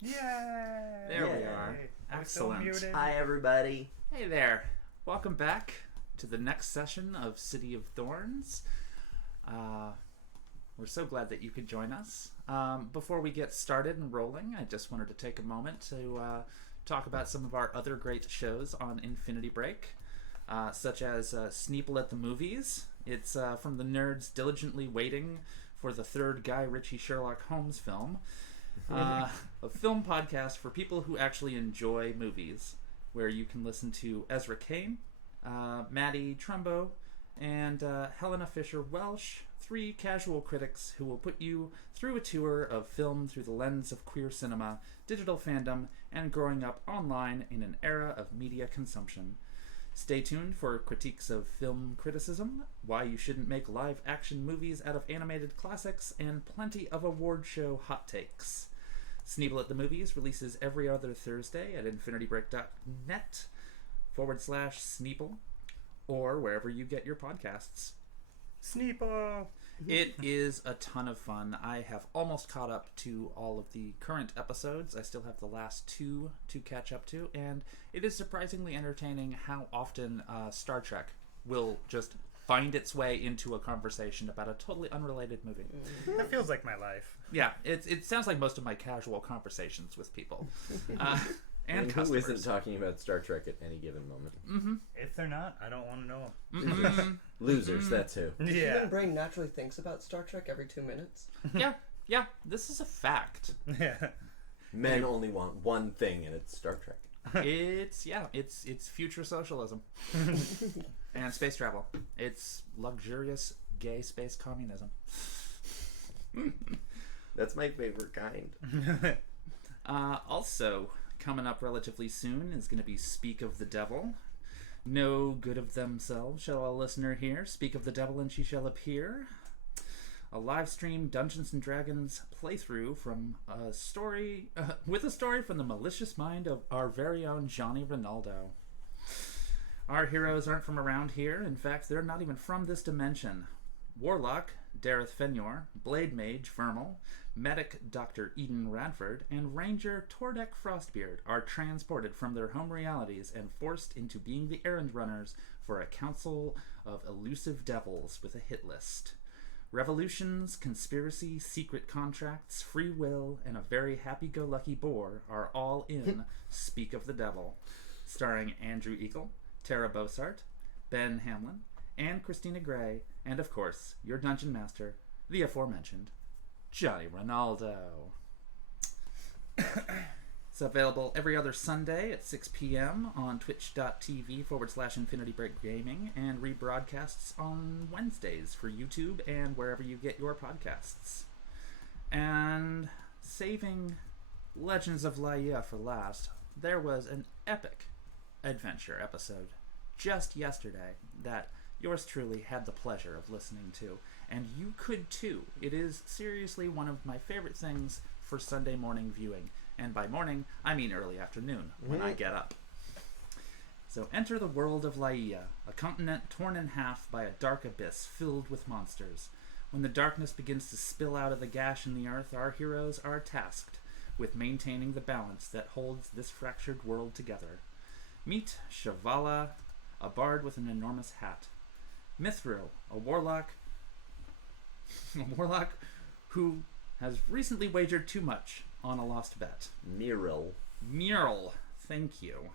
Yay! There we are. Excellent. Hi, everybody. Hey there. Welcome back to the next session of City of Thorns. We're so glad that you could join us. Before we get started and rolling, I just wanted to take a moment to talk about some of our other great shows on Infinity Break, such as Sneeple at the Movies. It's from the nerds diligently waiting for the third Guy Ritchie Sherlock Holmes film. A film podcast for people who actually enjoy movies, where you can listen to Ezra Kane, Maddie Trumbo, and Helena Fisher Welsh, three casual critics who will put you through a tour of film through the lens of queer cinema, digital fandom, and growing up online in an era of media consumption. Stay tuned for critiques of film criticism, why you shouldn't make live-action movies out of animated classics, and plenty of award show hot takes. Sneeple at the Movies releases every other Thursday at infinitybreak.net/Sneeple, or wherever you get your podcasts. Sneeple! It is a ton of fun. I have almost caught up to all of the current episodes. I still have the last two to catch up to, and it is surprisingly entertaining how often Star Trek will just find its way into a conversation about a totally unrelated movie. That feels like my life. Yeah, it sounds like most of my casual conversations with people. And who customers. isn't talking about Star Trek at any given moment? Mm-hmm. If they're not, I don't want to know them. Mm-hmm. Losers, that's who. The Yeah. human brain naturally thinks about Star Trek every 2 minutes. Yeah, this is a fact. Yeah. Men only want one thing, and it's Star Trek. It's future socialism and space travel. It's luxurious gay space communism. That's my favorite kind. Also, coming up relatively soon is going to be Speak of the Devil. No good of themselves shall a listener hear. Speak of the devil and she shall appear. A live stream Dungeons and Dragons playthrough from a story with a story from the malicious mind of our very own Johnny Rinaldo. Our heroes aren't from around here. In fact, they're not even from this dimension. Warlock Dareth Fenyor, Blade Mage Vermal, Medic Dr. Eden Radford, and Ranger Tordek Frostbeard are transported from their home realities and forced into being the errand runners for a council of elusive devils with a hit list. Revolutions, conspiracy, secret contracts, free will, and a very happy-go-lucky boar are all in Speak of the Devil, starring Andrew Eakle, Terra Bosart, Ben Hamlin, and Christina Gray, and of course, your dungeon master, the aforementioned Johnny Rinaldo. It's available every other Sunday at 6 p.m. on twitch.tv/InfinityBreakGaming and rebroadcasts on Wednesdays for YouTube and wherever you get your podcasts. And saving Legends of Laia for last, there was an epic adventure episode just yesterday that yours truly had the pleasure of listening to, and you could too. It is seriously one of my favorite things for Sunday morning viewing, and by morning, I mean early afternoon, when I get up. So enter the world of Laia, a continent torn in half by a dark abyss filled with monsters. When the darkness begins to spill out of the gash in the earth, our heroes are tasked with maintaining the balance that holds this fractured world together. Meet Shavala, a bard with an enormous hat. Mithril, a warlock who has recently wagered too much on a lost bet. Mural, thank you.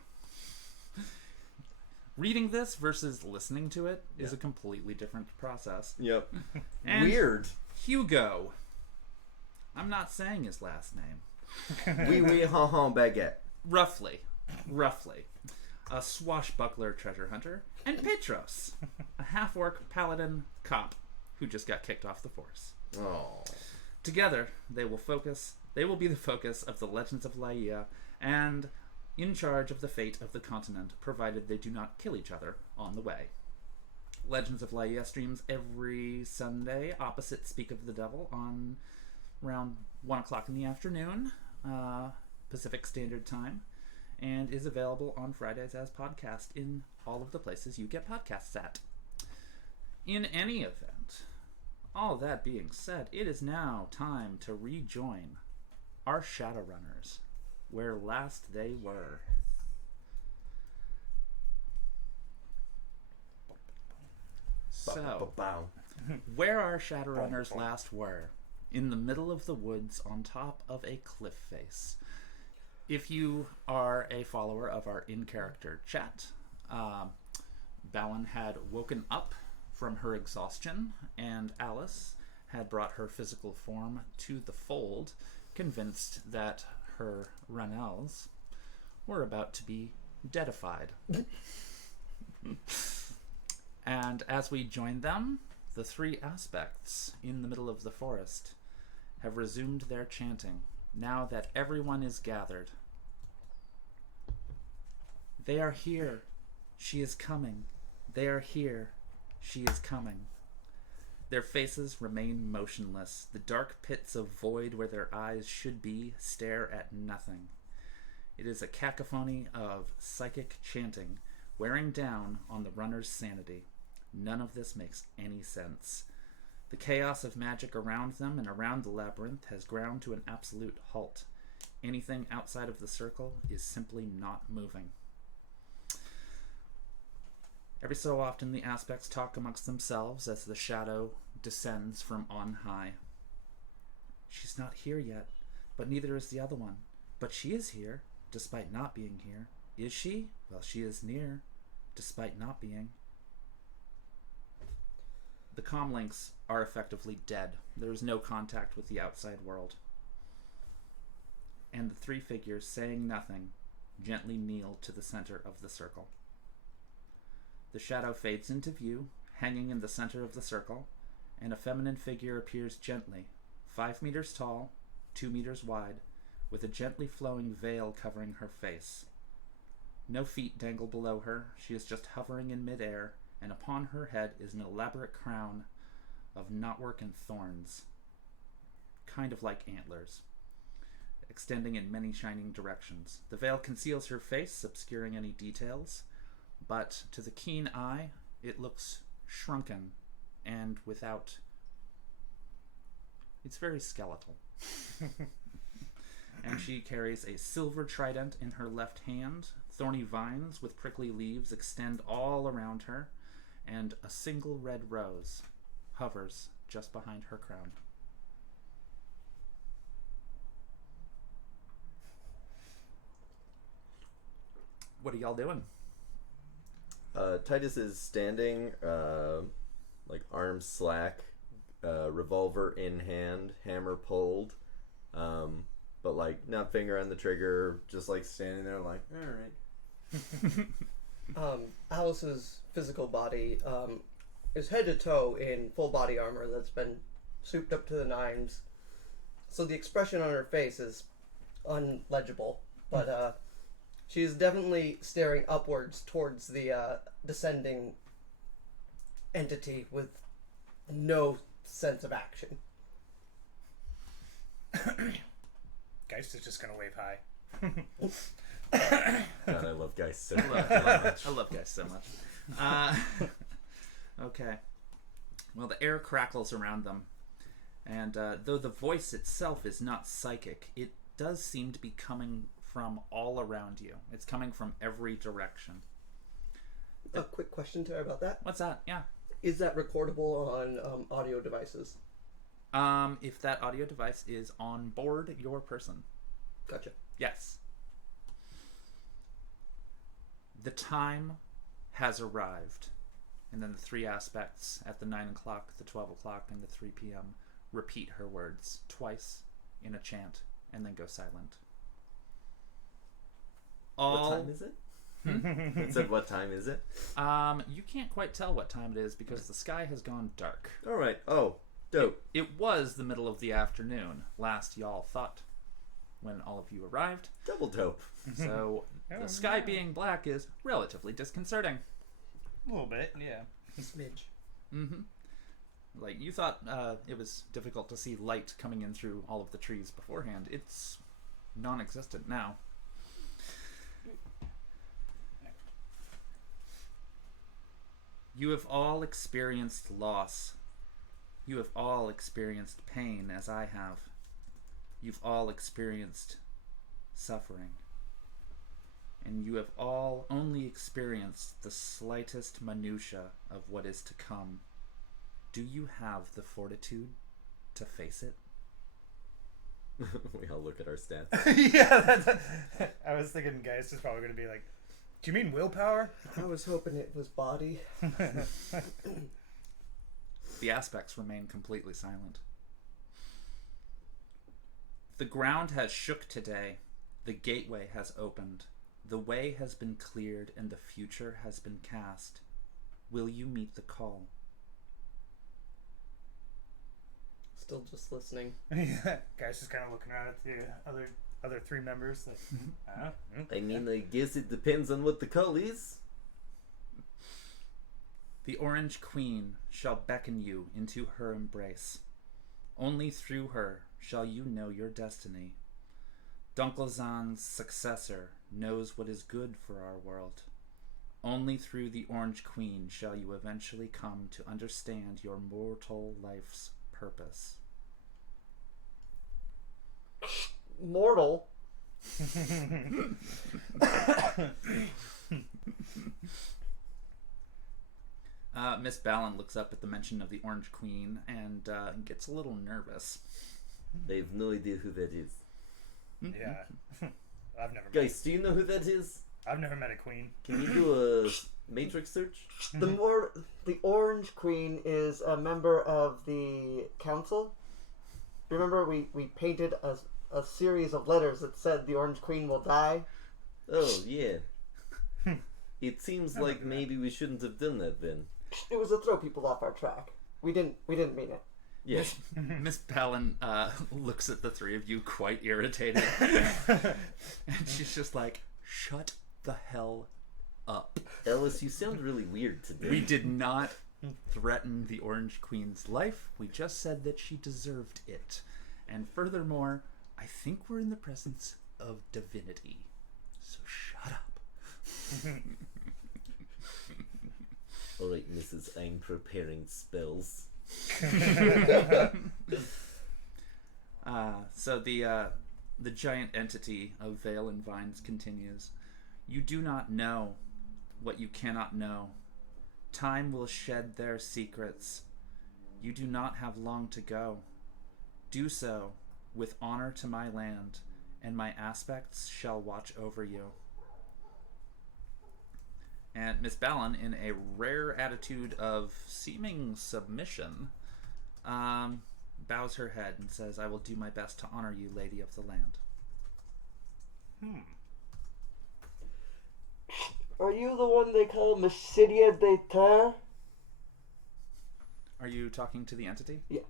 Reading this versus listening to it is a completely different process. Yep. And Weird. Hugo. I'm not saying his last name. Oui, ha, ha, baguette. Roughly. A swashbuckler treasure hunter, and Petros, a half-orc paladin cop who just got kicked off the force. Oh. Together, they will be the focus of the Legends of Laia and in charge of the fate of the continent, provided they do not kill each other on the way. Legends of Laia streams every Sunday opposite Speak of the Devil on around 1 o'clock in the afternoon, Pacific Standard Time, and is available on Fridays as podcast in all of the places you get podcasts at. In any event, all that being said, it is now time to rejoin our Shadowrunners where last they were. So, Bow. where our Shadowrunners last were, in the middle of the woods on top of a cliff face. If you are a follower of our in-character chat, Bowen had woken up from her exhaustion, and Alice had brought her physical form to the fold, convinced that her Ranels were about to be deadified. And as we join them, the three aspects in the middle of the forest have resumed their chanting, now that everyone is gathered. They are here. She is coming. They are here. She is coming. Their faces remain motionless. The dark pits of void where their eyes should be stare at nothing. It is a cacophony of psychic chanting, wearing down on the runner's sanity. None of this makes any sense. The chaos of magic around them and around the labyrinth has ground to an absolute halt. Anything outside of the circle is simply not moving. Every so often the aspects talk amongst themselves as the shadow descends from on high. She's not here yet, but neither is the other one. But she is here, despite not being here. Is she? Well, she is near, despite not being. The comlinks are effectively dead. There is no contact with the outside world. And the three figures, saying nothing, gently kneel to the center of the circle. The shadow fades into view, hanging in the center of the circle, and a feminine figure appears gently, 5 meters tall, 2 meters wide, with a gently flowing veil covering her face. No feet dangle below her. She is just hovering in midair, and upon her head is an elaborate crown of knotwork and thorns, kind of like antlers, extending in many shining directions. The veil conceals her face, obscuring any details, but to the keen eye, it looks shrunken and without... It's very skeletal. And she carries a silver trident in her left hand. Thorny vines with prickly leaves extend all around her, and a single red rose hovers just behind her crown. What are y'all doing? Titus is standing, like arms slack, revolver in hand, hammer pulled, but like not finger on the trigger, just like standing there like, alright. Alice's physical body is head to toe in full body armor that's been souped up to the nines. So the expression on her face is unlegible, but she's definitely staring upwards towards the descending entity with no sense of action. Geist is just gonna wave high. God, I love guys so I much. love guys so much. Okay. Well, the air crackles around them, and though the voice itself is not psychic, it does seem to be coming from all around you. It's coming from every direction. A quick question, Terra, about that. What's that? Yeah. Is that recordable on audio devices? If that audio device is on board your person. Gotcha. Yes. The time has arrived. And then the three aspects at the 9 o'clock, the 12 o'clock, and the 3 p.m. repeat her words twice in a chant and then go silent. What time is it? It said, what time is it? You can't quite tell what time it is because the sky has gone dark. Alright. Oh, dope. It was the middle of the afternoon, last y'all thought, when all of you arrived. Double dope. So the sky being black is relatively disconcerting. A little bit, yeah. Smidge. Mm-hmm. Like, you thought it was difficult to see light coming in through all of the trees beforehand. It's non-existent now. You have all experienced loss. You have all experienced pain, as I have. You've all experienced suffering. And you have all only experienced the slightest minutia of what is to come. Do you have the fortitude to face it? We all look at our stats. Yeah, I was thinking Geist is probably going to be like, do you mean willpower? I was hoping it was body. The aspects remain completely silent. The ground has shook today. The gateway has opened. The way has been cleared and the future has been cast. Will you meet the call? Still just listening. Yeah, Geist is kind of looking around at the other three members. Like, I mean, I guess it depends on what the call is. The Orange Queen shall beckon you into her embrace. Only through her shall you know your destiny. Dunkelzahn's successor knows what is good for our world. Only through the Orange Queen shall you eventually come to understand your mortal life's purpose. Mortal. Miss Ballon looks up at the mention of the Orange Queen and gets a little nervous. I have no idea who that is. yeah. I've never Guys, do you know who that is? I've never met a queen. Can you do a matrix search? The Orange Queen is a member of the council. Remember, we painted a series of letters that said the Orange Queen will die. Oh, yeah. It seems like maybe we shouldn't have done that then. It was to throw people off our track. We didn't mean it. Yeah. Miss Ballon looks at the three of you quite irritated. And she's just like, shut the hell up. Ellis, you sound really weird today. We did not threaten the Orange Queen's life. We just said that she deserved it. And furthermore, I think we're in the presence of divinity. So shut up. Alright, Mrs. I'm preparing spells. So the giant entity of Veil and Vines continues. You do not know what you cannot know. Time will shed their secrets. You do not have long to go. Do so with honor to my land, and my aspects shall watch over you. And Miss Ballon, in a rare attitude of seeming submission, bows her head and says, I will do my best to honor you, Lady of the Land. Are you the one they call Mistress de Terra? Are you talking to the entity? Yeah.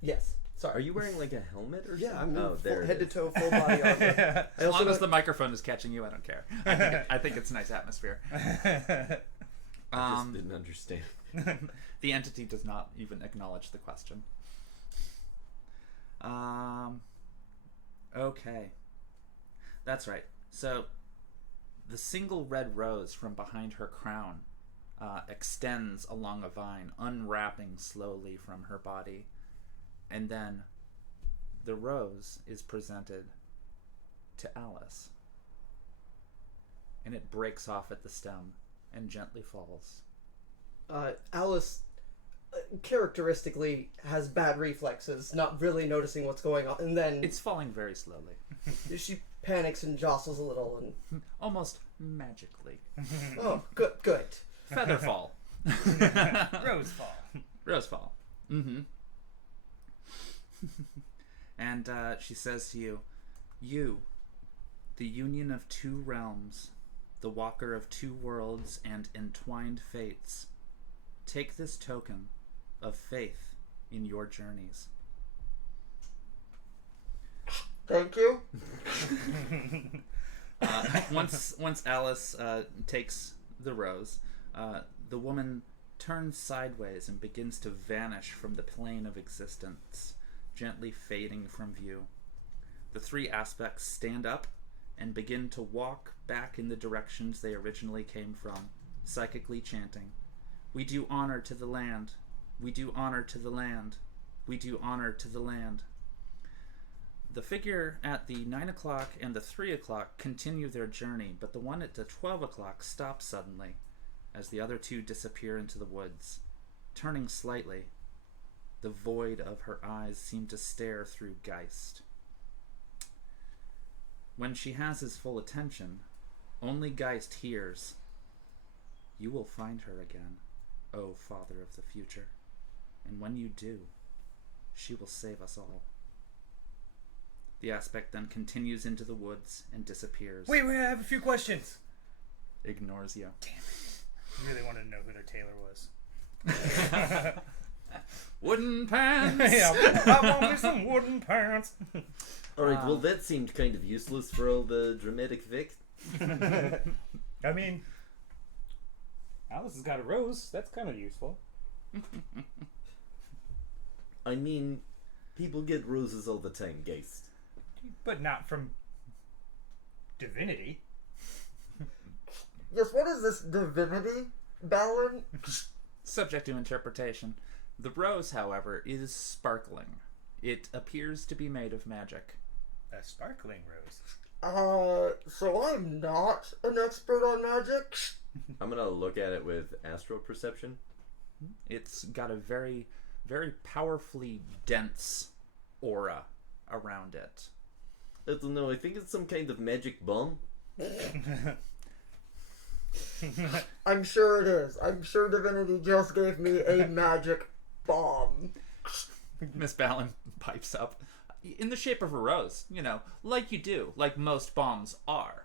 Yes. Sorry. Are you wearing like a helmet or Yeah, something? I'm there head to it is. toe, full body armor. As long as the microphone is catching you, I don't care. I think it's a nice atmosphere. I just didn't understand. The entity does not even acknowledge the question. Okay. That's right. So, the single red rose from behind her crown extends along a vine, unwrapping slowly from her body. And then the rose is presented to Alice. And it breaks off at the stem and gently falls. Alice characteristically has bad reflexes, not really noticing what's going on, and then It's falling very slowly. she panics and jostles a little, and Almost magically. oh, good. Feather fall. Rose fall. Rose fall. Mm-hmm. And she says to you, you, the union of two realms, the walker of two worlds and entwined fates, take this token of faith in your journeys. Thank you. Once Alice takes the rose, the woman turns sideways and begins to vanish from the plane of existence, gently fading from view. The three aspects stand up and begin to walk back in the directions they originally came from, psychically chanting, "We do honor to the land. We do honor to the land. We do honor to the land." The figure at the 9 o'clock and the 3 o'clock continue their journey, but the one at the 12 o'clock stops suddenly as the other two disappear into the woods. Turning slightly, the void of her eyes seem to stare through Geist. When she has his full attention, only Geist hears, "You will find her again, O Father of the Future, and when you do, she will save us all." The aspect then continues into the woods and disappears. Wait, I have a few questions. Ignores you. Damn it. I really wanted to know who their tailor was. Wooden pants! Yeah, I want me some wooden pants. Alright, well that seemed kind of useless for all the dramatic effect. I mean, Alice has got a rose. That's kind of useful. I mean, people get roses all the time, Geist. But not from divinity. Yes, what is this divinity, Balin? Subject to interpretation. The rose, however, is sparkling. It appears to be made of magic. A sparkling rose. So I'm not an expert on magic? I'm gonna look at it with astral perception. It's got a very, very powerfully dense aura around it. I don't know, I think it's some kind of magic bomb. I'm sure it is. I'm sure divinity just gave me a magic bomb. Miss Balin pipes up. In the shape of a rose, you know, like you do, like most bombs are.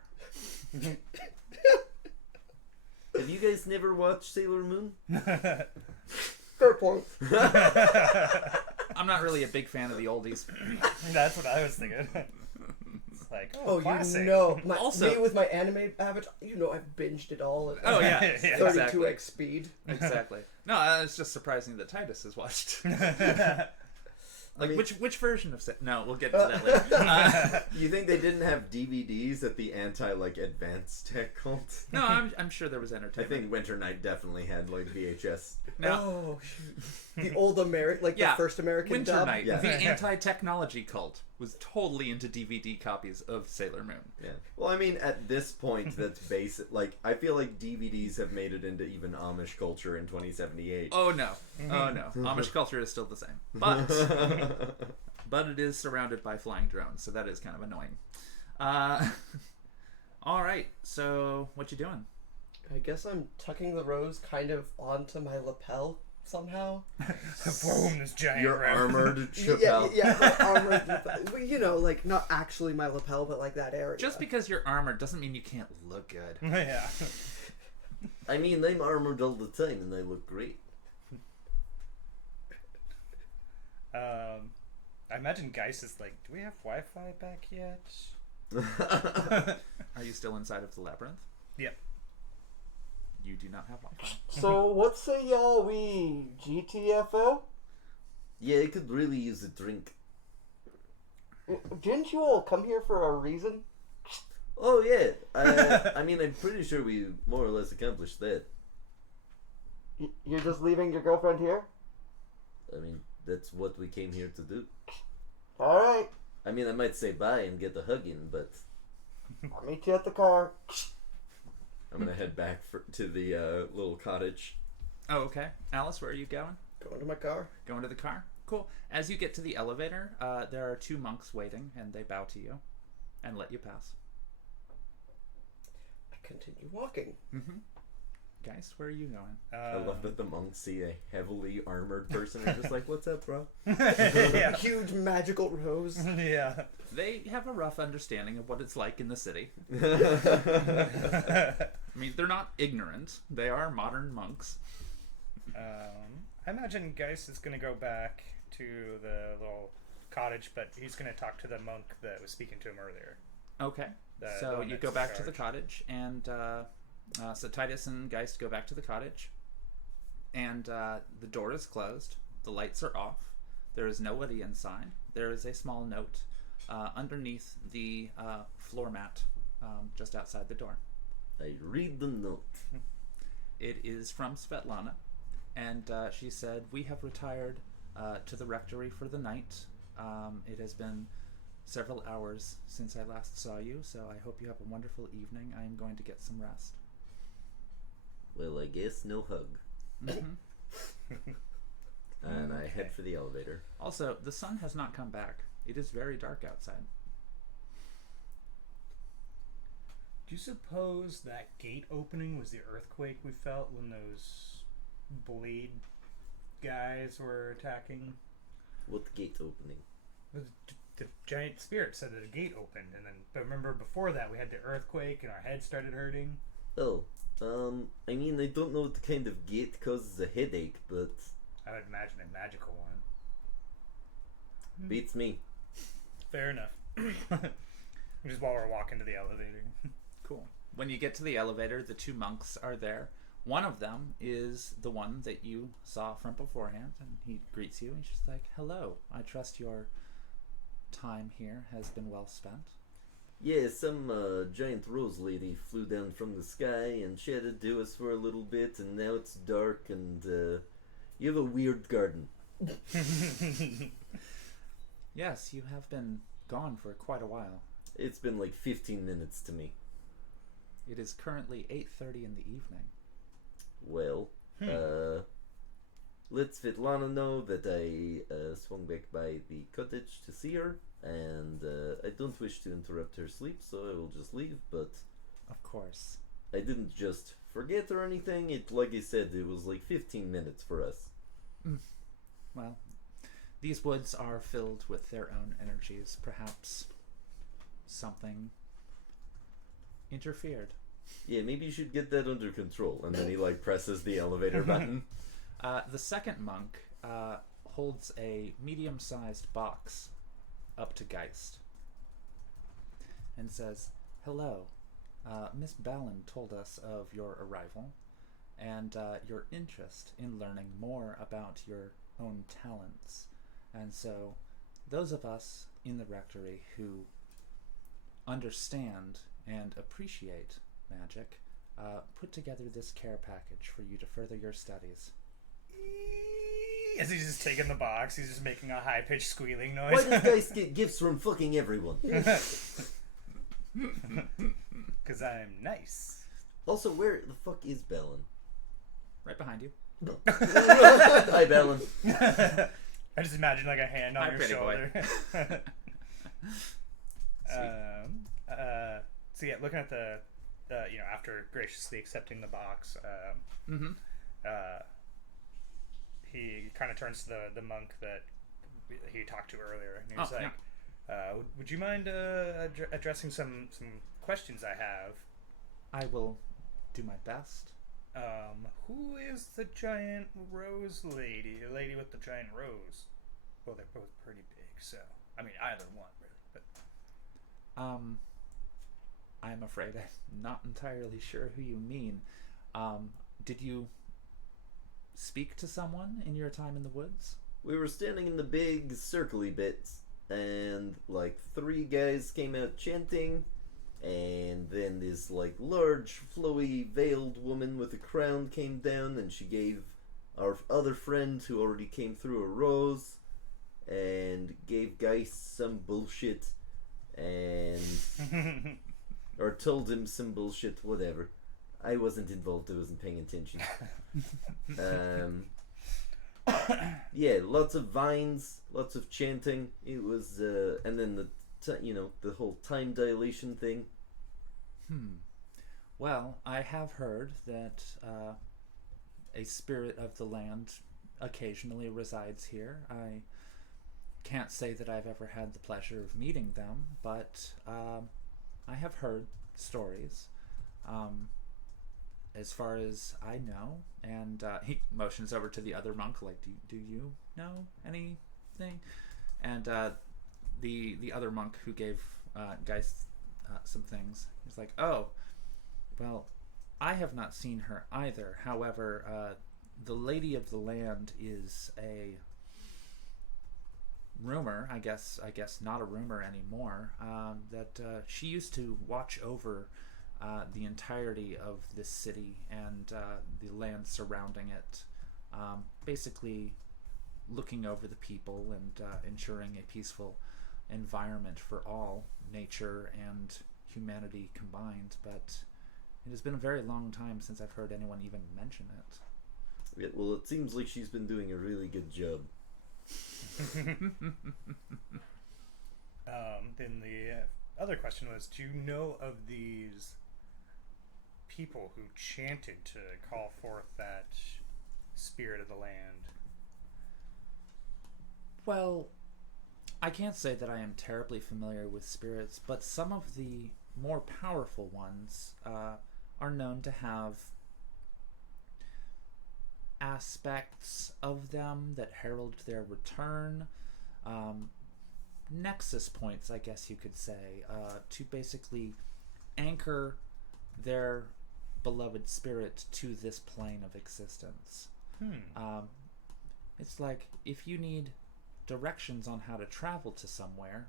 Have you guys never watched Sailor Moon? Fair point. I'm not really a big fan of the oldies. That's what I was thinking. It's like, Oh, classic. you know, Also- me with my anime habit, you know, I've binged it all at Oh yeah, Yeah, 32x exactly. speed. Exactly. No, it's just surprising that Titus has watched. Like, I mean- which version of No, we'll get to that later. You think they didn't have DVDs at the advanced tech cult? No, I'm sure there was I entertainment. think Winter Night definitely had like VHS. Now, Oh, shoot. The old American, like yeah, the first American Winter dub. Night, Yeah. the anti-technology cult, was totally into DVD copies of Sailor Moon. Yeah. Well, I mean, at this point, that's basic. Like, I feel like DVDs have made it into even Amish culture in 2078. Oh no, oh no, Amish culture is still the same, but it is surrounded by flying drones, so that is kind of annoying. All right, so what you doing? I guess I'm tucking the rose kind of onto my lapel somehow. Boom, this giant Your rose. armored Yeah, Chappelle. yeah, like armored lapel. Well, you know, like not actually my lapel, but like that area. Just because you're armored doesn't mean you can't look good. Yeah. I mean, I'm armored all the time and they look great. I imagine Geist is like, do we have Wi-Fi back yet? Are you still inside of the labyrinth? Yep. You do not have Wi-Fi. So what say y'all we GTFO? Yeah, I could really use a drink. Didn't you all come here for a reason? Oh, yeah. I mean, I'm pretty sure we more or less accomplished that. You're just leaving your girlfriend here? I mean, that's what we came here to do. Alright, I mean, I might say bye and get a hug in, but I'll meet you at the car. I'm gonna head back to the little cottage. Oh, okay. Alice, where are you going? Going to my car. Going to the car? Cool. As you get to the elevator, there are two monks waiting, and they bow to you and let you pass. I continue walking. Mm-hmm. Guys, where are you going? I love that the monks see a heavily armored person and just like, what's up, bro? Yeah. Huge magical rose. Yeah. They have a rough understanding of what it's like in the city. I mean, they're not ignorant. They are modern monks. I imagine Geist is going to go back to the little cottage, but he's going to talk to the monk that was speaking to him earlier. Okay. The So one you that's go in back to the charge. cottage, and so Titus and Geist go back to the cottage, and the door is closed. The lights are off. There is nobody inside. There is a small note underneath the floor mat just outside the door. I read the note. It is from Svetlana, and she said, "We have retired to the rectory for the night. It has been several hours since I last saw you, so I hope you have a wonderful evening. I am going to get some rest. Well, I guess no hug. Mm-hmm. And I head for the elevator. Also, the sun has not come back. It is very dark outside. Do you suppose that gate opening was the earthquake we felt when those blade guys were attacking? What gate opening? The giant spirit said that a gate opened, and then but remember before that we had the earthquake and our heads started hurting. Oh, I mean, I don't know what kind of gate causes a headache, but I would imagine a magical one. beats me. Fair enough. Just while we're walking to the elevator. Cool. When you get to the elevator, the two monks are there. One of them is the one that you saw from beforehand, and he greets you, and he's just like, hello, I trust your time here has been well spent. Yeah, some giant rose lady flew down from the sky and chatted to us for a little bit, and now it's dark, and you have a weird garden. Yes, you have been gone for quite a while. It's been like 15 minutes to me. It is currently 8:30 in the evening. Well, let Svetlana know that I swung back by the cottage to see her, and I don't wish to interrupt her sleep, so I will just leave, but Of course. I didn't just forget or anything. It, like I said, it was like 15 minutes for us. Well, these woods are filled with their own energies. Perhaps something interfered. Yeah, maybe you should get that under control. And then he like presses the elevator button. The second monk holds a medium-sized box up to Geist and says, hello, Miss Ballin told us of your arrival and your interest in learning more about your own talents. And so those of us in the rectory who understand and appreciate magic put together this care package for you to further your studies. As he's just taking the box, he's just making a high-pitched squealing noise. Why does Geist get gifts from fucking everyone? Because I'm nice. Also, where the fuck is Bellin? Right behind you. Hi, Bellin. I just imagine like a hand on Hi, your pretty boy. shoulder. So yeah, looking at the after graciously accepting the box, he kind of turns to the monk that he talked to earlier, and he's would you mind addressing some questions I have? I will do my best. Who is the giant rose lady? The lady with the giant rose. Well, they're both pretty big, so I mean either one really. But I'm afraid I'm not entirely sure who you mean. Did you speak to someone in your time in the woods? We were standing in the big circly bits, and like 3 guys came out chanting, and then this like large flowy veiled woman with a crown came down, and she gave our other friend who already came through a rose and gave Geist some bullshit and or told him some bullshit, whatever. I wasn't involved, I wasn't paying attention. Yeah, lots of vines, lots of chanting. It was and then the whole time dilation thing. Well, I have heard that a spirit of the land occasionally resides here. I can't say that I've ever had the pleasure of meeting them, but I have heard stories. As far as I know, and he motions over to the other monk, like, do you know anything? And the other monk who gave Geist some things, he's like, oh, well, I have not seen her either. However, the Lady of the Land is a rumor, I guess not a rumor anymore, that she used to watch over the entirety of this city and the land surrounding it, basically looking over the people and ensuring a peaceful environment for all nature and humanity combined, but it has been a very long time since I've heard anyone even mention it. Yeah, well, it seems like she's been doing a really good job. Then the other question was, do you know of these people who chanted to call forth that spirit of the land? Well, I can't say that I am terribly familiar with spirits, but some of the more powerful ones are known to have aspects of them that herald their return. Nexus points, I guess you could say, to basically anchor their beloved spirit to this plane of existence. It's like if you need directions on how to travel to somewhere,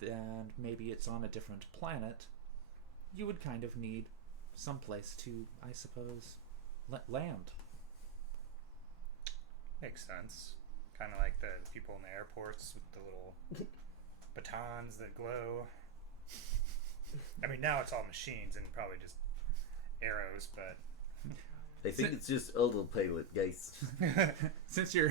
and maybe it's on a different planet, you would kind of need some place to, I suppose, land. Makes sense. Kind of like the people in the airports with the little batons that glow. I mean, now it's all machines and probably just arrows, but I think it's just autopilot, guys. Since you're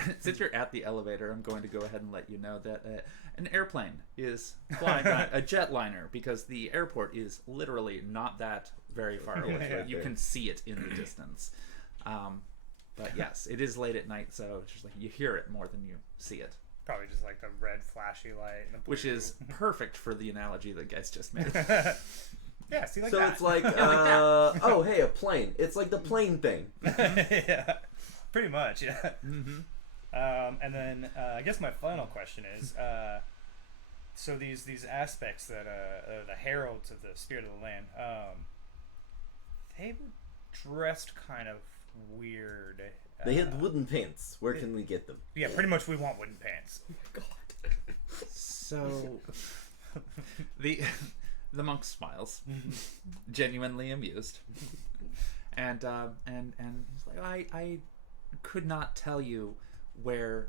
at the elevator, I'm going to go ahead and let you know that an airplane is flying by, a jetliner, because the airport is literally not that very far away. Yeah. You can see it in the distance. But yes, it is late at night, so it's just like you hear it more than you see it. probably just like the red flashy light. And the Which is perfect for the analogy that guys just made. Yeah, see, like so that. it's like, oh, hey, a plane. It's like the plane thing. Yeah, pretty much, yeah. Mm-hmm. And then I guess my final question is, so these aspects that are the heralds of the spirit of the land, they were dressed kind of weird. They had wooden pants. Where can we get them? Yeah, pretty much we want wooden pants. Oh my god. So the monk smiles, genuinely amused, and he's like, I could not tell you where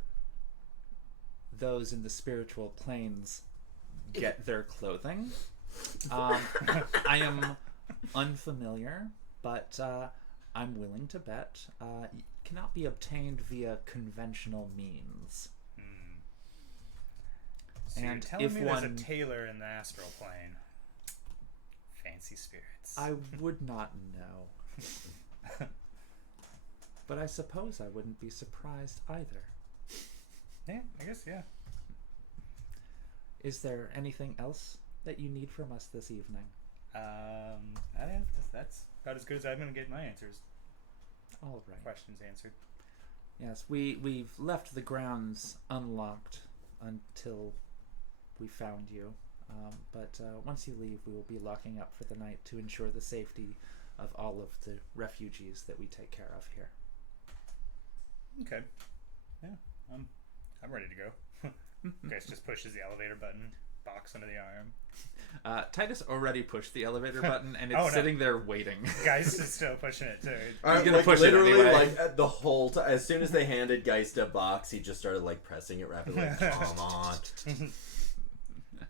those in the spiritual planes get their clothing. I am unfamiliar, but I'm willing to bet it cannot be obtained via conventional means. So And you're telling if me one, there's a tailor in the astral plane. Fancy spirits. I would not know. But I suppose I wouldn't be surprised either. Yeah, I guess, yeah. Is there anything else that you need from us this evening? That's about as good as I'm going to get my answers. All right. Questions answered. Yes, we've left the grounds unlocked until we found you. But once you leave, we will be locking up for the night to ensure the safety of all of the refugees that we take care of here. Okay. Yeah, I'm ready to go. Guys just pushes the elevator button, box under the arm. Titus already pushed the elevator button, and it's sitting there waiting. Geist is still pushing it too. He's gonna push literally, it anyway. like at the whole time. As soon as they handed Geist a box, he just started like pressing it rapidly. Like, come on.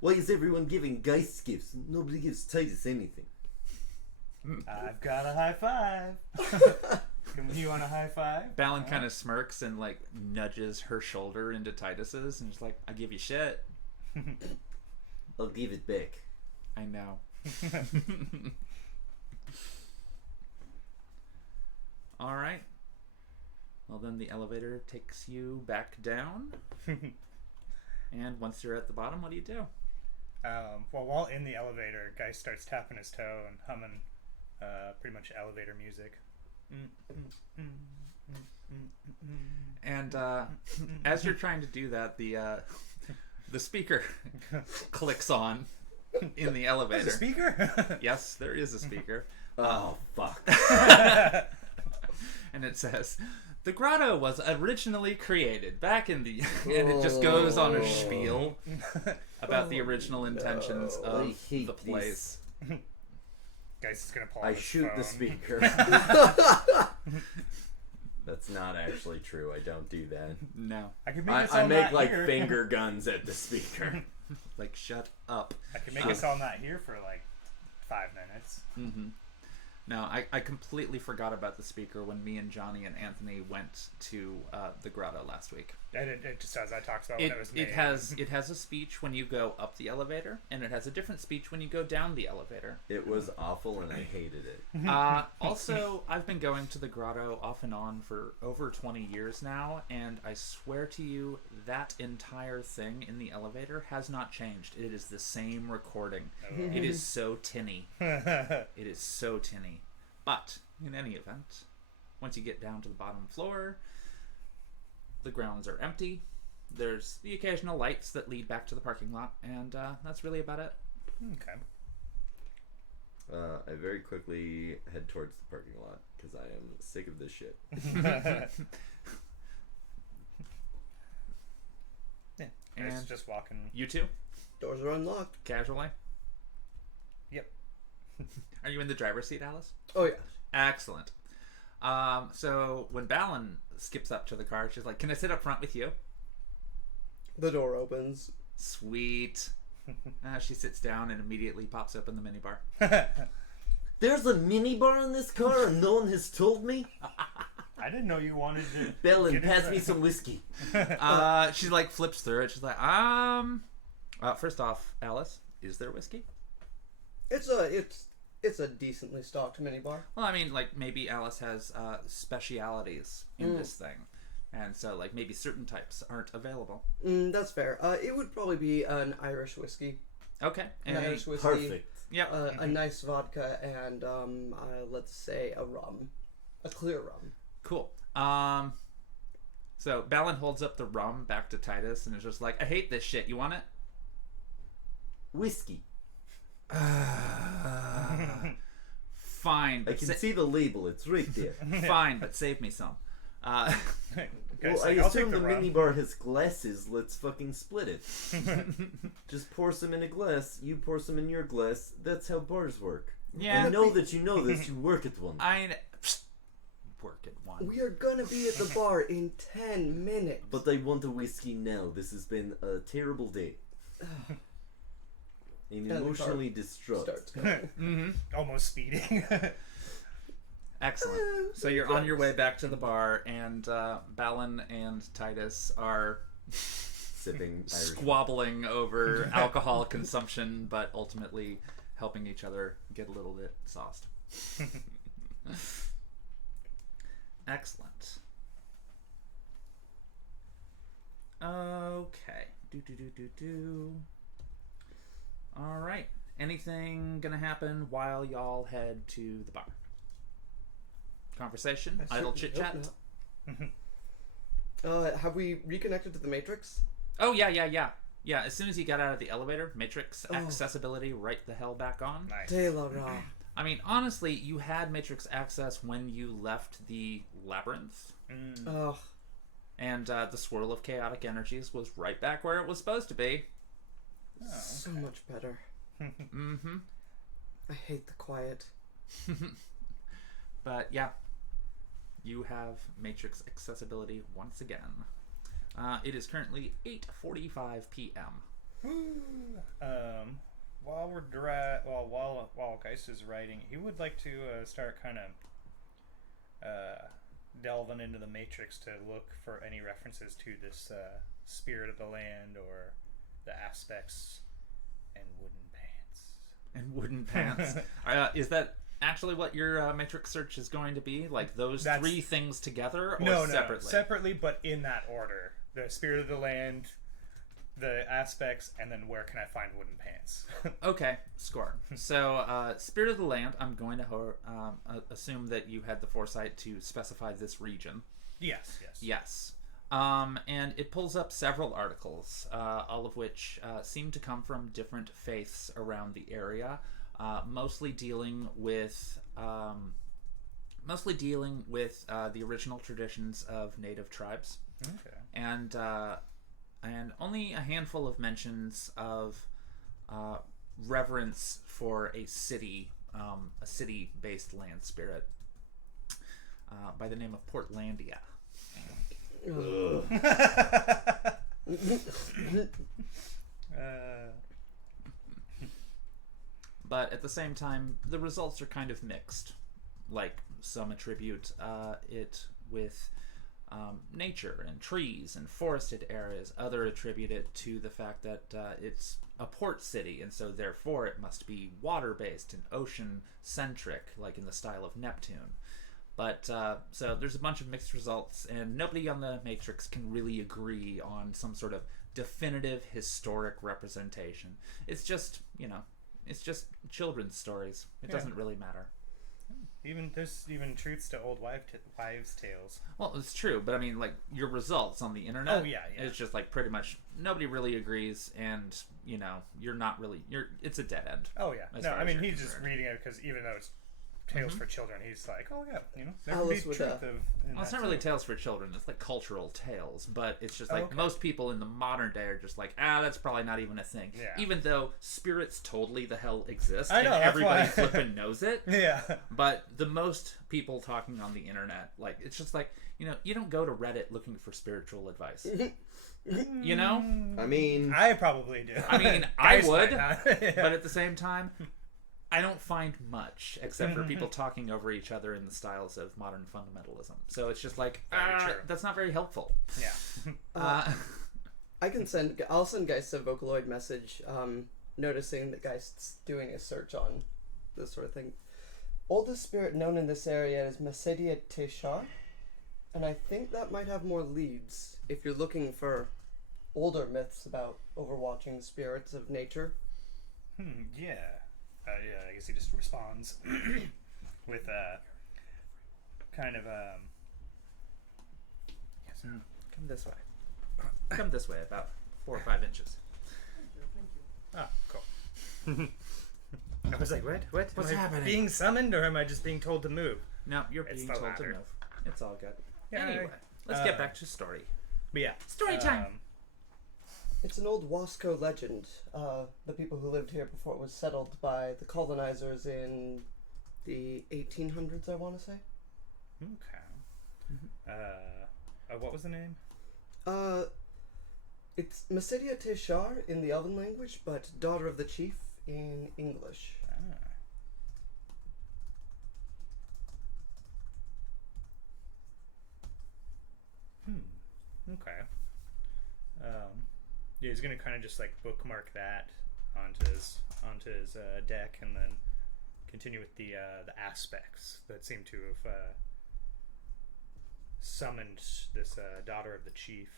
Why is everyone giving Geist gifts? Nobody gives Titus anything. I've got a high five. Come you on a high five? Balin kind of smirks and like nudges her shoulder into Titus's, and just like, I give you shit. I'll give it back. I know. All right. Well, then the elevator takes you back down. And once you're at the bottom, what do you do? Well, while in the elevator, Geist starts tapping his toe and humming pretty much elevator music. And as you're trying to do that, the speaker clicks on in the elevator. There's a speaker? Yes, there is a speaker. Oh, fuck. And it says, the grotto was originally created back in the... And it just goes on a spiel about the original intentions of the place. Geist is going to pull out I his shoot phone. the speaker. That's not actually true. I don't do that. No. I could make us I all make not like here. finger guns at the speaker. Like, shut up. I could make us all not here for like 5 minutes. Mm-hmm. No, I completely forgot about the speaker when me and Johnny and Anthony went to the grotto last week. It just as I talked about when it was made. It has a speech when you go up the elevator, and it has a different speech when you go down the elevator. It was awful and I hated it. Also, I've been going to the grotto off and on for over 20 years now, and I swear to you, that entire thing in the elevator has not changed. It is the same recording. Oh. It is so tinny. It is so tinny. But, in any event, once you get down to the bottom floor, the grounds are empty. There's the occasional lights that lead back to the parking lot, and that's really about it. Okay. I very quickly head towards the parking lot because I am sick of this shit. Yeah. And It's just walking. you two, Doors are unlocked. casually. Yep. Are you in the driver's seat, Alice? Oh, yeah. Excellent. So when Balin skips up to the car, she's like, "Can I sit up front with you?" The door opens. Sweet. She sits down and immediately pops open the minibar. There's a minibar in this car and no one has told me? I didn't know you wanted to. Bellin, get pass into me it. some whiskey. She like flips through it. She's like, first off, Alice, is there whiskey? It's a decently stocked minibar. Well, I mean, like, maybe Alice has specialities in this thing. And so, like, maybe certain types aren't available. That's fair. It would probably be an Irish whiskey. Okay. An Irish whiskey. Perfect. Yep. A nice vodka and, let's say, a rum. A clear rum. Cool. So, Balin holds up the rum back to Titus and is just like, "I hate this shit. You want it?" Whiskey. Fine. I But can see the label. It's right there. fine, but save me some. Guy's Well, like, I I'll assume take the rum. minibar has glasses. Let's fucking split it. Just pour some in a glass. You pour some in your glass. That's how bars work. Yeah. I know that you know this. You work at one. I work at one. We are gonna be at the bar in 10 minutes. But I want a whiskey now. This has been a terrible day. I'm the car emotionally distraught. Starts going. Almost speeding. Excellent. So you're on your way back to the bar, and Balin and Titus are Sipping Irish. squabbling over alcohol consumption, but ultimately helping each other get a little bit sauced. Excellent. Okay. All right. Anything gonna happen while y'all head to the bar? Conversation? I Idle certainly chit hope chat? not. Have we reconnected to the Matrix? Oh, yeah. Yeah, as soon as you got out of the elevator, Matrix Oh. accessibility right the hell back on. Nice. De la Ra. I mean, honestly, you had Matrix access when you left the labyrinth, Ugh. and the swirl of chaotic energies was right back where it was supposed to be. So much better. Mm-hmm. I hate the quiet. But yeah, you have Matrix accessibility once again. It is currently 8:45 p.m. While we're while Geist is writing, he would like to start kind of delving into the Matrix to look for any references to this spirit of the land or the aspects and wooden pants. Is that actually what your Matrix search is going to be? Like those three things together, or No, separately? separately, but in that order: the spirit of the land, the aspects, and then where can I find wooden pants? Okay, score. So, Spirit of the Land, I'm going to assume that you had the foresight to specify this region. Yes. Yes. And it pulls up several articles, all of which seem to come from different faiths around the area, mostly dealing with the original traditions of native tribes. Okay. And only a handful of mentions of reverence for a city-based land spirit. by the name of Portlandia. But at the same time, the results are kind of mixed. Like, some attribute it with nature and trees and forested areas. Other attribute it to the fact that it's a port city, and so therefore it must be water-based and ocean-centric, like in the style of Neptune. But, so there's a bunch of mixed results, and nobody on the Matrix can really agree on some sort of definitive historic representation. It's just, it's just children's stories. It doesn't really matter. There's even truths to old wives' tales. Well, it's true, but I mean, like, your results on the internet. Oh, yeah. It's just like pretty much nobody really agrees, and you're not really it's a dead end. Oh yeah. No, I mean he's just reading it because even though it's tales for children, he's like, oh yeah, there could be truth of. Well, it's not really tales for children. It's like cultural tales, but it's just like most people in the modern day are just like, that's probably not even a thing. Yeah. Even though spirits totally the hell exist, I know, and everybody flipping knows it. Yeah. But the most people talking on the internet, like, it's just like, you don't go to Reddit looking for spiritual advice. I mean, I probably do. I mean, I would, but at the same time, I don't find much except for people talking over each other in the styles of modern fundamentalism. So it's just like, that's not very helpful. Yeah. I'll send Geist a Vocaloid message, noticing that Geist's doing a search on this sort of thing. Oldest spirit known in this area is Mesedia Teshar, and I think that might have more leads if you're looking for older myths about overwatching spirits of nature. Yeah. I guess he just responds with kind of yes, come this way. Come this way about 4 or 5 inches. Oh, cool. I was like, what? What's happening? Being summoned, or am I just being told to move? No, you're being told to move. It's all good. Yeah, anyway, let's get back to story. But yeah, story time. It's an old Wasco legend. The people who lived here before it was settled by the colonizers in the 1800s, I want to say. Okay. What was the name? It's Mesedia Teshar in the Elven language, but Daughter of the Chief in English. Okay. Yeah, he's gonna kind of just like bookmark that onto his deck, and then continue with the aspects that seem to have summoned this Daughter of the Chief.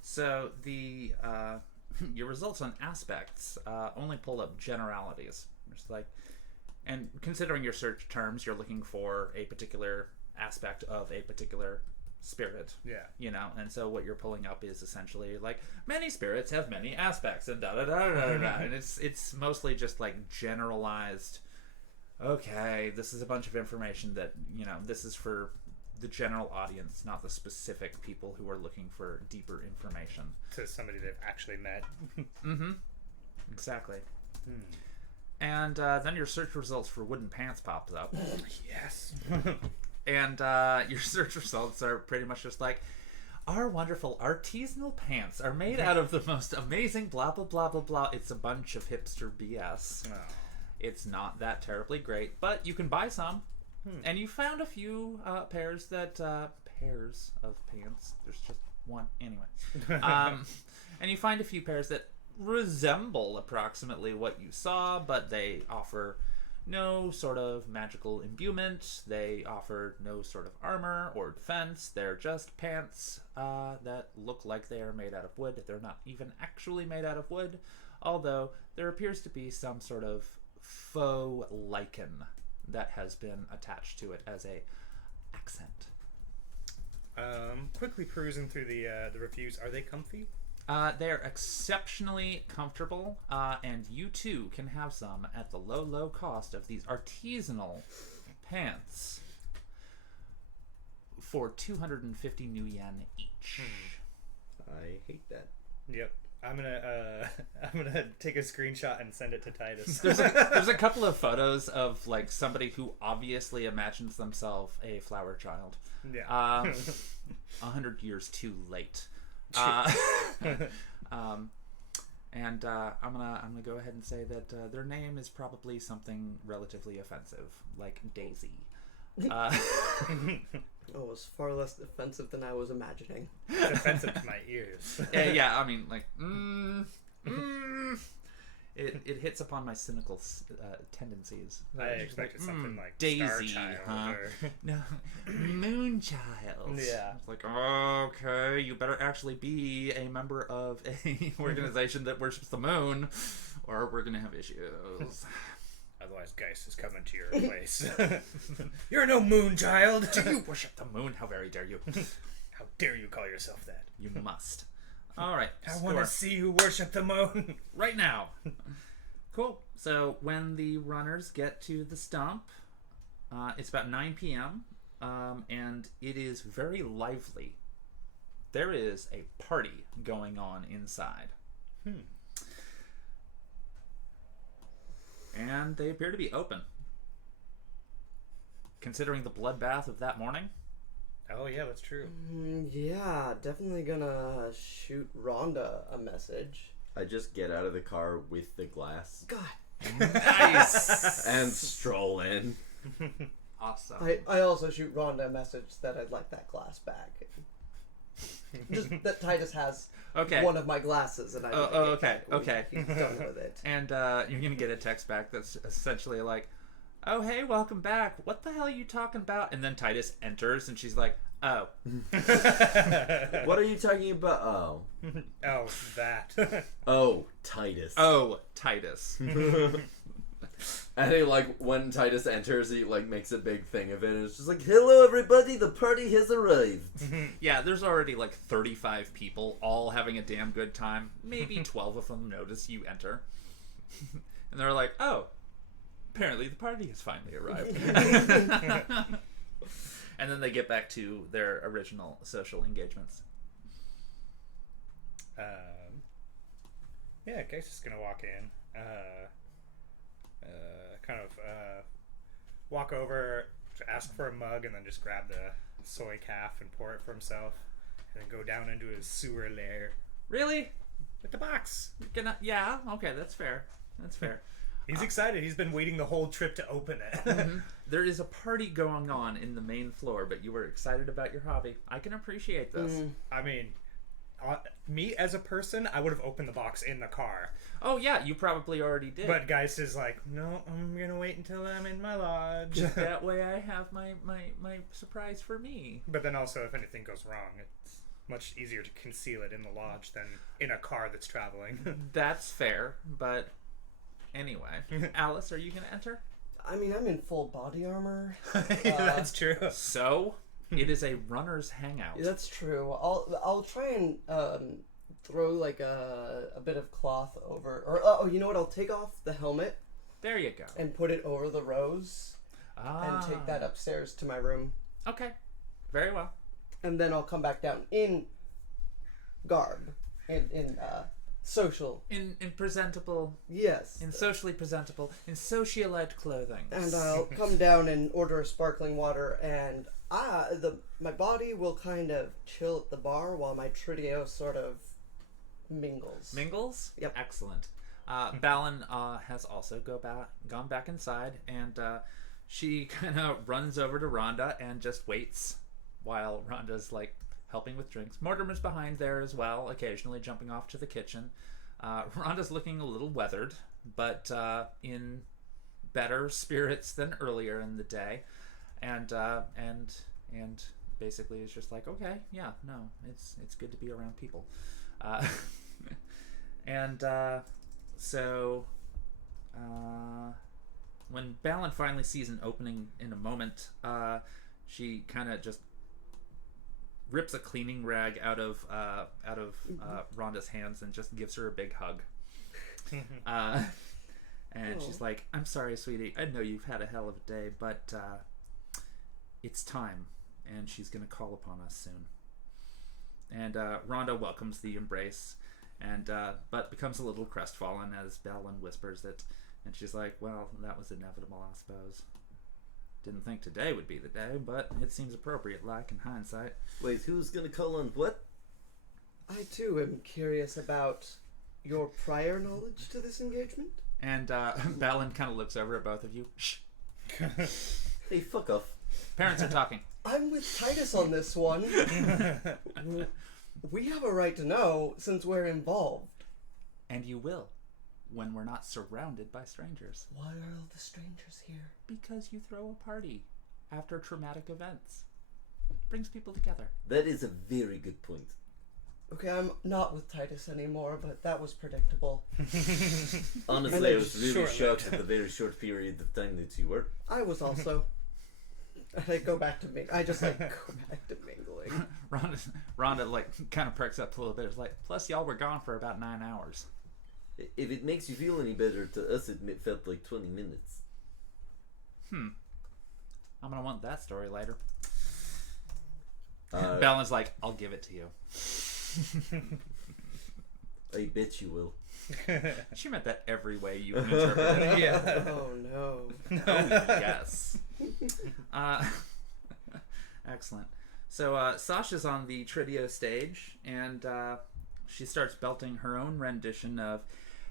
So the your results on aspects only pull up generalities. Just like, and considering your search terms, you're looking for a particular aspect of a particular spirit. Yeah. And so what you're pulling up is essentially like, many spirits have many aspects, and da da da da da. And it's mostly just like generalized. Okay, this is a bunch of information that this is for the general audience, not the specific people who are looking for deeper information. To somebody they've actually met. Exactly. And then your search results for wooden pants pops up. Yes. And your search results are pretty much just like, our wonderful artisanal pants are made out of the most amazing blah blah blah blah blah. It's a bunch of hipster BS. Oh. It's not that terribly great, but you can buy some. And you found a few pairs of pants. There's just one anyway. And you find a few pairs that resemble approximately what you saw, but they offer no sort of magical imbuement. They offer no sort of armor or defense. They're just pants that look like they are made out of wood. They're not even actually made out of wood, although there appears to be some sort of faux lichen that has been attached to it as a accent. Quickly perusing through the reviews, are they comfy? They're exceptionally comfortable, and you too can have some at the low cost of these artisanal pants for 250 new yen each. I hate that. Yep. I'm gonna take a screenshot and send it to Titus. There's a couple of photos of like somebody who obviously imagines themselves a flower child. Yeah. 100 years too late. And I'm gonna go ahead and say that their name is probably something relatively offensive, like Daisy. Oh, it's far less offensive than I was imagining. It's offensive to my ears. Yeah, I mean, like, it hits upon my cynical tendencies. I expected something like Daisy, Star Child huh? or... No, Moonchild. Yeah. It's like, okay, you better actually be a member of a organization that worships the moon, or we're gonna have issues. Otherwise, Geist is coming to your place. You're no moon child. Do you worship the moon? How very dare you? How dare you call yourself that? You must. All right. I want to see you worship the moon right now. Cool. So when the runners get to the stump, it's about 9 p.m. And it is very lively. There is a party going on inside. And they appear to be open. Considering the bloodbath of that morning. Oh, yeah, that's true. Yeah, definitely gonna shoot Rhonda a message. I just get out of the car with the glass God. Nice. and stroll in. Awesome. I also shoot Rhonda a message that I'd like that glass back. Just that Titus has one of my glasses, and I okay. He's done with it. And you're gonna get a text back that's essentially like, "Oh, hey, welcome back. What the hell are you talking about?" And then Titus enters, and she's like, "Oh, What are you talking about? Oh, Oh, that. oh, Titus. oh, Titus." I think like when Titus enters, he like makes a big thing of it. And it's just like, "Hello, everybody! The party has arrived." Yeah, there's already like 35 people, all having a damn good time. Maybe 12 of them notice you enter, and they're like, "Oh, apparently the party has finally arrived." And then they get back to their original social engagements. Yeah, Geist is gonna walk in. Walk over, ask for a mug, and then just grab the soy calf and pour it for himself, and then go down into his sewer lair Really? with the box. Yeah, okay, that's fair. That's fair. He's excited. He's been waiting the whole trip to open it. There is a party going on in the main floor, but you were excited about your hobby. I can appreciate this. I mean, me as a person, I would have opened the box in the car. Oh, yeah, you probably already did. But Geist is like, no, I'm going to wait until I'm in my lodge. That way I have my surprise for me. But then also, if anything goes wrong, it's much easier to conceal it in the lodge than in a car that's traveling. That's fair, but anyway. Alice, are you going to enter? I mean, I'm in full body armor. That's true. So, it is a runner's hangout. That's true. I'll try and throw like a bit of cloth over, or oh, you know what? I'll take off the helmet. There you go. And put it over the rose, and take that upstairs to my room. Okay, very well. And then I'll come back down in garb, in social. In presentable. Yes. In socially presentable. In socialite clothing. And I'll come down and order a sparkling water, and my body will kind of chill at the bar while my trio sort of mingles. Mingles? Yep. Excellent. Balin has also gone back inside, and she kind of runs over to Rhonda and just waits while Rhonda's like helping with drinks. Mortimer's behind there as well, occasionally jumping off to the kitchen. Rhonda's looking a little weathered, but in better spirits than earlier in the day, and basically is just like, okay, yeah, no, it's good to be around people. So when Balin finally sees an opening in a moment, she kind of just rips a cleaning rag out of Rhonda's hands and just gives her a big hug. And she's like, "I'm sorry, sweetie. I know you've had a hell of a day, but it's time." And she's going to call upon us soon. And Rhonda welcomes the embrace and but becomes a little crestfallen as Balin whispers it, and she's like, "Well, that was inevitable, I suppose. Didn't think today would be the day, but it seems appropriate, like in hindsight." Wait, who's gonna call on what? I too am curious about your prior knowledge to this engagement. And Balin kind of looks over at both of you. Shh. Hey, fuck off. Parents are talking. I'm with Titus on this one. We have a right to know since we're involved. And you will, when we're not surrounded by strangers. Why are all the strangers here? Because you throw a party after traumatic events. Brings people together. That is a very good point. Okay, I'm not with Titus anymore, but that was predictable. Honestly, I was really Short-lived. shocked at the very short period of time that you were. I was also. I go back to me. I just go back to mingling. Rhonda like kind of perks up a little bit. It's like, plus y'all were gone for about 9 hours. If it makes you feel any better, to us it felt like 20 minutes. I'm gonna want that story later. Balin's like, I'll give it to you. I bet you will. She meant that every way you can interpret it. Yeah. Oh no. Oh, yes. Excellent. So Sasha's on the Tridio stage, and she starts belting her own rendition of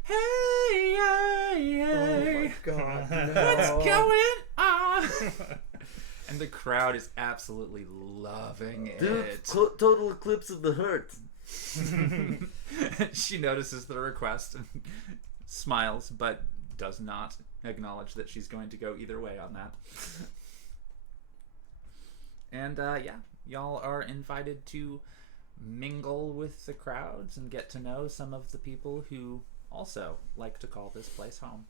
"Hey, hey, Oh hey, my god. No. what's going on?" And the crowd is absolutely loving Dude, it. total eclipse of the heart. She notices the request and smiles, but does not acknowledge that she's going to go either way on that. And yeah, y'all are invited to mingle with the crowds and get to know some of the people who also like to call this place home.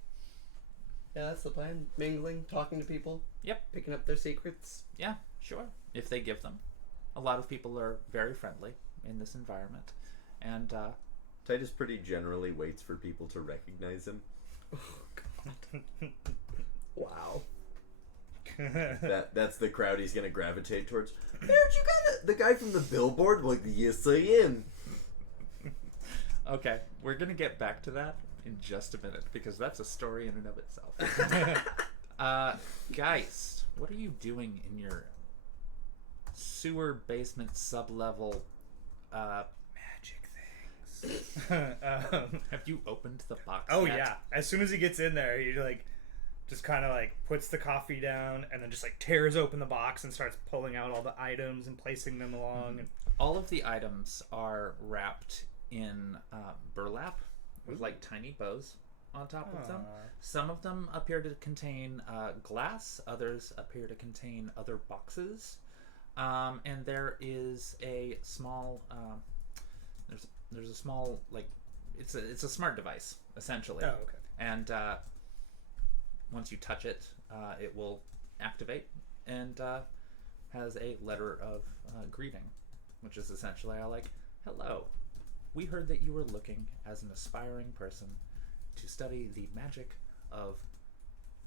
Yeah, that's the plan. Mingling, talking to people. Yep. Picking up their secrets. Yeah, sure. If they give them. A lot of people are very friendly in this environment. And Titus pretty generally waits for people to recognize him. Wow. That's the crowd he's gonna gravitate towards. Aren't you the guy from the billboard? Like, yes, I am. okay, we're going to get back to that in just a minute, because that's a story in and of itself. Geist, what are you doing in your sewer basement sublevel Magic things. have you opened the box Oh yet? yeah. As soon as he gets in there, he like just kind of like puts the coffee down and then just like tears open the box and starts pulling out all the items and placing them along. And All of the items are wrapped in burlap with like tiny bows on top of them. Some of them appear to contain glass, others appear to contain other boxes, and there is a small there's a small like it's a smart device essentially. Oh, okay. And once you touch it, it will activate and has a letter of greeting, which is essentially like, "Hello, we heard that you were looking as an aspiring person to study the magic of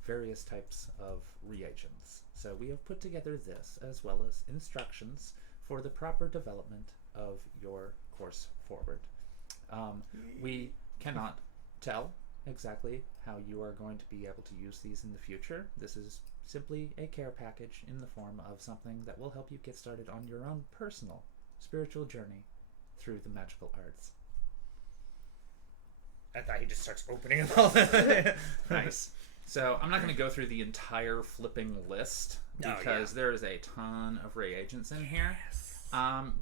various types of reagents. So we have put together this, as well as instructions for the proper development of your course forward. We cannot tell exactly how you are going to be able to use these in the future. This is simply a care package in the form of something that will help you get started on your own personal spiritual journey through the magical arts." I thought he just starts opening them all. Nice. So I'm not going to go through the entire flipping list because there is a ton of reagents in here.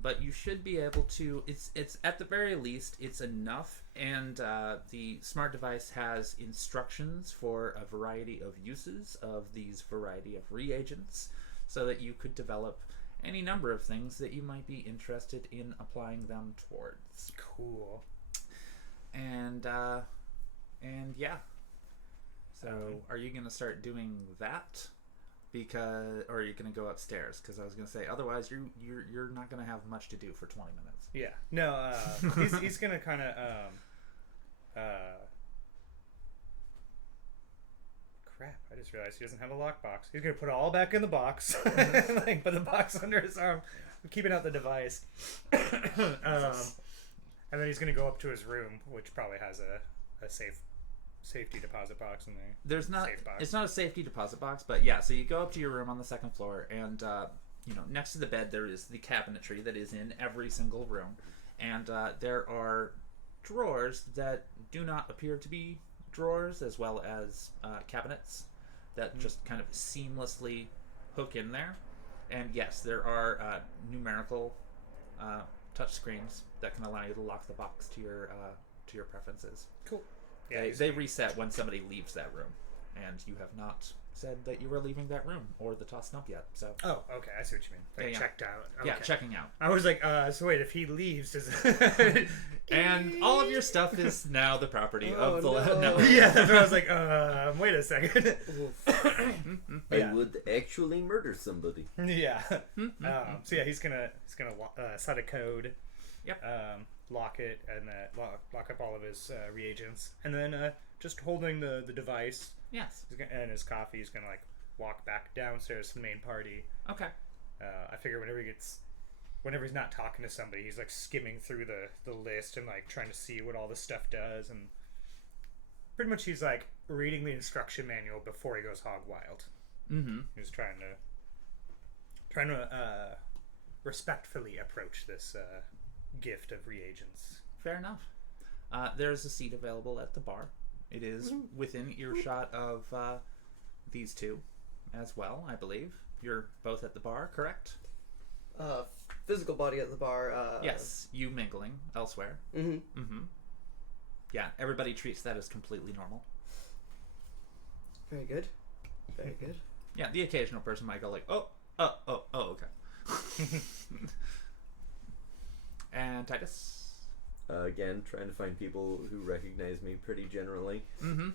But you should be able to. It's at the very least it's enough, and the smart device has instructions for a variety of uses of these variety of reagents, so that you could develop any number of things that you might be interested in applying them towards. Cool. And yeah. So, are you going to start doing that? Or are you going to go upstairs? Because I was going to say, otherwise you're not going to have much to do for 20 minutes. Yeah. No, he's going to kind of crap, I just realized he doesn't have a lockbox. He's going to put it all back in the box. Like, put the box under his arm, keeping out the device. And then he's gonna go up to his room, which probably has a safety deposit box in there. There's not. Safe box. It's not a safety deposit box, but yeah. So you go up to your room on the second floor, and next to the bed there is the cabinetry that is in every single room, and there are drawers that do not appear to be drawers, as well as cabinets that just kind of seamlessly hook in there. And yes, there are numerical touch screens that can allow you to lock the box to your preferences. Cool. Yeah, They reset when somebody leaves that room, and you have not said that you were leaving that room or the toss stump yet. So. Oh, okay. I see what you mean. Like Yeah. checked out. Okay. Yeah, checking out. I was like, so wait, if he leaves, does And all of your stuff is now the property Oh, of the no. network. Yeah, that's what I was like, wait a second. I would actually murder somebody. Yeah. So yeah, he's gonna set a code. Yep. Lock it and lock up all of his reagents, and then just holding the device Yes. and his coffee, he's gonna like walk back downstairs to the main party. Okay. I figure whenever he's not talking to somebody, he's like skimming through the list and like trying to see what all this stuff does, and pretty much he's like reading the instruction manual before he goes hog wild. Mm-hmm. He's trying to respectfully approach this gift of reagents. Fair enough. There's a seat available at the bar. It is within earshot of these two as well, I believe. You're both at the bar, correct? Physical body at the bar. Yes, you mingling elsewhere. Mm-hmm. Mm-hmm. Yeah, everybody treats that as completely normal. Very good. Very good. Yeah, the occasional person might go like, oh, okay. And Titus? Again, trying to find people who recognize me pretty generally. Mm-hmm.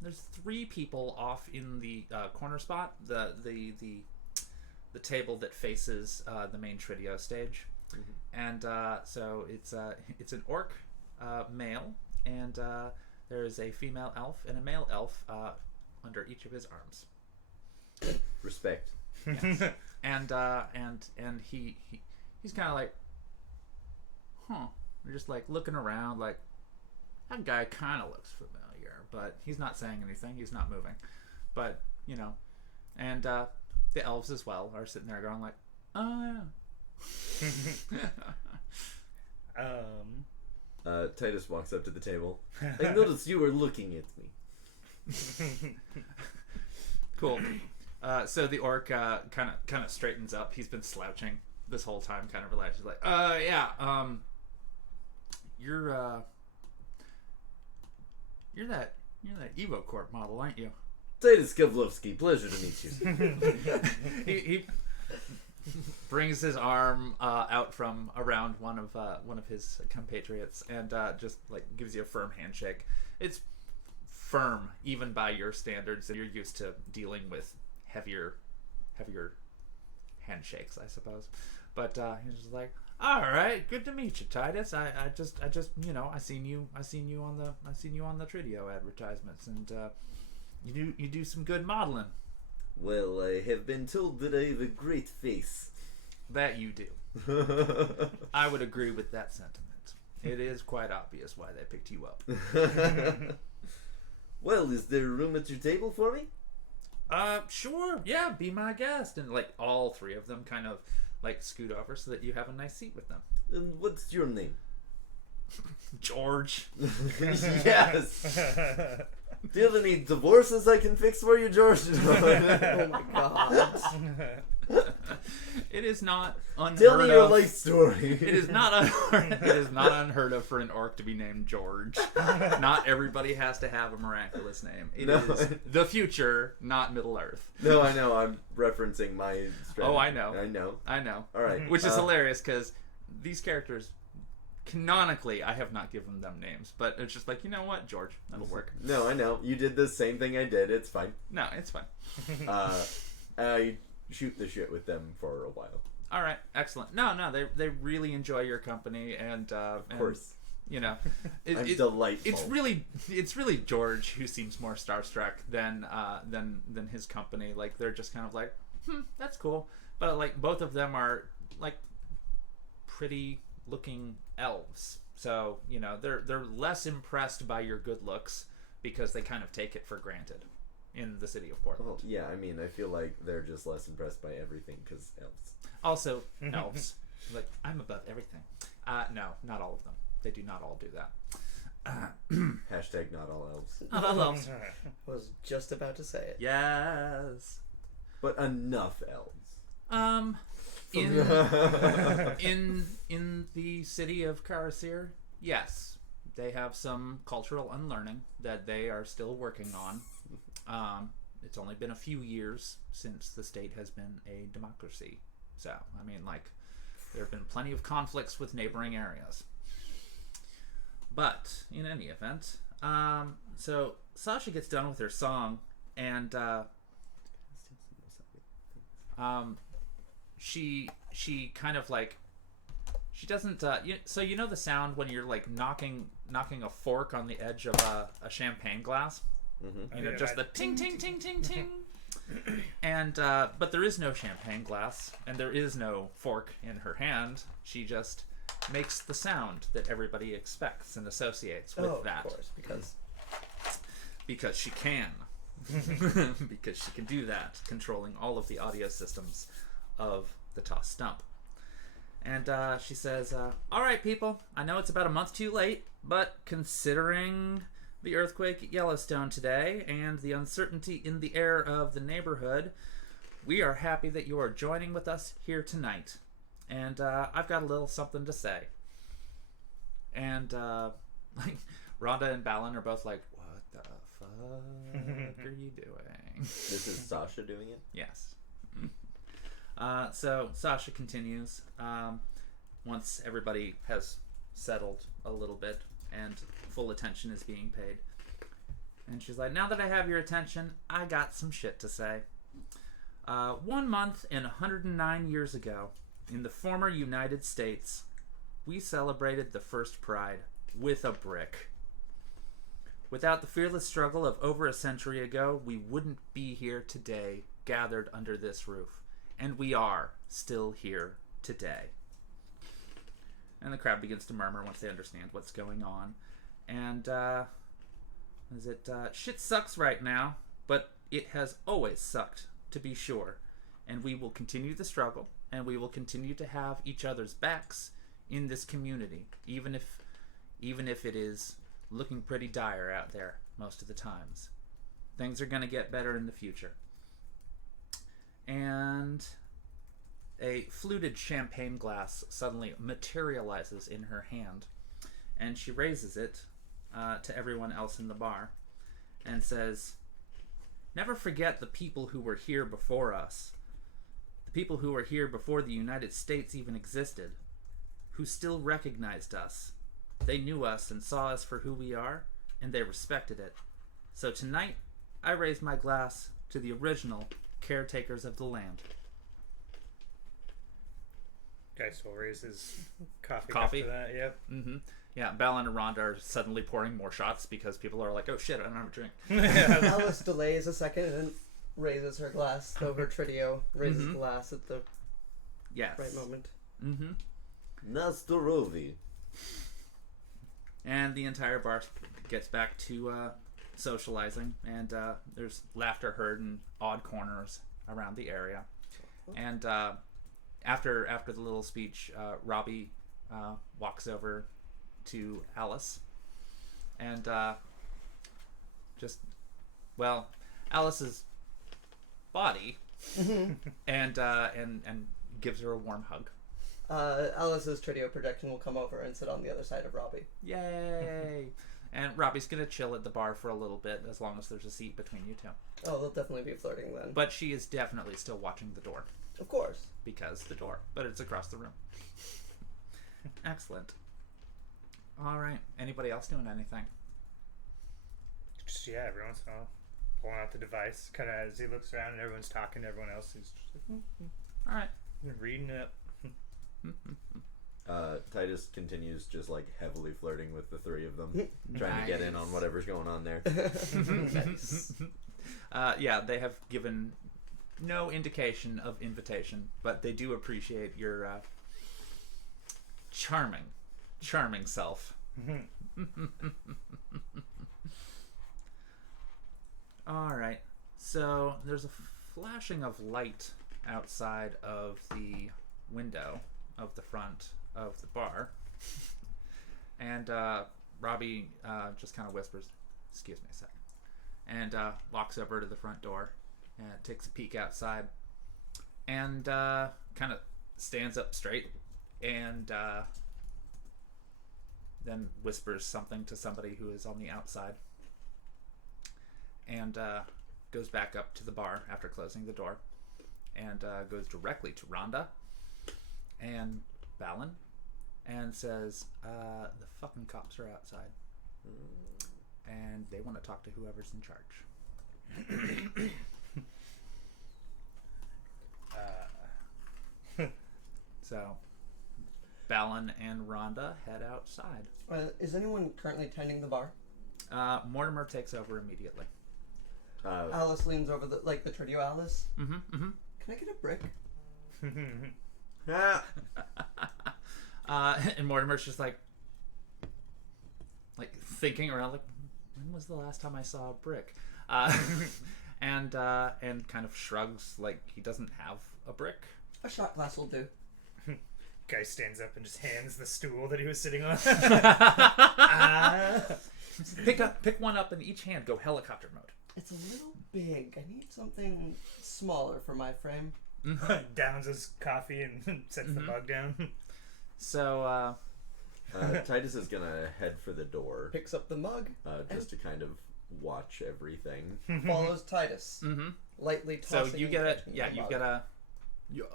There's three people off in the corner spot, the table that faces the main Tridio stage, and so it's an orc male, and there is a female elf and a male elf under each of his arms. Respect. Yes. and he's kind of like, We're just like looking around, like that guy kind of looks familiar, but he's not saying anything. He's not moving, but and the elves as well are sitting there going like, oh yeah. Titus walks up to the table. I noticed you were looking at me. Cool. So the orc kind of straightens up. He's been slouching this whole time, kind of relaxed. He's like, you're that Evo Corp model, aren't you? Titus Kevlovsky, pleasure to meet you. he brings his arm out from around one of his compatriots and just like gives you a firm handshake. It's firm even by your standards, and you're used to dealing with heavier handshakes, I suppose. But he's just like, all right, good to meet you, Titus. I just I seen you on the Tridio advertisements, and you do some good modeling. Well, I have been told that I have a great face. That you do. I would agree with that sentiment. It is quite obvious why they picked you up. Well, is there room at your table for me? Sure. Yeah, be my guest. And like all three of them kind of like scoot over so that you have a nice seat with them. And what's your name? George. Yes. Do you have any divorces I can fix for you, George? Oh my god. It is not unheard Tell me your of. life story. It is not unheard of for an orc to be named George. Not everybody has to have a miraculous name. It is the future, not Middle Earth. No, I know. I'm referencing my strategy. Oh, I know. I know. All right. Which is hilarious because these characters, canonically, I have not given them names, but it's just like, you know what, George, that'll work. No, I know. You did the same thing I did. It's fine. No, it's fine. I shoot the shit with them for a while. All right, excellent. No, they really enjoy your company, and Of course. you know, I'm delightful. It's really George who seems more starstruck than his company. Like they're just kind of like, that's cool. But like both of them are like pretty looking elves. So, you know, they're less impressed by your good looks because they kind of take it for granted in the city of Portland. Well, yeah, I mean, I feel like they're just less impressed by everything because elves. Also, elves. Like, I'm above everything. No, not all of them. They do not all do that. Hashtag not all elves. Not all elves. Was just about to say it. Yes. But enough elves. In the city of Karasir, yes, they have some cultural unlearning that they are still working on. It's only been a few years since the state has been a democracy, so I mean, like, there have been plenty of conflicts with neighboring areas. But in any event, so Sasha gets done with her song, and she kind of like, she doesn't so you know the sound when you're like knocking a fork on the edge of a champagne glass, you know, just the ting ting ting ting ting. And but there is no champagne glass and there is no fork in her hand. She just makes the sound that everybody expects and associates with that. Of course, because she can. Because she can do that, controlling all of the audio systems of the toss stump. And she says, all right, people, I know it's about a month too late, but considering the earthquake at Yellowstone today and the uncertainty in the air of the neighborhood, we are happy that you are joining with us here tonight. And I've got a little something to say. And like Rhonda and Balin are both like, what the fuck are you doing? This is Sasha doing it? Yes. So Sasha continues once everybody has settled a little bit and full attention is being paid. And she's like, now that I have your attention, I got some shit to say. 1 month and 109 years ago, in the former United States, we celebrated the first Pride with a brick. Without the fearless struggle of over a century ago, we wouldn't be here today, gathered under this roof. And we are still here today. And the crowd begins to murmur once they understand what's going on. And, shit sucks right now, but it has always sucked, to be sure. And we will continue the struggle, and we will continue to have each other's backs in this community, even if it is looking pretty dire out there most of the times. Things are going to get better in the future. And a fluted champagne glass suddenly materializes in her hand, and she raises it to everyone else in the bar and says, never forget the people who were here before us. The people who were here before the United States even existed, who still recognized us. They knew us and saw us for who we are, and they respected it. So tonight, I raise my glass to the original caretakers of the land. Guys will raise his coffee. Coffee? After that, yep. Mm-hmm. Yeah, Balin and Rhonda are suddenly pouring more shots because people are like, oh shit, I don't have a drink. Alice delays a second and raises her glass, though her Tritio raises glass at the right moment. Mm-hmm. Nastorovi. And the entire bar gets back to socializing, and there's laughter heard in odd corners around the area. And after the little speech, Robbie walks over to Alice, and Alice's body, and gives her a warm hug. Alice's Tritio projection will come over and sit on the other side of Robbie. Yay! And Robbie's gonna chill at the bar for a little bit, as long as there's a seat between you two. Oh, they'll definitely be flirting then. But she is definitely still watching the door. Of course. Because the door. But it's across the room. Excellent. Alright. Anybody else doing anything? Just, yeah, every once in a while, pulling out the device, kind of as he looks around and everyone's talking to everyone else, he's just like, Alright. reading it. Titus continues just like heavily flirting with the three of them, trying to get in on whatever's going on there. Nice. Yeah, they have given no indication of invitation, but they do appreciate your charming self. All right. So there's a flashing of light outside of the window of the front of the bar, and Robbie just kind of whispers, "Excuse me a second," and walks over to the front door and takes a peek outside, and kind of stands up straight, and then whispers something to somebody who is on the outside, and goes back up to the bar after closing the door, and goes directly to Rhonda and Balin and says, the fucking cops are outside and they want to talk to whoever's in charge. So Balin and Rhonda head outside. Is anyone currently tending the bar? Mortimer takes over immediately. Alice leans over the trio Alice. Can I get a brick? And Mortimer's just like thinking around, like, when was the last time I saw a brick? And kind of shrugs like he doesn't have a brick. A shot glass will do. Guy stands up and just hands the stool that he was sitting on. Pick one up in each hand. Go helicopter mode. It's a little big. I need something smaller for my frame. Downs his coffee and sets the mug down. So Titus is gonna head for the door, Picks up the mug. just to kind of watch everything. Follows Titus. so Lightly tossing. you get a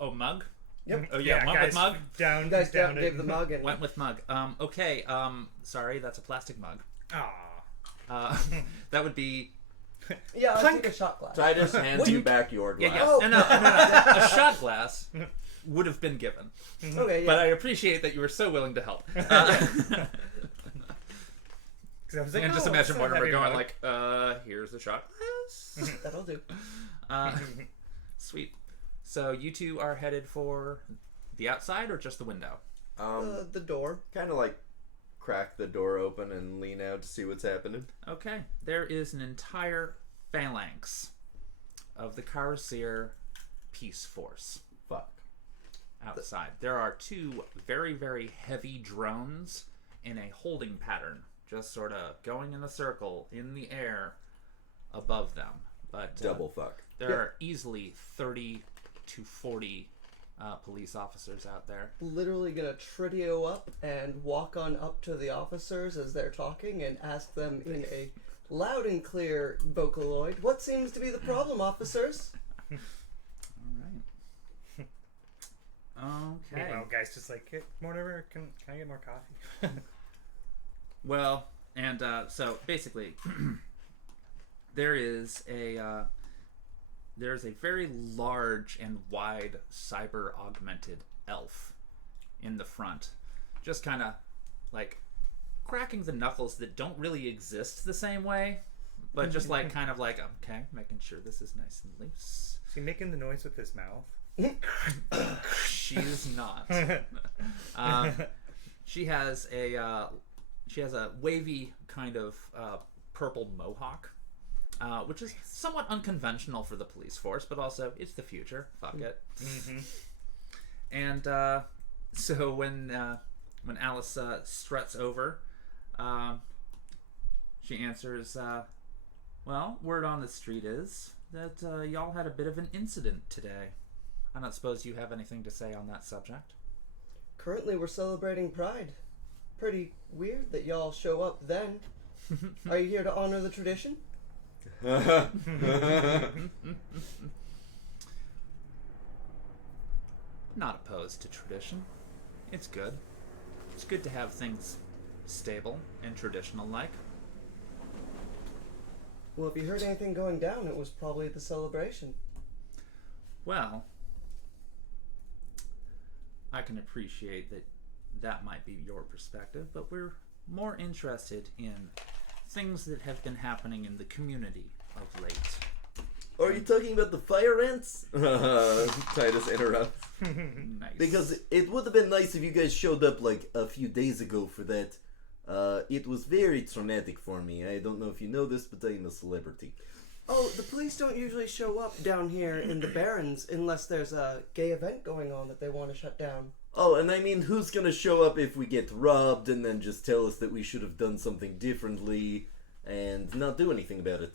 mug. Yep. Oh yeah, went with mug. Down. You guys down gave the mug and Went with mug. Okay. Sorry, that's a plastic mug. That would be. yeah, I'll take a shot glass. Titus hands you back your glass. Yeah. Oh. No. A shot glass would have been given. Okay, yeah. But I appreciate that you were so willing to help. I was like, And just oh, imagine it's a Mortimer heavy going mug. like, here's the shot glass. That'll do. Sweet. So you two are headed for the outside or just the window? The door. Kind of like crack the door open and lean out to see what's happening. Okay. There is an entire phalanx of the Karasir Peace Force Fuck. outside. There are two very, very heavy drones in a holding pattern, just sort of going in a circle in the air above them. But Double fuck. there are easily 30 to 40 police officers out there. Literally gonna trio up and walk on up to the officers as they're talking and ask them in a loud and clear vocaloid, what seems to be the problem, officers? Alright. Okay. Meanwhile, guy's just like, hey, Mortimer, can I get more coffee? Well, and so basically, there's a very large and wide cyber augmented elf in the front, just kind of like cracking the knuckles that don't really exist the same way, but just like kind of like, okay, making sure this is nice and loose. Is he making the noise with his mouth? She is not. She has a wavy kind of purple mohawk, which is somewhat unconventional for the police force, but also it's the future. Fuck it. And so when Alice struts over, she answers, well, word on the street is that y'all had a bit of an incident today. I don't suppose you have anything to say on that subject? Currently we're celebrating Pride. Pretty weird that y'all show up then. Are you here to honor the tradition? Not opposed to tradition. It's good. It's good to have things stable and traditional like. Well, if you heard anything going down, it was probably at the celebration. Well, I can appreciate that might be your perspective, but we're more interested in things that have been happening in the community of late. Or you talking about the fire ants? Titus interrupts. Nice. Because it would have been nice if you guys showed up like a few days ago for that. It was very traumatic for me. I don't know if you know this, but I'm a celebrity. Oh, the police don't usually show up down here in the Barrens unless there's a gay event going on that they want to shut down. Oh, and I mean, who's gonna show up if we get robbed and then just tell us that we should have done something differently and not do anything about it?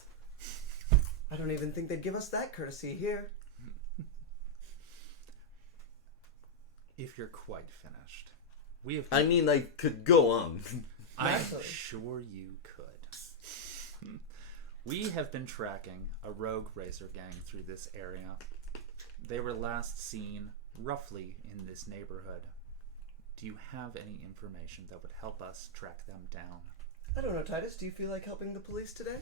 I don't even think they'd give us that courtesy here. If you're quite finished. We have... I mean, I could go on. I'm Naturally. sure you could. We have been tracking a rogue racer gang through this area. They were last seen roughly in this neighborhood. Do you have any information that would help us track them down? I don't know, Titus. Do you feel like helping the police today?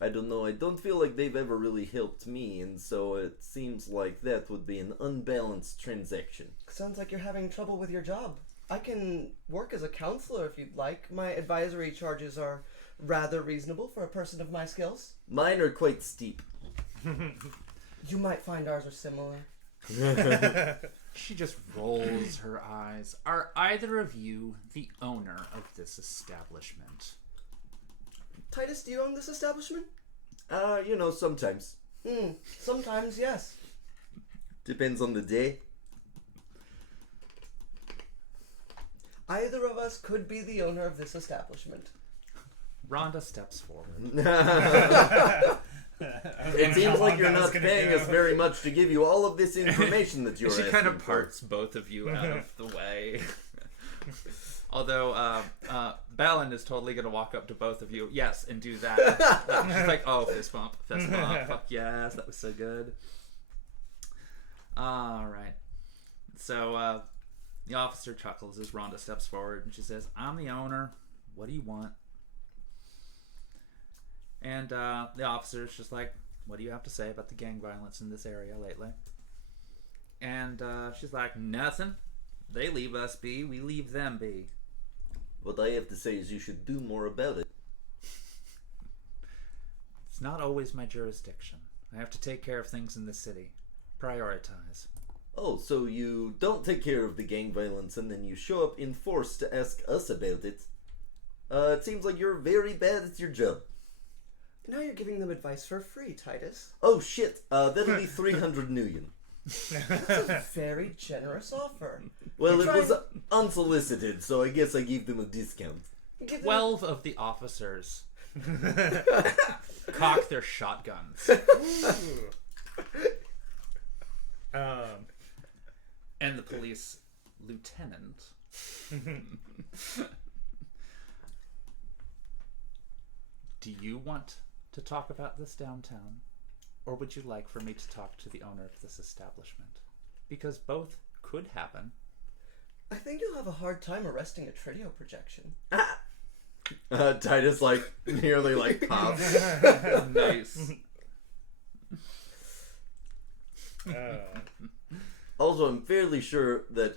I don't know, I don't feel like they've ever really helped me, and so it seems like that would be an unbalanced transaction. Sounds like you're having trouble with your job. I can work as a counselor if you'd like. My advisory charges are rather reasonable for a person of my skills. Mine are quite steep. You might find ours are similar. She just rolls her eyes. Are either of you the owner of this establishment? Titus, do you own this establishment? You know, sometimes. Sometimes, yes. Depends on the day. Either of us could be the owner of this establishment. Rhonda steps forward. It seems like you're not paying us very much to give you all of this information that you're She asking kind of for. parts both of you out of the way. Although Balin is totally going to walk up to both of you, yes, and do that. She's like, oh, fist bump, fuck yes, that was so good. All right. So the officer chuckles as Rhonda steps forward and she says, I'm the owner. What do you want? And the officer's just like, what do you have to say about the gang violence in this area lately? And she's like, nothing. They leave us be, we leave them be. What I have to say is you should do more about it. It's not always my jurisdiction. I have to take care of things in the city. Prioritize. Oh, so you don't take care of the gang violence and then you show up in force to ask us about it. It seems like you're very bad at your job. Now you're giving them advice for free, Titus. Oh shit, that'll be 300 million. That's a very generous offer. Well, You're it was unsolicited, so I guess I gave them a discount. 12 of the officers cock their shotguns. And the police lieutenant do you want to talk about this downtown, or would you like for me to talk to the owner of this establishment? Because both could happen. I think you'll have a hard time arresting a Tritio projection. Titus, like, nearly, like, pops. Nice. Also, I'm fairly sure that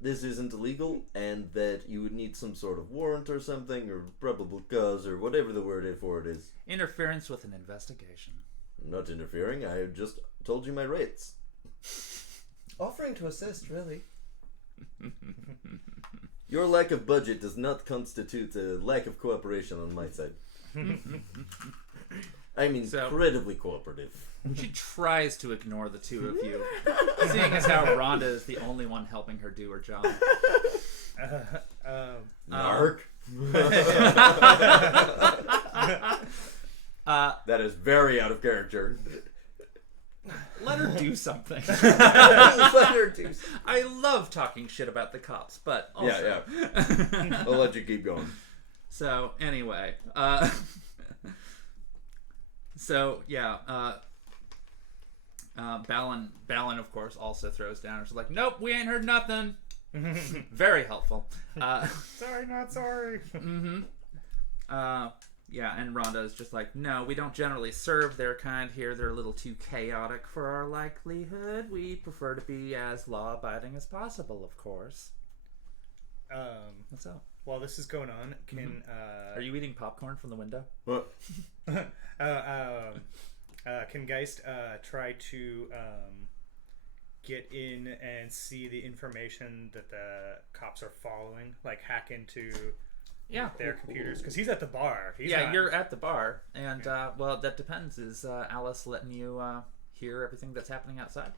this isn't illegal and that you would need some sort of warrant or something, or probable cause, or whatever the word for it is. Interference with an investigation. I'm not interfering, I just told you my rates. Offering to assist, really. Your lack of budget does not constitute a lack of cooperation on my side. I'm incredibly cooperative. She tries to ignore the two of you, seeing as how Rhonda is the only one helping her do her job. Narc. That is very out of character. Let her do something. Let her do something. I love talking shit about the cops, but also... Yeah. I'll let you keep going. So, anyway. Balin, of course, also throws down. She's like, nope, we ain't heard nothing. Very helpful. Sorry, not sorry. Yeah, and Rhonda is just like, no, we don't generally serve their kind here. They're a little too chaotic for our likelihood. We prefer to be as law-abiding as possible, of course. What's up? While this is going on, can Are you eating popcorn from the window? What? Can Geist try to get in and see the information that the cops are following? Like hack into their computers? Because he's at the bar. You're at the bar. And, well, that depends. Is Alice letting you hear everything that's happening outside?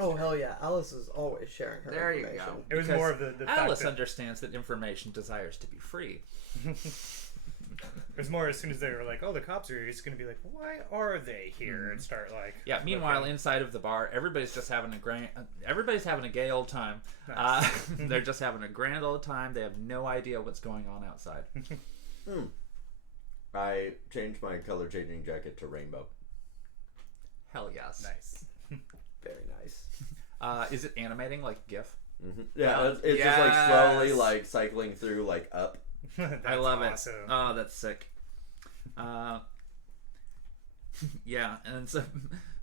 Oh, hell yeah. Alice is always sharing her There you information. go. It was Because more of the fact Alice that understands that information desires to be free. it was more as soon as they were like, "Oh, the cops are here," he's going to be like, "Why are they here?" And start like, Yeah. Meanwhile, inside of the bar, everybody's just having a gay old time. Nice. They're just having a grand old time. They have no idea what's going on outside. I changed my color changing jacket to rainbow. Hell yes. nice. Very nice. Is it animating like GIF? Mm-hmm. Yeah, it's just like slowly like cycling through like up. I love awesome. it. Oh, that's sick. Yeah, and so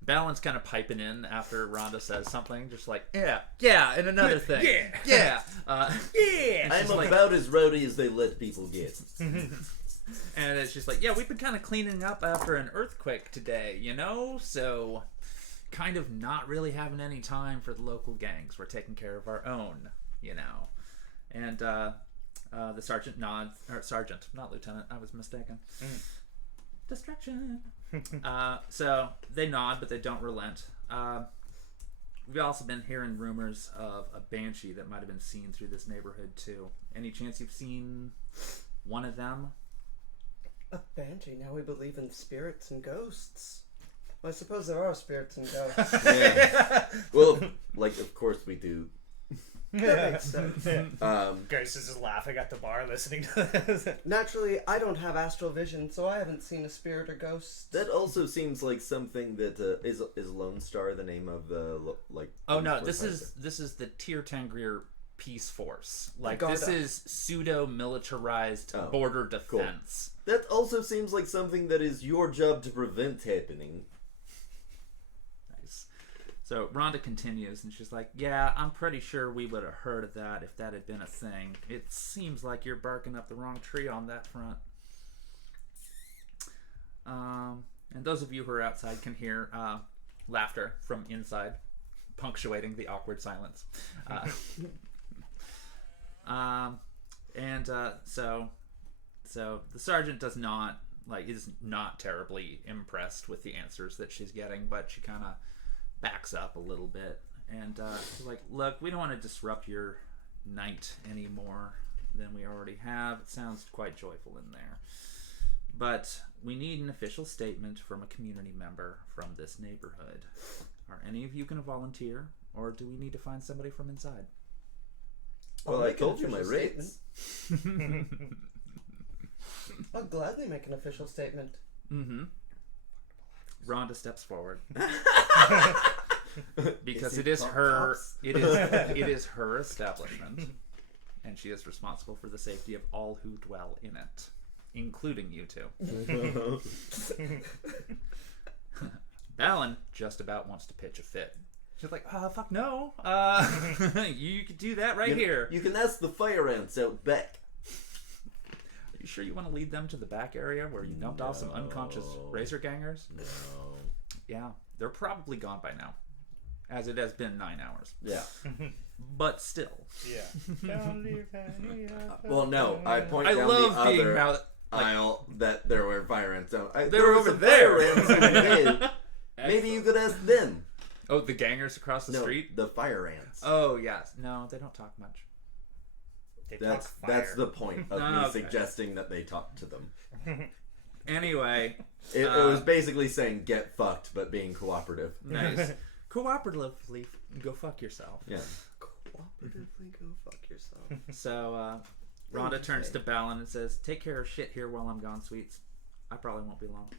Balance kind of piping in after Rhonda says something, just like, yeah, and another thing. Yeah. And I'm she's like, about as rowdy as they let people get. and it's just like, yeah, we've been kind of cleaning up after an earthquake today, so kind of not really having any time for the local gangs. We're taking care of our own, And the sergeant nods, or sergeant, not lieutenant. I was mistaken. Distraction. So they nod, but they don't relent. We've also been hearing rumors of a banshee that might have been seen through this neighborhood too. Any chance you've seen one of them? A banshee. Now we believe in spirits and ghosts. Well, I suppose there are spirits and ghosts. Yeah. Well, like of course we do. That makes sense. Geist is just laughing at the bar, listening to this. Naturally, I don't have astral vision, so I haven't seen a spirit or ghost. That also seems like something that is Lone Star the name of the like. Oh no, police force? this is the Tir Tangrir Peace Force. Like Garda. this is pseudo militarized border defense. Cool. That also seems like something that is your job to prevent happening. Nice. So Rhonda continues, and she's like, "Yeah, I'm pretty sure we would have heard of that if that had been a thing. It seems like you're barking up the wrong tree on that front." And those of you who are outside can hear laughter from inside, punctuating the awkward silence. So the sergeant is not terribly impressed with the answers that she's getting, but she kind of backs up a little bit and she's like, "Look, we don't want to disrupt your night any more than we already have. It sounds quite joyful in there, but we need an official statement from a community member from this neighborhood. Are any of you going to volunteer, or do we need to find somebody from inside?" Well, I'll I make an told you my official rates. I'll gladly make an official statement. Rhonda steps forward because Is it it is called her cops? it is her establishment, and she is responsible for the safety of all who dwell in it, including you two. Balin just about wants to pitch a fit. She's like, fuck no. You could do that right here. You can ask the fire ants out back. Are you sure you want to lead them to the back area where you dumped off some unconscious razor gangers? No. Yeah, they're probably gone by now, as it has been 9 hours. Yeah. But still. Yeah. Well, no. I point I down love the being other out. aisle that there were fire ants. They were over there. Maybe you could ask them. Oh, the gangers across the No, street? the fire ants. Oh, yes. No, they don't talk much. That's the point of me Okay. suggesting that they talk to them. Anyway. It was basically saying get fucked, but being cooperative. Nice. Cooperatively, go fuck yourself. Yeah. Cooperatively go fuck yourself. So, Rhonda turns to Balin and says, "Take care of shit here while I'm gone, sweets. I probably won't be long."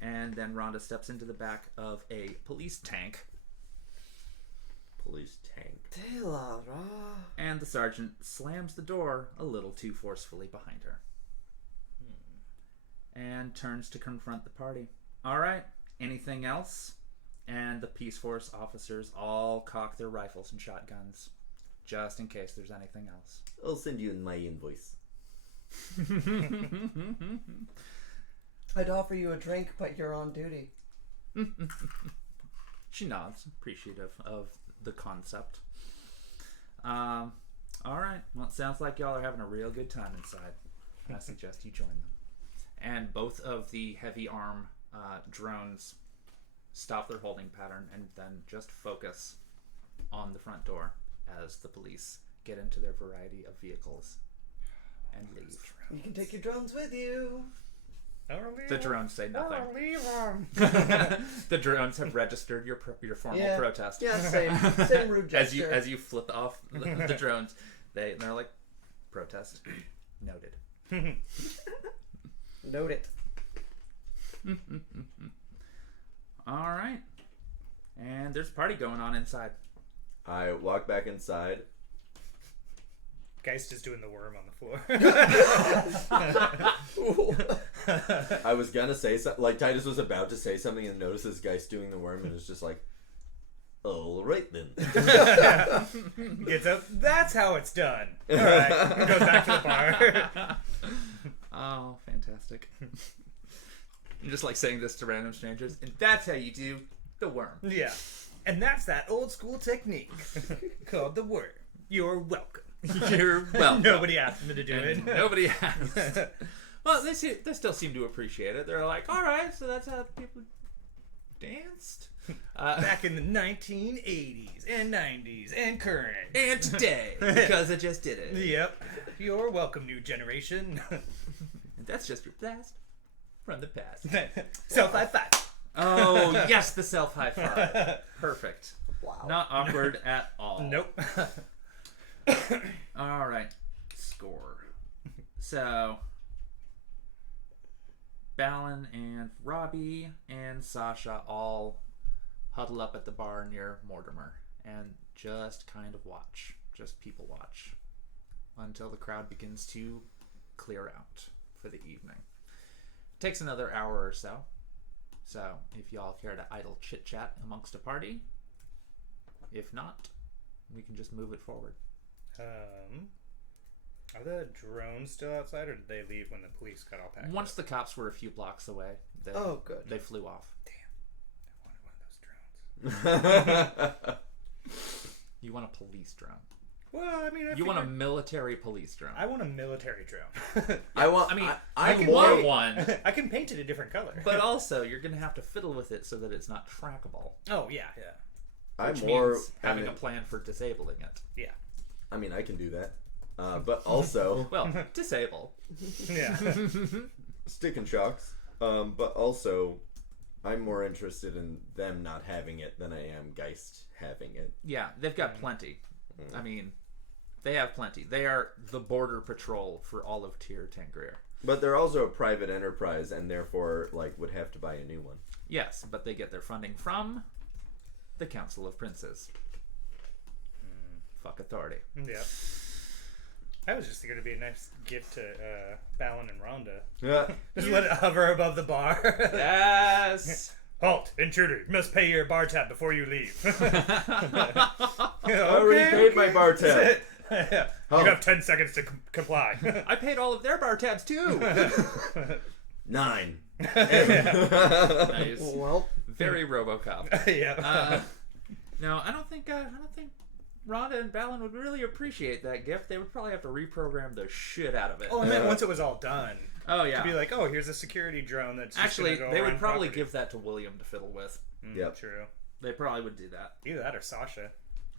And then Rhonda steps into the back of a police tank. Police tank. Terra. And the sergeant slams the door a little too forcefully behind her. And turns to confront the party. "All right, anything else?" And the Peace Force officers all cock their rifles and shotguns, just in case there's anything else. I'll send you my invoice. I'd offer you a drink, but you're on duty. She nods, appreciative of the concept. All right. Well, it sounds like y'all are having a real good time inside. I suggest you join them. And both of the heavy arm drones stop their holding pattern and then just focus on the front door as the police get into their variety of vehicles and leave. You can take your drones with you. The drones say nothing. Leave them. The drones have registered your formal protest. Yeah, same rude gesture. As you flip off the drones, they're like, protest noted. Note it. All right, and there's a party going on inside. I walk back inside. Guy's just doing the worm on the floor. I was gonna say something. Like, Titus was about to say something and notices Geist doing the worm and is just like, all right then. Gets up. That's how it's done. All right. Goes back to the bar. Oh, fantastic. I'm just like saying this to random strangers. And that's how you do the worm. Yeah. And that's that old school technique called the worm. You're welcome. You're welcome. Nobody asked me to do it. Nobody asked. Well, they still seem to appreciate it. They're like, all right, so that's how people danced. Back in the 1980s and 90s and current. And today, because I just did it. Yep. You're welcome, new generation. And that's just your blast from the past. Self high five. Oh, yes, the self high five. Perfect. Wow. Not awkward at all. Nope. All right. Score. So, Balin and Robbie and Sasha all huddle up at the bar near Mortimer and just kind of watch. Just people watch until the crowd begins to clear out for the evening. It takes another hour or so. So, if y'all care to idle chit-chat amongst a party, if not, we can just move it forward. Are the drones still outside, or did they leave when the police got all packed? Once the cops were a few blocks away, good. They flew off. Damn, I wanted one of those drones. You want a police drone? Well, I mean, You want a military police drone? I want a military drone. I want one. I can paint it a different color. But also, you're going to have to fiddle with it so that it's not trackable. Oh yeah. Which means having a plan for disabling it. Yeah. I mean, I can do that. But also... Well, disable. Yeah. Stick and shocks. But also, I'm more interested in them not having it than I am Geist having it. Yeah, they've got plenty. I mean, they have plenty. They are the border patrol for all of Tier Tangrir. But they're also a private enterprise and therefore, would have to buy a new one. Yes, but they get their funding from the Council of Princes. Fuck authority. Yeah. That was just going to be a nice gift to Balin and Rhonda. Yeah. Just let it hover above the bar. Yes! Halt, intruder. You must pay your bar tab before you leave. I already paid my bar tab. Yeah. You have 10 seconds to comply. I paid all of their bar tabs too! 9. Nice. Well, Very RoboCop. Yeah. No, I don't think Rhonda and Balin would really appreciate that gift. They would probably have to reprogram the shit out of it. Oh, I meant once it was all done. Oh, yeah. To be like, oh, here's a security drone that's just Actually, gonna go they would around probably property. give that to William to fiddle with. Yep. True. They probably would do that. Either that or Sasha.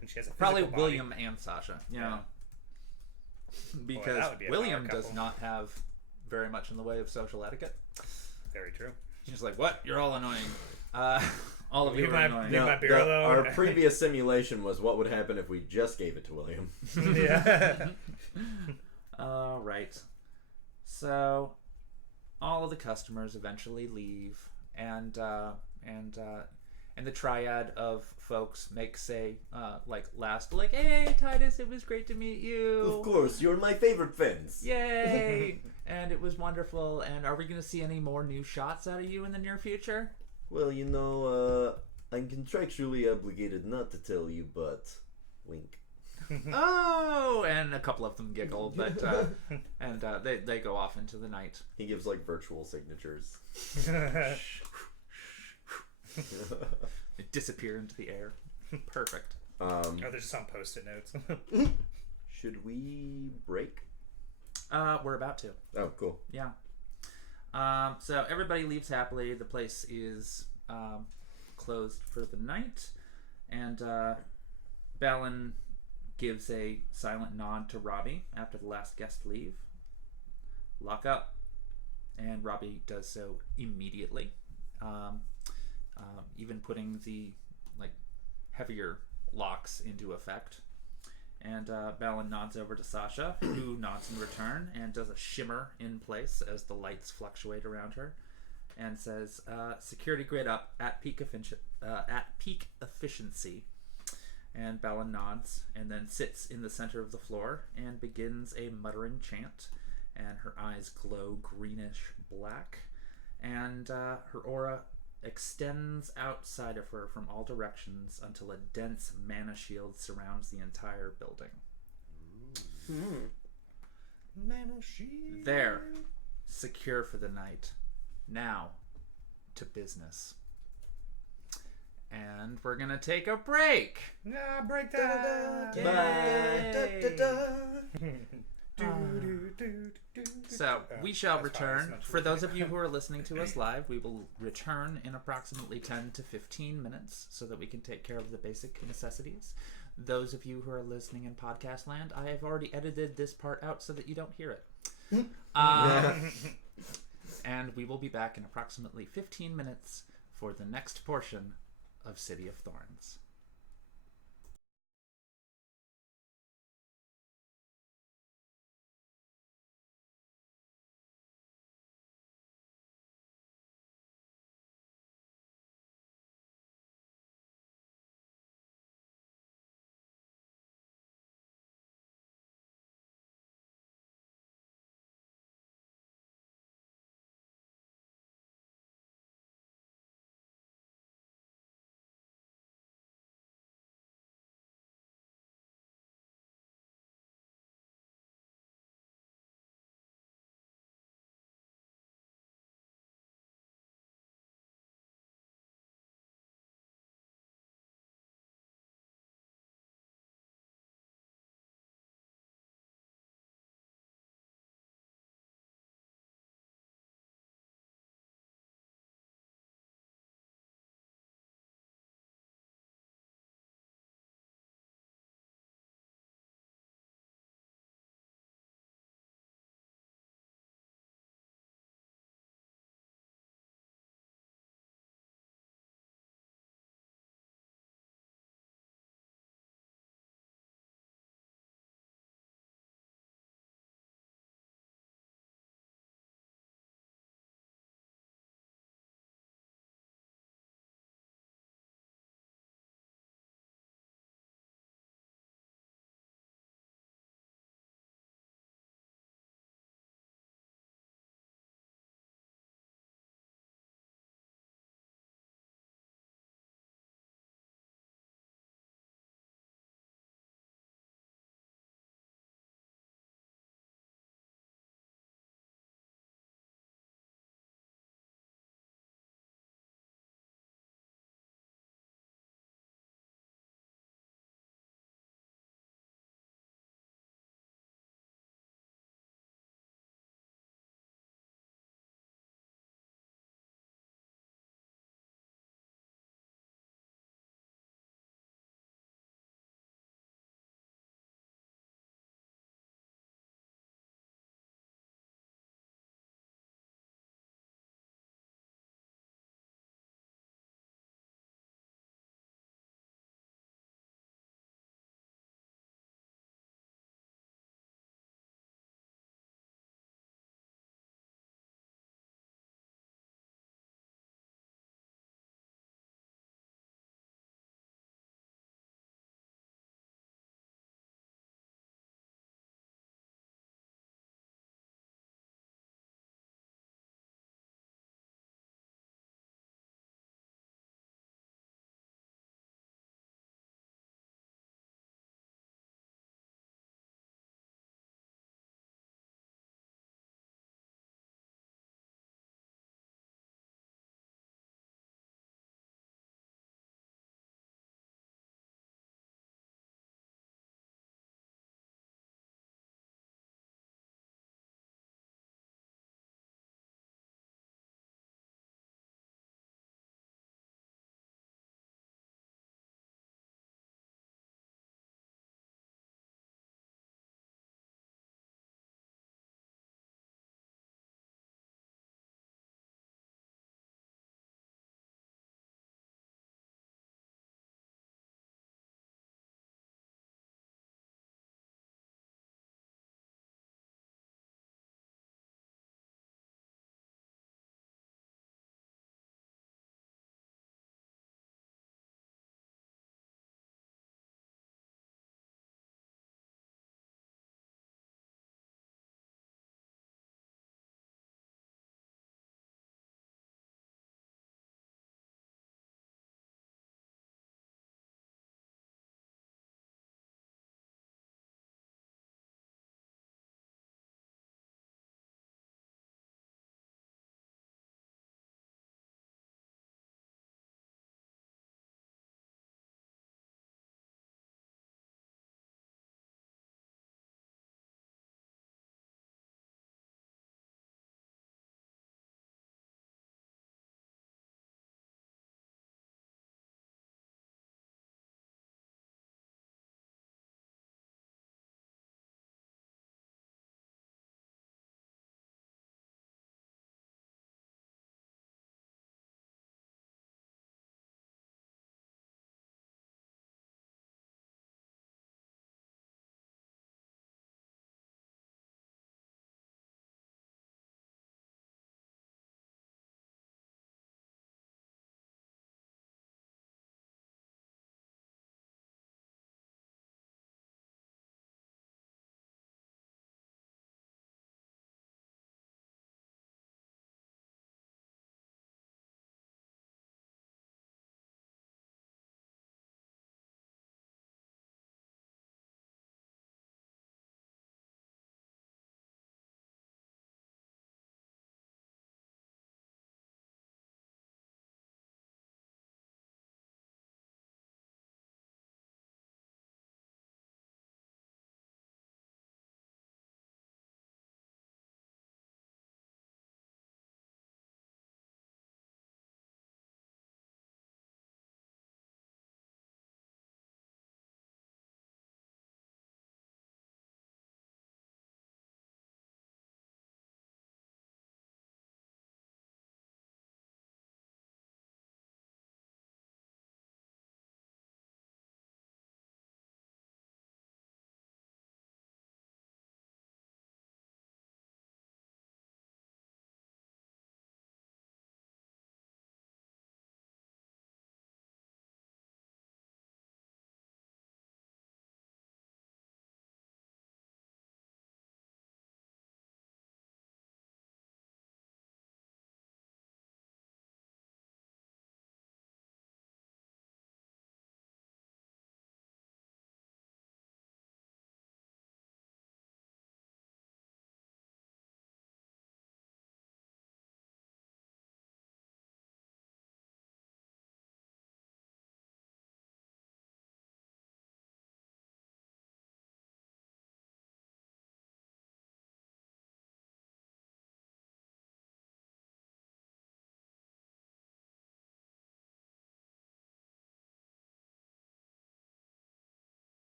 And she has a Probably physical body. William and Sasha. Yeah. Because that would be a William power does couple. not have very much in the way of social etiquette. Very true. He's just like, what? You're all annoying. All of you Leave are my- annoying. leave my beer alone. Our previous simulation was what would happen if we just gave it to William. Yeah. Right. So, all of the customers eventually leave, and the triad of folks makes a last hey Titus, it was great to meet you. Of course, you're my favorite fans. Yay! And it was wonderful. And are we going to see any more new shots out of you in the near future? Well, I'm contractually obligated not to tell you, but wink. Oh, and a couple of them giggle, but they go off into the night. He gives virtual signatures. They disappear into the air. Perfect. Oh, they're just on post-it notes. Should we break? We're about to. Oh, cool. Yeah. So everybody leaves happily. The place is closed for the night. And Balin gives a silent nod to Robbie after the last guest leave. Lock up. And Robbie does so immediately. Even putting the heavier locks into effect. And Balin nods over to Sasha, who nods in return and does a shimmer in place as the lights fluctuate around her, and says, "Security grid up at peak efficiency." And Balin nods and then sits in the center of the floor and begins a muttering chant. And her eyes glow greenish black, and her aura extends outside of her from all directions until a dense mana shield surrounds the entire building. Mana shield. There, secure for the night. Now, to business. And we're gonna take a break. Nah, break that. So we shall return. For those of you who are listening to us live, we will return in approximately 10 to 15 minutes so that we can take care of the basic necessities. Those of you who are listening in podcast land, I have already edited this part out so that you don't hear it. And we will be back in approximately 15 minutes for the next portion of City of Thorns.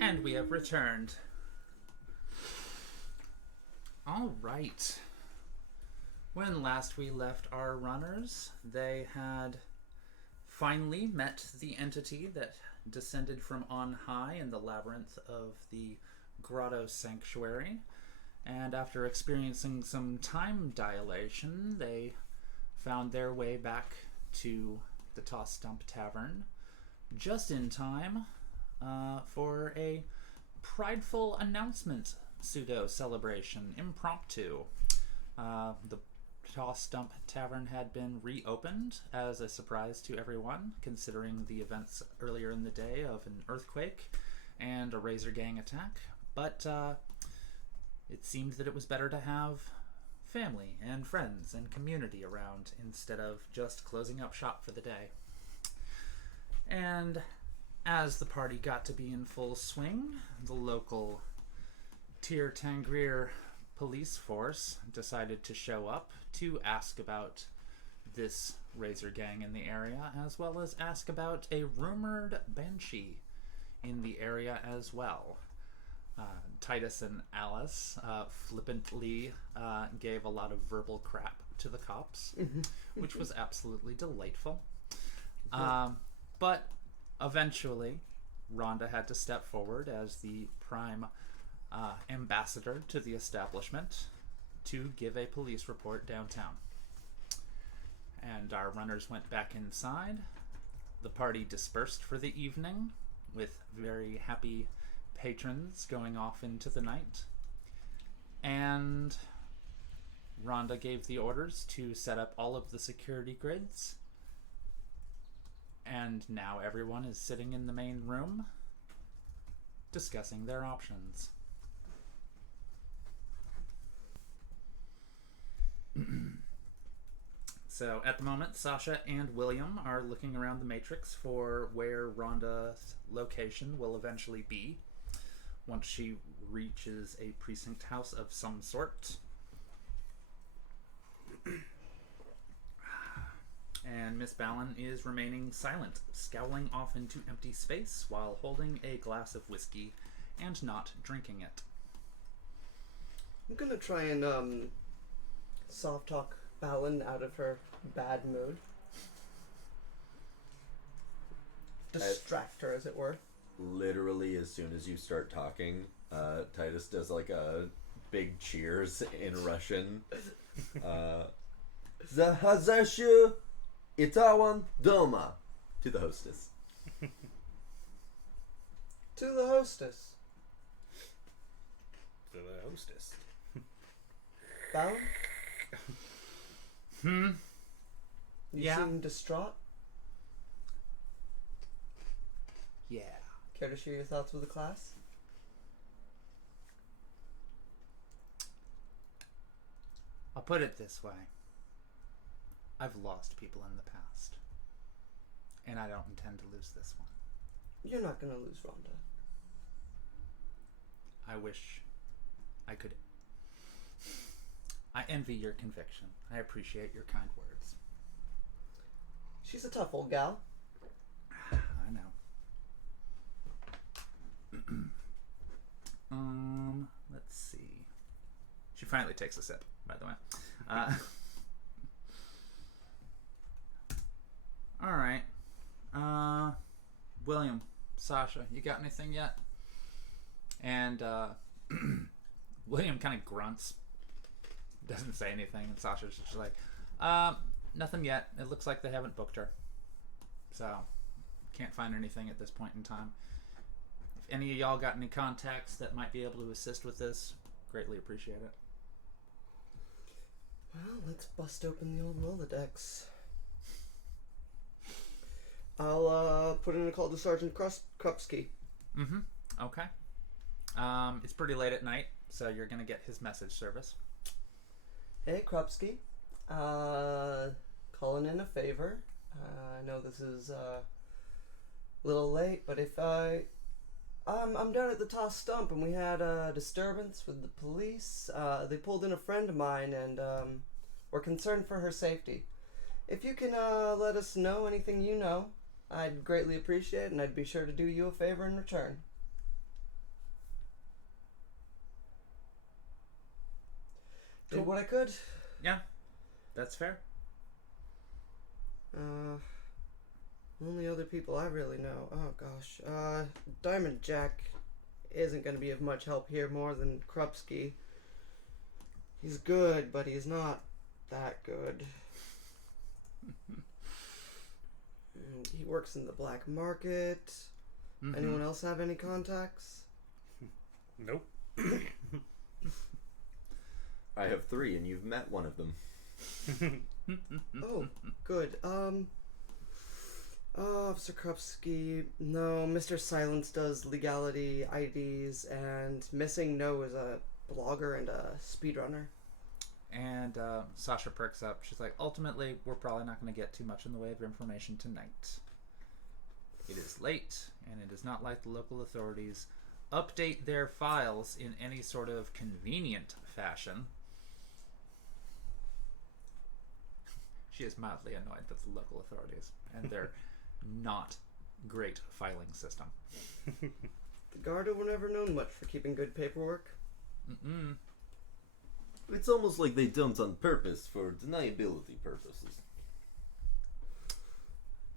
And we have returned. All right. When last we left our runners, they had finally met the entity that descended from on high in the labyrinth of the Grotto Sanctuary. And after experiencing some time dilation, they found their way back to the Toss Stump Tavern just in time for a prideful announcement pseudo-celebration, impromptu. The Toss Stump Tavern had been reopened as a surprise to everyone, considering the events earlier in the day of an earthquake and a Razor Gang attack. But it seemed that it was better to have family and friends and community around instead of just closing up shop for the day. And as the party got to be in full swing, the local Tir Tangrir police force decided to show up to ask about this Razor Gang in the area, as well as ask about a rumored banshee in the area as well. Titus and Alice flippantly gave a lot of verbal crap to the cops, which was absolutely delightful. But eventually, Rhonda had to step forward as the prime ambassador to the establishment to give a police report downtown. And our runners went back inside. The party dispersed for the evening, with very happy patrons going off into the night. And Rhonda gave the orders to set up all of the security grids. And now everyone is sitting in the main room discussing their options. So at the moment, Sasha and William are looking around the Matrix for where Rhonda's location will eventually be once she reaches a precinct house of some sort. And Miss Ballin is remaining silent, scowling off into empty space while holding a glass of whiskey and not drinking it. I'm gonna try and soft talk Ballin out of her bad mood. Distract her, as it were. Literally, as soon as you start talking, Titus does like a big cheers in Russian. Zahazashu Itawan Doma to the hostess. To the hostess. To the hostess. Ballin? You Yeah. seem distraught. Yeah. Care to share your thoughts with the class? I'll put it this way. I've lost people in the past. And I don't intend to lose this one. You're not gonna lose Rhonda. I wish I could. I envy your conviction. I appreciate your kind words. She's a tough old gal. I know. Let's see. She finally takes a sip, by the way. All right. William, Sasha, you got anything yet? And William kind of grunts. Doesn't say anything, and Sasha's just like, nothing yet. It looks like they haven't booked her. So, can't find anything at this point in time. If any of y'all got any contacts that might be able to assist with this, greatly appreciate it. Well, let's bust open the old Rolodex. I'll put in a call to Sergeant Krupski. Okay. It's pretty late at night, so you're going to get his message service. Hey, Krupski. Calling in a favor. I know this is a little late, but if I'm down at the Toss Stump and we had a disturbance with the police. They pulled in a friend of mine and we're concerned for her safety. If you can let us know anything you know, I'd greatly appreciate it, and I'd be sure to do you a favor in return. Did what I could. Yeah, that's fair. Only other people I really know. Oh gosh. Diamond Jack isn't going to be of much help here more than Krupski. He's good, but he's not that good. He works in the black market. Mm-hmm. Anyone else have any contacts? Nope. I have 3, and you've met one of them. Oh, good. Officer Krupski. No, Mr. Silence does legality, IDs, and Missing No is a blogger and a speedrunner. And Sasha perks up. She's like, ultimately, we're probably not going to get too much in the way of information tonight. It is late, and it is not like the local authorities update their files in any sort of convenient fashion. She is mildly annoyed with the local authorities and their not great filing system. The Garda were never known much for keeping good paperwork. Mm-mm. It's almost like they don't on purpose for deniability purposes.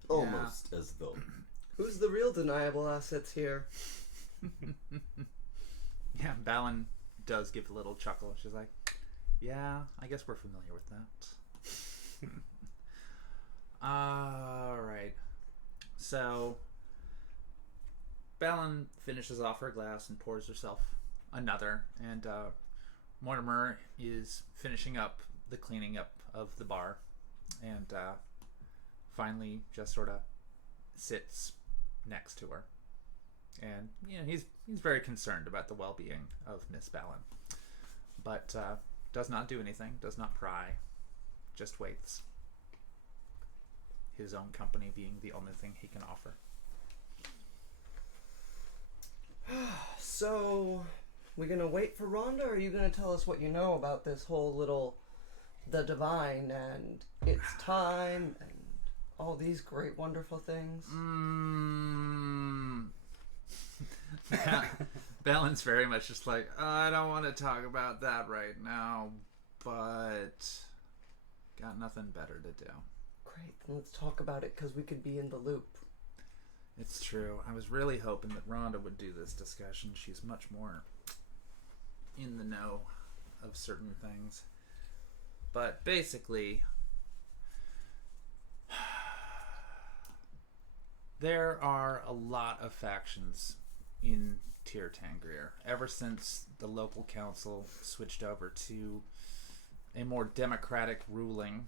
Almost as though. Who's the real deniable assets here? Yeah, Balin does give a little chuckle. She's like, yeah, I guess we're familiar with that. Alright. So, Balin finishes off her glass and pours herself another, and Mortimer is finishing up the cleaning up of the bar, and finally just sort of sits next to her. And he's very concerned about the well-being of Miss Balin, but does not do anything, does not pry, just waits. His own company being the only thing he can offer. So, we gonna wait for Rhonda, or are you gonna tell us what you know about this whole little the divine and its time and all these great wonderful things? Balin's very much just like, I don't want to talk about that right now, but got nothing better to do. Great, then let's talk about it, because we could be in the loop. It's true. I was really hoping that Rhonda would do this discussion. She's much more in the know of certain things. But basically, there are a lot of factions in Tir Tangrir. Ever since the local council switched over to a more democratic ruling,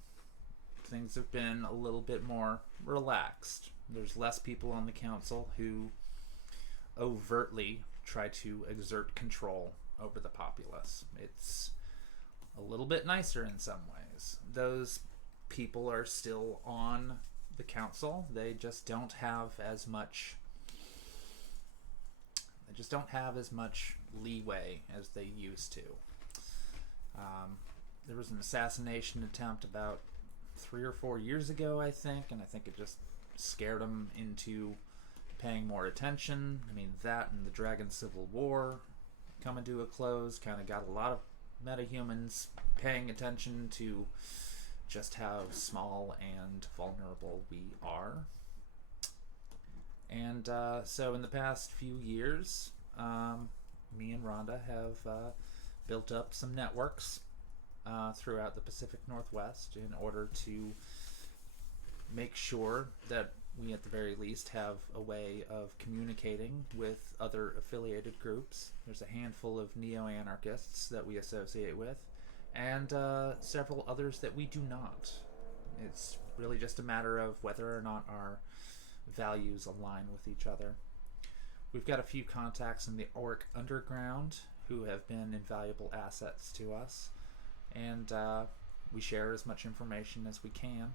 things have been a little bit more relaxed. There's less people on the council who overtly try to exert control over the populace. It's a little bit nicer in some ways. Those people are still on the council. They just don't have as much leeway as they used to. There was an assassination attempt about 3 or 4 years ago, I think, and I think it just scared them into paying more attention. I mean, that and the Dragon Civil War coming to a close kind of got a lot of metahumans paying attention to just how small and vulnerable we are. And so in the past few years, me and Rhonda have built up some networks throughout the Pacific Northwest in order to make sure that we at the very least have a way of communicating with other affiliated groups. There's a handful of neo-anarchists that we associate with, and several others that we do not. It's really just a matter of whether or not our values align with each other. We've got a few contacts in the Orc Underground who have been invaluable assets to us, and we share as much information as we can.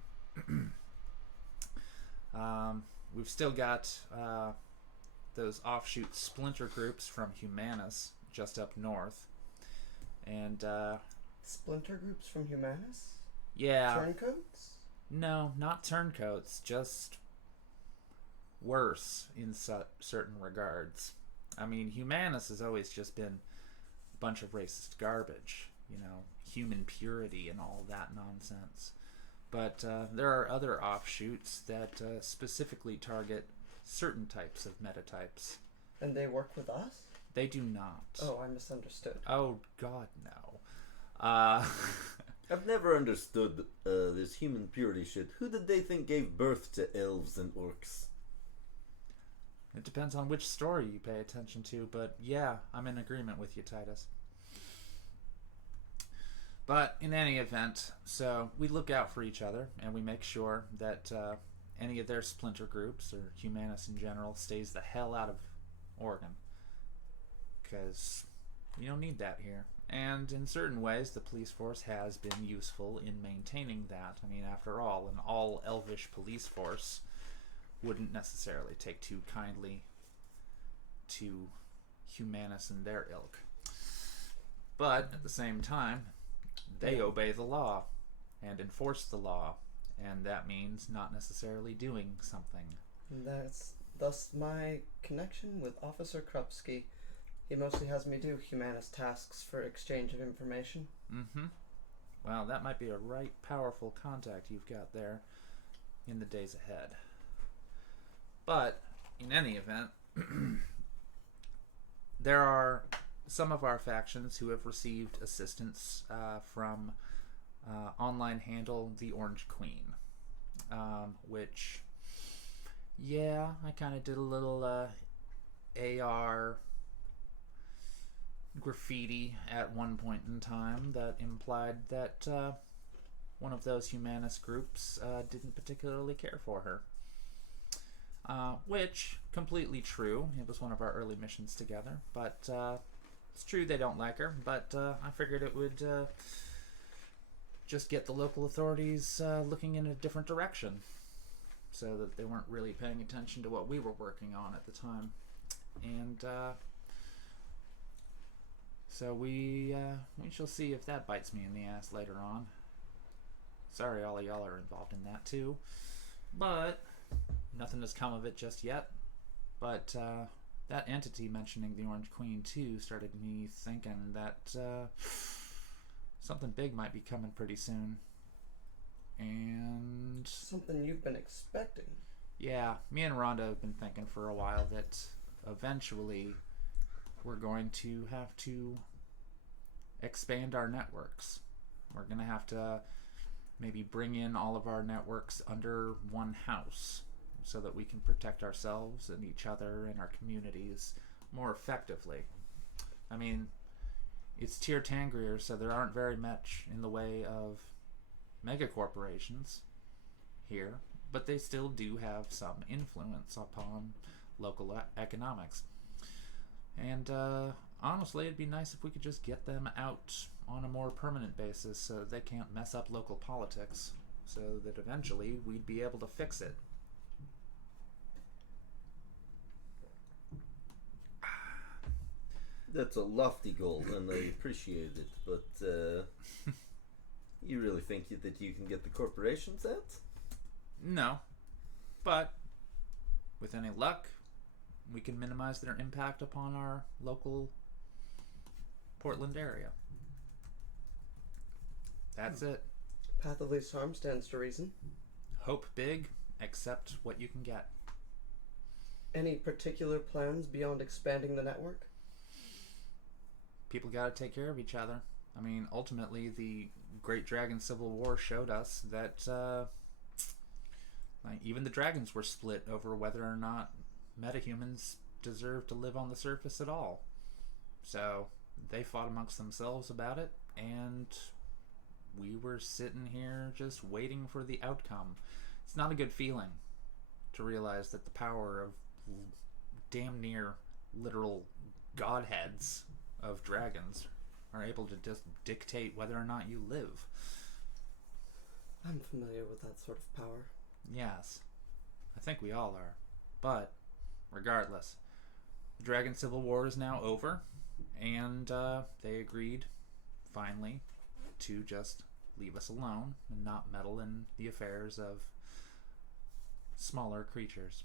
We've still got those offshoot splinter groups from Humanus just up north, and Splinter groups from Humanus? yeah, Turncoats? no, not turncoats, just worse in certain regards. I mean, Humanus has always just been a bunch of racist garbage. human purity and all that nonsense. But there are other offshoots that specifically target certain types of metatypes. And they work with us? They do not. Oh, I misunderstood. Oh, God, no. I've never understood this human purity shit. Who did they think gave birth to elves and orcs? It depends on which story you pay attention to, but yeah, I'm in agreement with you, Titus. But in any event, so we look out for each other, and we make sure that any of their splinter groups, or Humanus in general, stays the hell out of Oregon. Because we don't need that here. And in certain ways, the police force has been useful in maintaining that. I mean, after all, an all-elvish police force wouldn't necessarily take too kindly to Humanus and their ilk. But at the same time, they obey the law and enforce the law, and that means not necessarily doing something. And that's thus my connection with Officer Krupski. He mostly has me do Humanist tasks for exchange of information. Mm-hmm. Well, that might be a right powerful contact you've got there in the days ahead. But, in any event, there are some of our factions who have received assistance from online handle The Orange Queen, which, yeah, I kind of did a little AR graffiti at one point in time that implied that one of those humanist groups didn't particularly care for her. Which, completely true. It was one of our early missions together, but it's true they don't like her, but I figured it would just get the local authorities looking in a different direction, so that they weren't really paying attention to what we were working on at the time. And so we shall see if that bites me in the ass later on. Sorry all of y'all are involved in that too, but nothing has come of it just yet. But that entity mentioning the Orange Queen too started me thinking that something big might be coming pretty soon. And something you've been expecting. Yeah, me and Rhonda have been thinking for a while that eventually we're going to have to expand our networks. We're going to have to maybe bring in all of our networks under one house so that we can protect ourselves and each other and our communities more effectively. I mean, it's Tyr Tangrir, so there aren't very much in the way of mega corporations here, but they still do have some influence upon local economics. And honestly, it'd be nice if we could just get them out on a more permanent basis so they can't mess up local politics, so that eventually we'd be able to fix it. That's a lofty goal, and I appreciate it, but you really think that you can get the corporations out? No, but with any luck, we can minimize their impact upon our local Portland area. That's it. Path of least harm stands to reason. Hope big, accept what you can get. Any particular plans beyond expanding the network? People gotta take care of each other. I mean, ultimately, the Great Dragon Civil War showed us that even the dragons were split over whether or not metahumans deserve to live on the surface at all. So they fought amongst themselves about it, and we were sitting here just waiting for the outcome. It's not a good feeling to realize that the power of damn near literal godheads of dragons are able to just dictate whether or not you live. I'm familiar with that sort of power. Yes, I think we all are. But regardless, the Dragon Civil War is now over, and they agreed, finally, to just leave us alone and not meddle in the affairs of smaller creatures.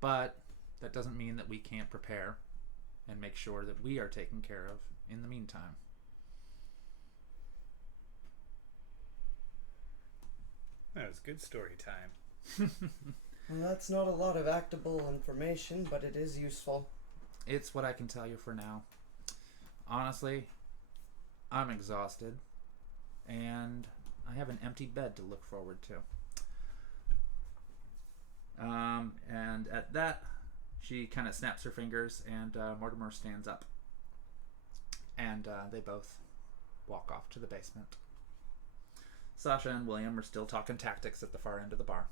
But that doesn't mean that we can't prepare and make sure that we are taken care of in the meantime. was good story time. Well, that's not a lot of actable information, but it is useful. It's what I can tell you for now. Honestly, I'm exhausted, and I have an empty bed to look forward to. And at that, she kind of snaps her fingers, and Mortimer stands up. And they both walk off to the basement. Sasha and William are still talking tactics at the far end of the bar.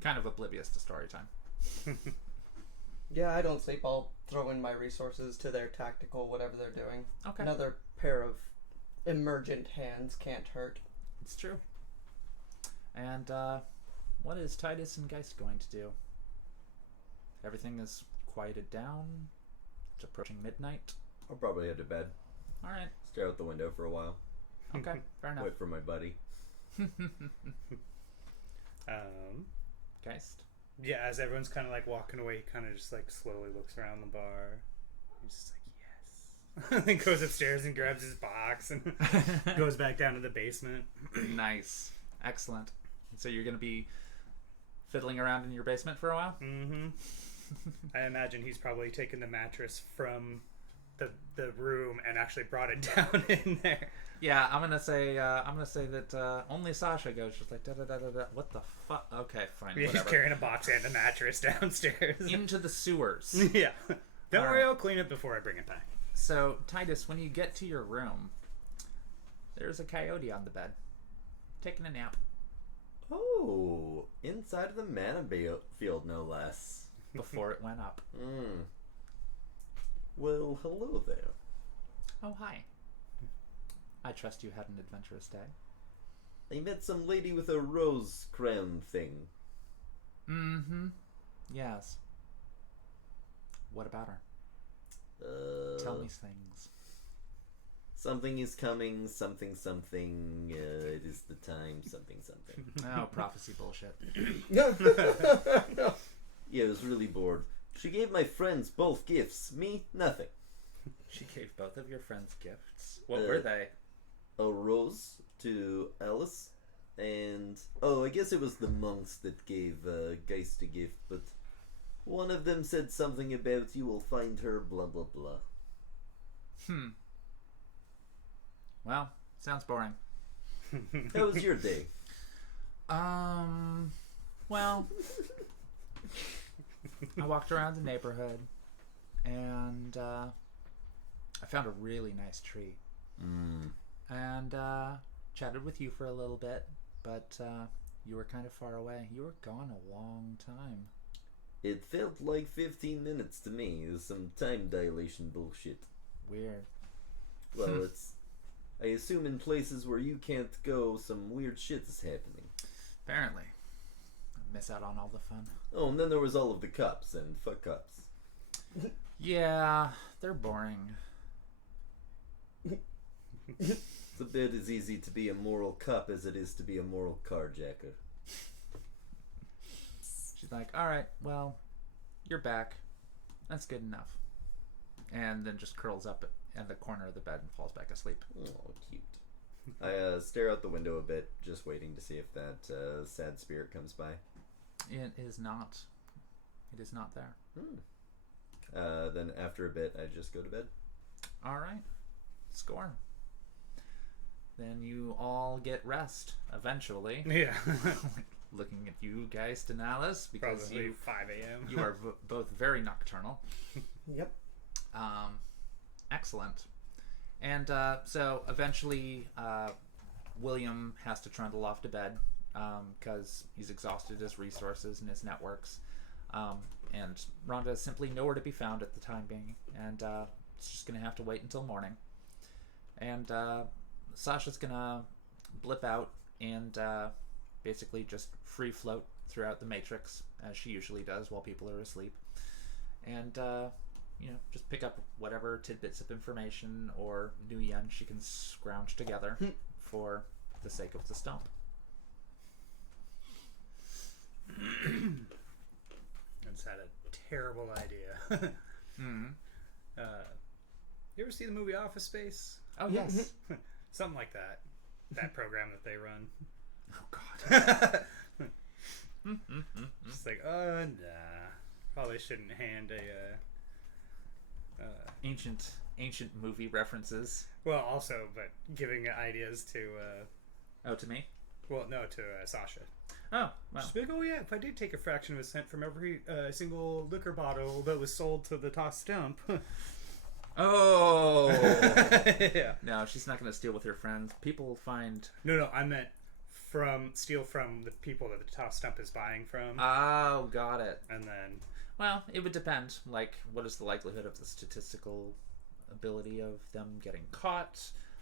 Kind of oblivious to story time. Yeah, I don't sleep. I'll throw in my resources to their tactical, whatever they're doing. Okay. Another pair of emergent hands can't hurt. It's true. And what is Titus and Geist going to do? Everything is quieted down. It's approaching midnight. I'll probably head to bed. All right. Stare out the window for a while. Okay, fair enough. Wait for my buddy. Geist? Yeah, as everyone's kind of like walking away, he kind of just like slowly looks around the bar. He's just like, yes. Then goes upstairs and grabs his box and goes back down to the basement. Nice. Excellent. So you're going to be fiddling around in your basement for a while? Mm-hmm. I imagine he's probably taken the mattress from the room and actually brought it down in there. Yeah, I'm gonna say that only Sasha goes just like da da da da da. What the fuck? Okay, fine. Yeah, he's Whatever. carrying a box and a mattress downstairs. Into the sewers. Yeah. Don't worry, Alright. I'll clean it before I bring it back. So Titus, when you get to your room, there's a coyote on the bed, taking a nap. Oh, inside of the mana field, no less. Before it went up. Well, hello there. Oh, hi. I trust you had an adventurous day. I met some lady with a rose crown thing. Mm-hmm. Yes. What about her? Tell me things. Something is coming, something. It is the time, something. Oh, prophecy bullshit. Yeah, I was really bored. She gave my friends both gifts. Me, nothing. She gave both of your friends gifts. What were they? A rose to Alice, and I guess it was the monks that gave Geist a gift, but one of them said something about you will find her, blah blah blah. Well, sounds boring. How was your day? Well, I walked around the neighborhood, and I found a really nice tree. And chatted with you for a little bit, but you were kind of far away. You were gone a long time. It felt like 15 minutes to me. It was some time dilation bullshit. Weird. Well, I assume in places where you can't go, some weird shit is happening. Apparently. I miss out on all the fun. Oh, and then there was all of the cups, and fuck cups. Yeah, they're boring. It's a bit as easy to be a moral cup as it is to be a moral carjacker. She's like, alright, well, you're back. That's good enough. And then just curls up in the corner of the bed and falls back asleep. Oh, cute. I stare out the window a bit, just waiting to see if that sad spirit comes by. It is not. It is not there. Then after a bit, I just go to bed. Alright. Score. Then you all get rest, eventually. Yeah. Looking at you guys, Denalis, because Probably 5 a.m. you are both very nocturnal. Yep. Excellent. And so eventually William has to trundle off to bed because he's exhausted his resources and his networks. And Rhonda is simply nowhere to be found at the time being. And it's just going to have to wait until morning. And Sasha's going to blip out and basically just free float throughout the Matrix, as she usually does while people are asleep. And just pick up whatever tidbits of information or new yen she can scrounge together for the sake of the stump. I just had a terrible idea. You ever see the movie Office Space? Oh, yes. Something like that. That program that they run. Oh God. Just like, nah. Probably shouldn't hand a. Ancient movie references. Well, also, but giving ideas to. Oh, to me? Well, no, to Sasha. Oh, well. She's like, oh yeah, if I did take a fraction of a cent from every single liquor bottle that was sold to the toss stump. Oh. Yeah. No, she's not going to steal with her friends. People find... No, I meant steal from the people that the toss stump is buying from. Oh, got it. And then... Well, it would depend. Like, what is the likelihood of the statistical ability of them getting caught?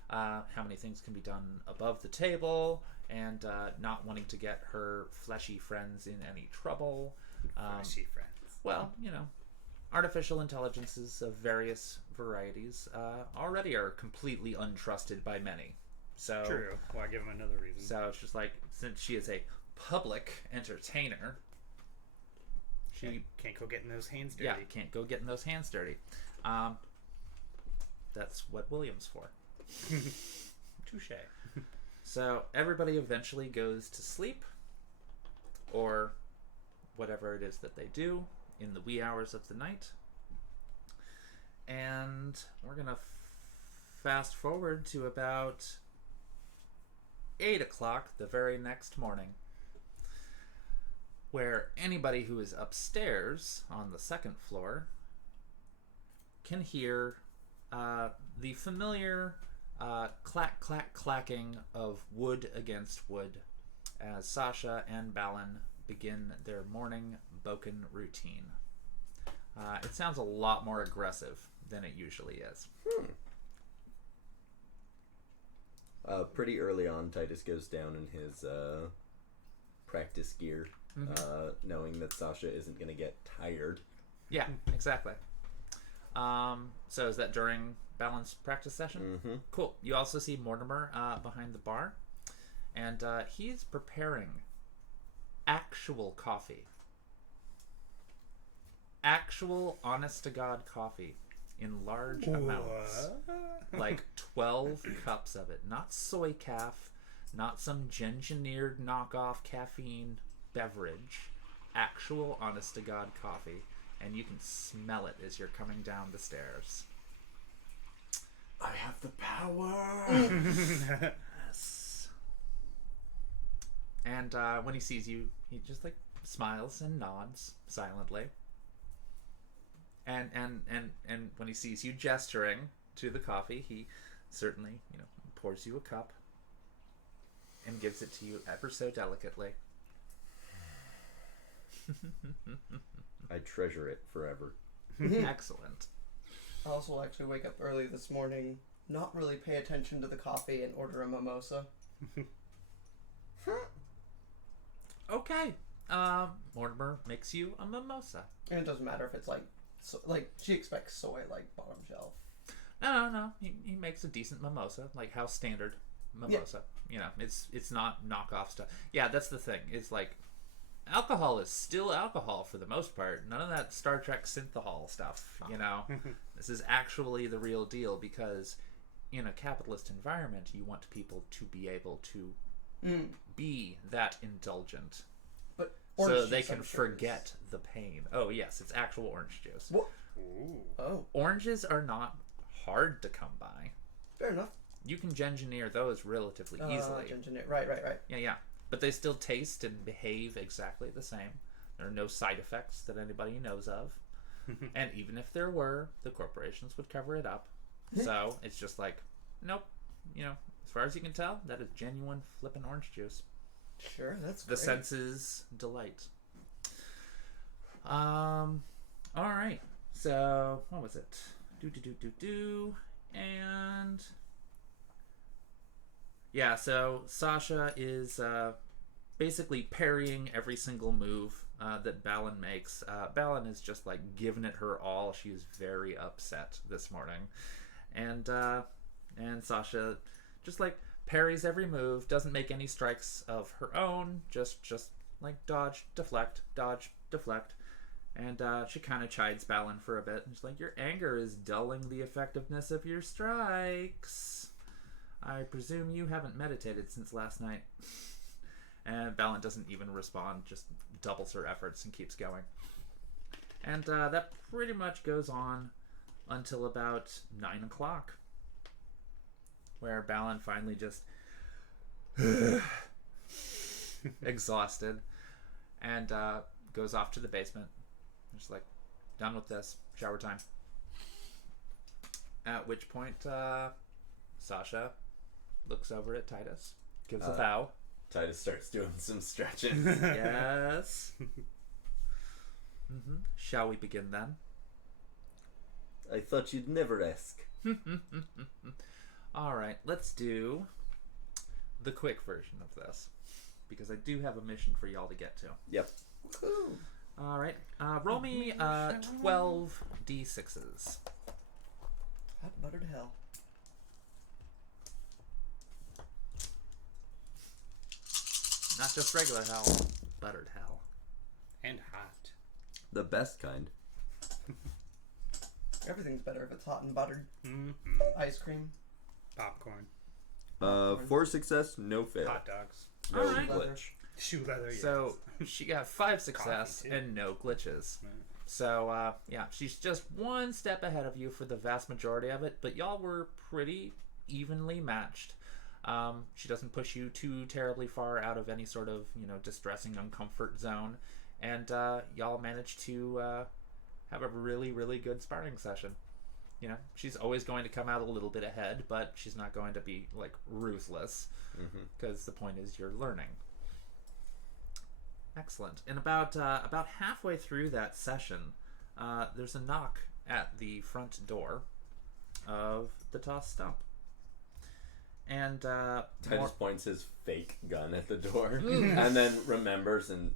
How many things can be done above the table? And not wanting to get her fleshy friends in any trouble. Fleshy friends. Well, artificial intelligences of various varieties already are completely untrusted by many. So True. Well, I give them another reason. So it's just like, since she is a public entertainer, she can't go getting those hands dirty. Yeah, can't go getting those hands dirty. That's what William's for. Touche. So everybody eventually goes to sleep, or whatever it is that they do in the wee hours of the night. And we're going to fast forward to about 8 o'clock the very next morning, where anybody who is upstairs on the second floor can hear the familiar clack, clack, clacking of wood against wood as Sasha and Balin begin their morning Boken routine. It sounds a lot more aggressive than it usually is. Pretty early on, Titus goes down in his practice gear, knowing that Sasha isn't going to get tired. Yeah, exactly. So is that during Balin's practice session? Mm-hmm. Cool. You also see Mortimer behind the bar, and he's preparing actual coffee. Actual, honest-to-God coffee in large amounts. Like 12 cups of it. Not soy calf, not some engineered knockoff caffeine beverage. Actual, honest-to-God coffee. And you can smell it as you're coming down the stairs. I have the power! Yes. And when he sees you, he just like smiles and nods silently. And when he sees you gesturing to the coffee, he certainly, pours you a cup and gives it to you ever so delicately. I treasure it forever. Excellent. I also actually wake up early this morning, not really pay attention to the coffee, and order a mimosa. Okay. Mortimer makes you a mimosa. And it doesn't matter if it's she expects soy, bottom shelf. No. He makes a decent mimosa, like how standard mimosa. Yeah. It's not knockoff stuff. Yeah, that's the thing. It's like alcohol is still alcohol for the most part. None of that Star Trek synthahol stuff, This is actually the real deal, because in a capitalist environment, you want people to be able to be that indulgent. But so they can forget the pain. Oh, yes, it's actual orange juice. What? Ooh. Oh. Oranges are not hard to come by. Fair enough. You can engineer those relatively easily. Right. Yeah. But they still taste and behave exactly the same. There are no side effects that anybody knows of. And even if there were, the corporations would cover it up. So it's just like, nope. As far as you can tell, that is genuine flippin' orange juice. Sure, that's the great. senses delight. All right. So what was it? And yeah. So Sasha is basically parrying every single move that Balin makes. Balin is just like giving it her all. She is very upset this morning, and Sasha just like parries every move, doesn't make any strikes of her own, just like dodge, deflect, and she kind of chides Balin for a bit, and she's like, your anger is dulling the effectiveness of your strikes. I presume you haven't meditated since last night. And Balin doesn't even respond, just doubles her efforts and keeps going. And that pretty much goes on until about 9 o'clock, where Balin finally just exhausted and goes off to the basement. Just like, done with this, shower time. At which point Sasha looks over at Titus, gives a bow. Titus starts doing some stretching. Yes. Shall we begin then? I thought you'd never ask. Alright, let's do the quick version of this, because I do have a mission for y'all to get to. Yep. Alright, roll me 12 d6s. Hot buttered hell. Not just regular hell, buttered hell. And hot. The best kind. Everything's better if it's hot and buttered. Mm-hmm. Ice cream. Popcorn. 4 success, no fail. Hot dogs. No Alright. glitch. Shoe leather, yes. So she got 5 success Coffee, too. and no glitches. Right. So yeah, she's just one step ahead of you for the vast majority of it, but y'all were pretty evenly matched. She doesn't push you too terribly far out of any sort of, distressing uncomfort zone, and y'all managed to have a really, really good sparring session. She's always going to come out a little bit ahead, but she's not going to be like ruthless, because the point is you're learning. Excellent. And about halfway through that session, there's a knock at the front door of the Toss Stump. And Titus points his fake gun at the door and then remembers and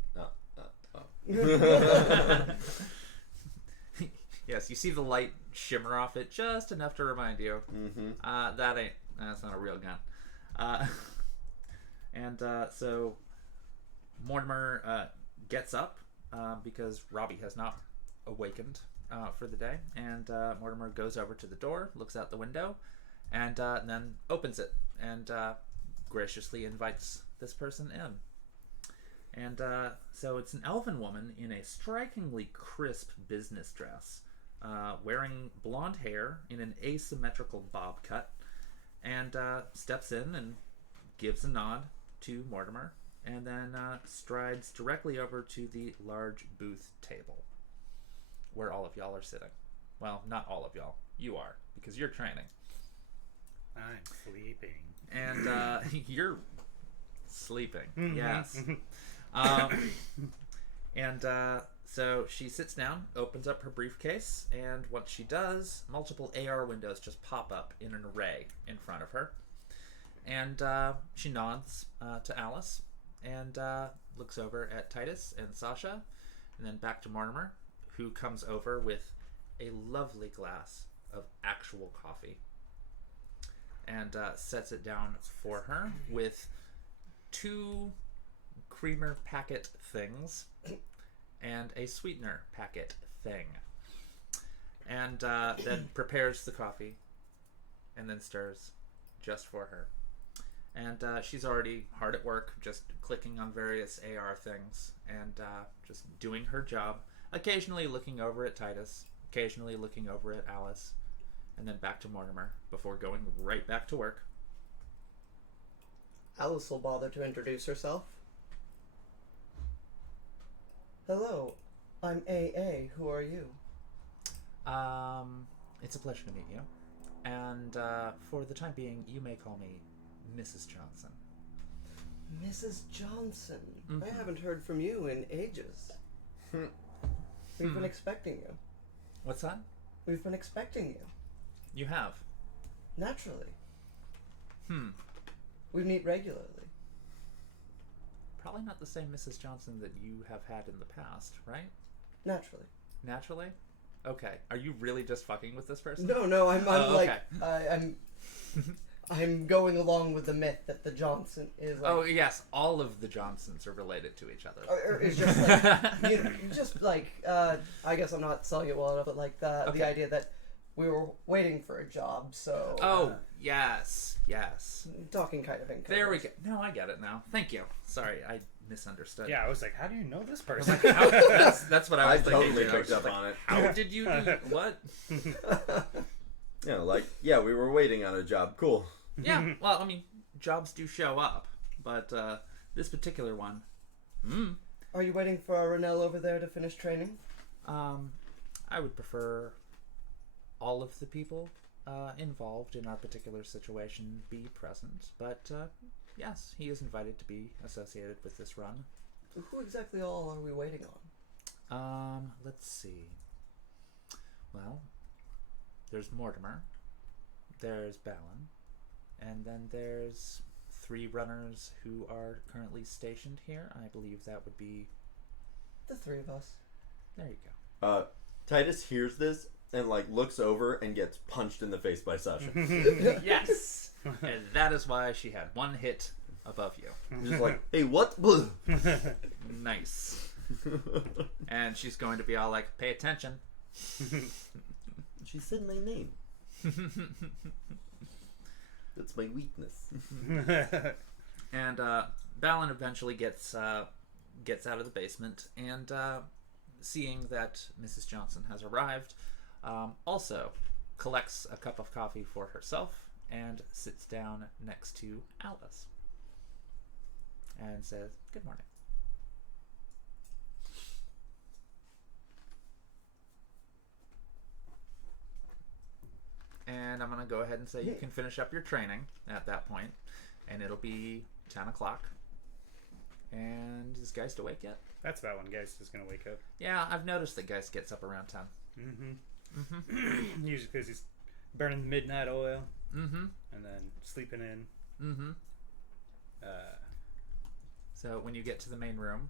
yes, you see the light shimmer off it just enough to remind you that's not a real gun. So Mortimer gets up because Robbie has not awakened for the day, and Mortimer goes over to the door, looks out the window, and then opens it and graciously invites this person in. And so it's an elven woman in a strikingly crisp business dress, wearing blonde hair in an asymmetrical bob cut, and steps in and gives a nod to Mortimer, and then strides directly over to the large booth table where all of y'all are sitting. Well, not all of y'all. You are, because you're training. I'm sleeping. And you're sleeping. Yes. So she sits down, opens up her briefcase, and once she does, multiple AR windows just pop up in an array in front of her. And she nods to Alice and looks over at Titus and Sasha, and then back to Mortimer, who comes over with a lovely glass of actual coffee and sets it down for her with 2 creamer packet things and a sweetener packet thing, and then prepares the coffee and then stirs just for her. And she's already hard at work, just clicking on various AR things and just doing her job, occasionally looking over at Titus, occasionally looking over at Alice, and then back to Mortimer before going right back to work. Alice will bother to introduce herself. Hello, I'm AA. Who are you? It's a pleasure to meet you. And for the time being, you may call me Mrs. Johnson. Mrs. Johnson. Mm-hmm. I haven't heard from you in ages. We've been expecting you. What's that? We've been expecting you. You have? Naturally. Hmm. We meet regularly. Probably not the same Mrs. Johnson that you have had in the past, right? Naturally. Naturally? Okay. Are you really just fucking with this person? No, I'm like, okay. I'm going along with the myth that the Johnson is like... Oh, yes. All of the Johnsons are related to each other. Or it's just like, you just like, I guess I'm not selling it well enough, but like the Okay. idea that We were waiting for a job, so... Oh, yes. Talking kind of incoherent. There we go. No, I get it now. Thank you. Sorry, I misunderstood. Yeah, I was like, how do you know this I was person? like, that's what I I was thinking. totally too. I picked was up like, on it. How did you do what? Yeah, like, yeah, we were waiting on a job. Cool. Yeah, well, I mean, jobs do show up, but this particular one, Are you waiting for Rinaldo over there to finish training? I would prefer all of the people involved in our particular situation be present, but yes, he is invited to be associated with this run. Who exactly all are we waiting on? Let's see. Well, there's Mortimer, there's Balin, and then there's 3 runners who are currently stationed here. I believe that would be... The 3 of us. There you go. Titus hears this and like looks over and gets punched in the face by Sasha. Yes! And that is why she had 1 hit above you. Just like, hey, what? Nice. And she's going to be all like, pay attention. She said my name. That's my weakness. And Balin eventually gets out of the basement, and seeing that Mrs. Johnson has arrived, also collects a cup of coffee for herself and sits down next to Alice and says, "Good morning." And I'm going to go ahead and say you can finish up your training at that point, and it'll be 10 o'clock. And is Geist awake yet? That's about when Geist is going to wake up. Yeah, I've noticed that Geist gets up around 10. Usually because he's burning the midnight oil. Mm-hmm. And then sleeping in. Mm-hmm. So when you get to the main room...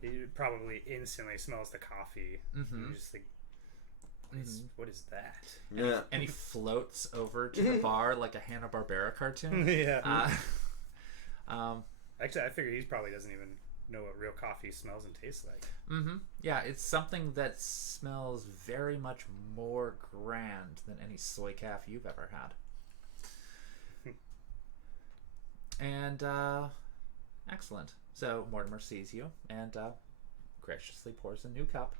He probably instantly smells the coffee. Mm-hmm. And he's just like, what is that? Yeah. And he floats over to the bar like a Hanna-Barbera cartoon. Yeah. Actually, I figure he probably doesn't even know what real coffee smells and tastes like. Mm-hmm. Yeah, it's something that smells very much more grand than any soy calf you've ever had. And, excellent. So Mortimer sees you and graciously pours a new cup.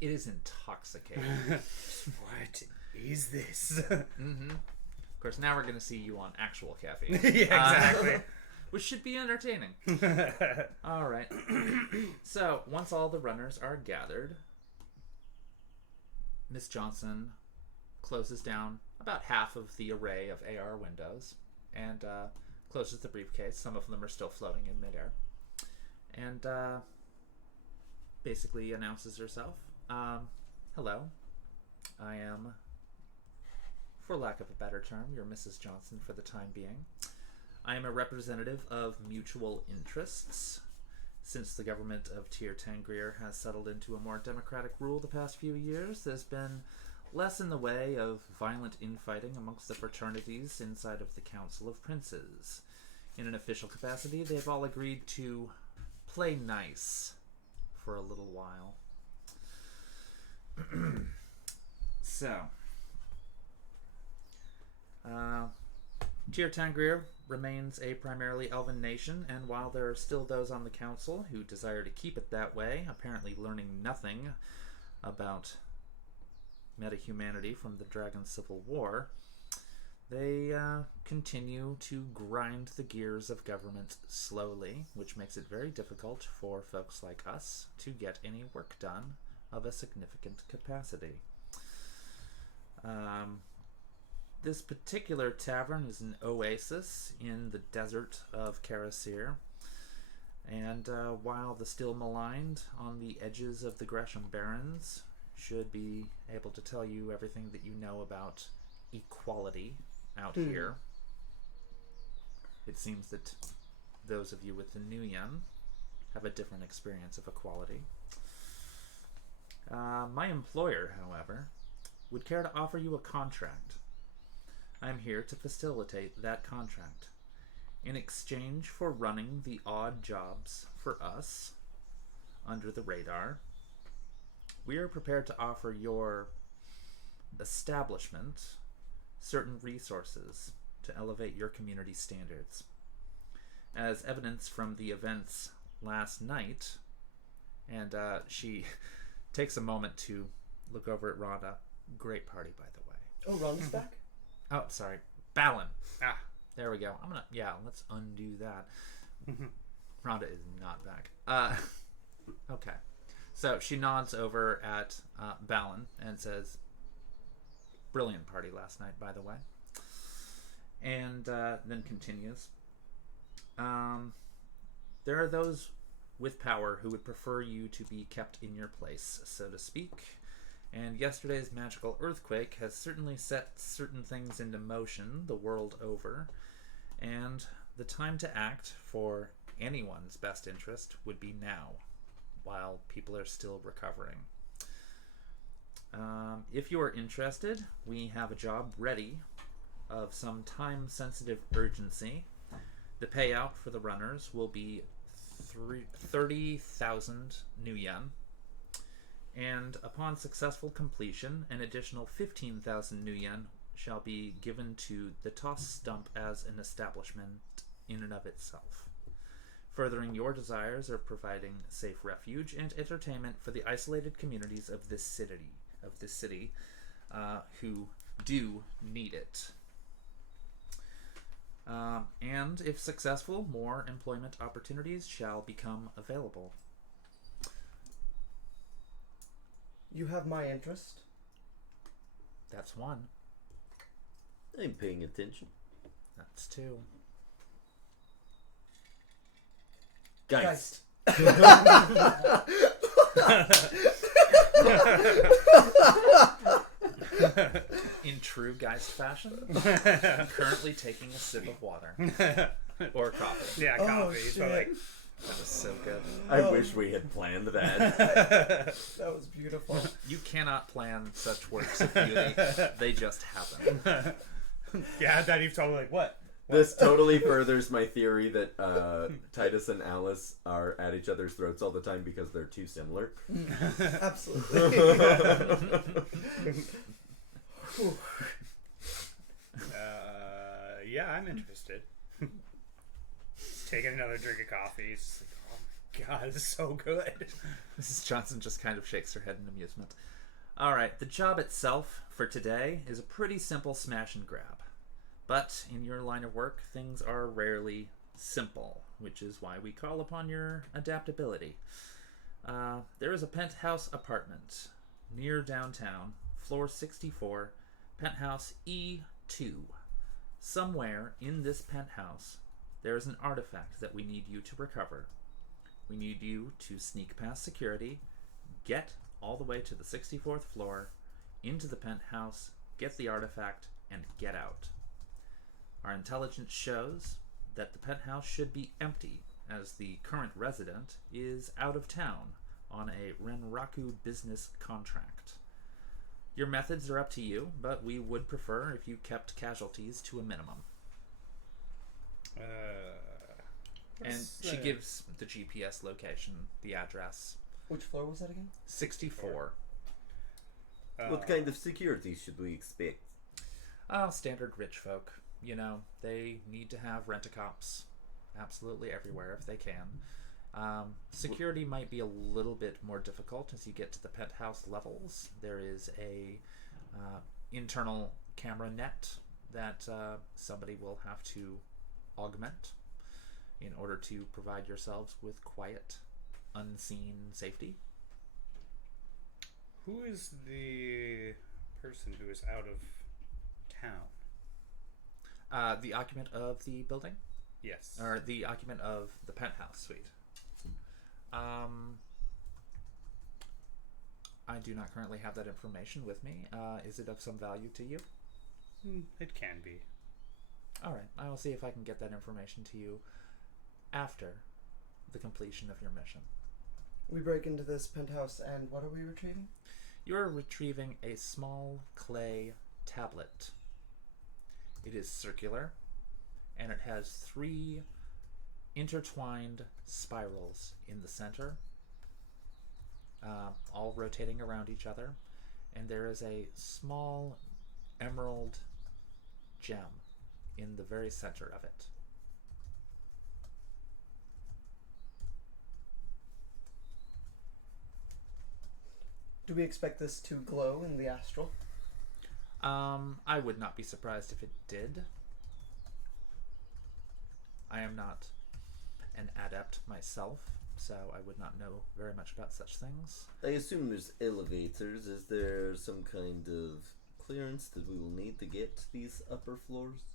It is intoxicating. What is this? Mm-hmm. Of course, now we're going to see you on actual caffeine. Yeah, exactly. Which should be entertaining. All right. So, once all the runners are gathered, Miss Johnson closes down about half of the array of AR windows and closes the briefcase. Some of them are still floating in midair. And basically announces herself. Hello. I am, for lack of a better term, your Mrs. Johnson for the time being. I am a representative of mutual interests. Since the government of Tyr Tangrir has settled into a more democratic rule the past few years, there's been less in the way of violent infighting amongst the fraternities inside of the Council of Princes. In an official capacity, they've all agreed to play nice for a little while. So, Tyr Tangrir remains a primarily elven nation, and while there are still those on the council who desire to keep it that way, apparently learning nothing about metahumanity from the Dragon Civil War, they continue to grind the gears of government slowly, which makes it very difficult for folks like us to get any work done of a significant capacity. This particular tavern is an oasis in the desert of Karasir, and while the still maligned on the edges of the Gresham Barrens should be able to tell you everything that you know about equality out here, it seems that those of you with the Nuyen have a different experience of equality. My employer, however, would care to offer you a contract. I'm here to facilitate that contract. In exchange for running the odd jobs for us under the radar, we are prepared to offer your establishment certain resources to elevate your community standards. As evidence from the events last night, and she takes a moment to look over at Rhonda. Great party, by the way. Oh, Rhonda's back? Oh, sorry. Balin. Ah. There we go. Let's undo that. Rhonda is not back. Okay. So she nods over at Balin and says, brilliant party last night, by the way. And then continues. There are those with power who would prefer you to be kept in your place, so to speak. And yesterday's magical earthquake has certainly set certain things into motion the world over. And the time to act for anyone's best interest would be now, while people are still recovering. If you are interested, we have a job ready of some time-sensitive urgency. The payout for the runners will be 30,000 new yen, and upon successful completion, an additional 15,000 new yen shall be given to the toss stump as an establishment in and of itself, furthering your desires of providing safe refuge and entertainment for the isolated communities of this city, who do need it. And if successful, more employment opportunities shall become available. You have my interest. That's one. I'm paying attention. That's two. Geist. In true Geist fashion, currently taking a sip of water. Or coffee. Yeah, coffee. shit. But like, That was so good. I wish we had planned that. That was beautiful. You cannot plan such works of beauty. They just happen. yeah, I thought you've told me like what? This totally furthers my theory that Titus and Alice are at each other's throats all the time because they're too similar. Absolutely. Yeah, I'm interested. Taking another drink of coffee. It's like, oh my god, this is so good. Mrs. Johnson just kind of shakes her head in amusement. Alright, the job itself for today is a pretty simple smash and grab. But in your line of work, things are rarely simple, which is why we call upon your adaptability. There is a penthouse apartment near downtown, floor 64, penthouse E2. Somewhere in this penthouse, there is an artifact that we need you to recover. We need you to sneak past security, get all the way to the 64th floor, into the penthouse, get the artifact, and get out. Our intelligence shows that the penthouse should be empty, as the current resident is out of town on a Renraku business contract. Your methods are up to you, but we would prefer if you kept casualties to a minimum. And she gives the GPS location, the address. Which floor was that again? 64. What kind of security should we expect? Standard rich folk. You know, they need to have rent-a-cops absolutely everywhere if they can. Security might be a little bit more difficult as you get to the penthouse levels. There is a internal camera net that somebody will have to augment in order to provide yourselves with quiet, unseen safety. Who is the person who is out of town? The occupant of the building? Yes. Or the occupant of the penthouse suite. I do not currently have that information with me. Is it of some value to you? It can be. Alright, I will see if I can get that information to you after the completion of your mission. We break into this penthouse and what are we retrieving? You're retrieving a small clay tablet. It is circular, and it has 3 intertwined spirals in the center. all rotating around each other, and there is a small emerald gem in the very center of it. Do we expect this to glow in the astral? I would not be surprised if it did. I am not an adept myself, so I would not know very much about such things. I assume there's elevators. Is there some kind of clearance that we will need to get to these upper floors?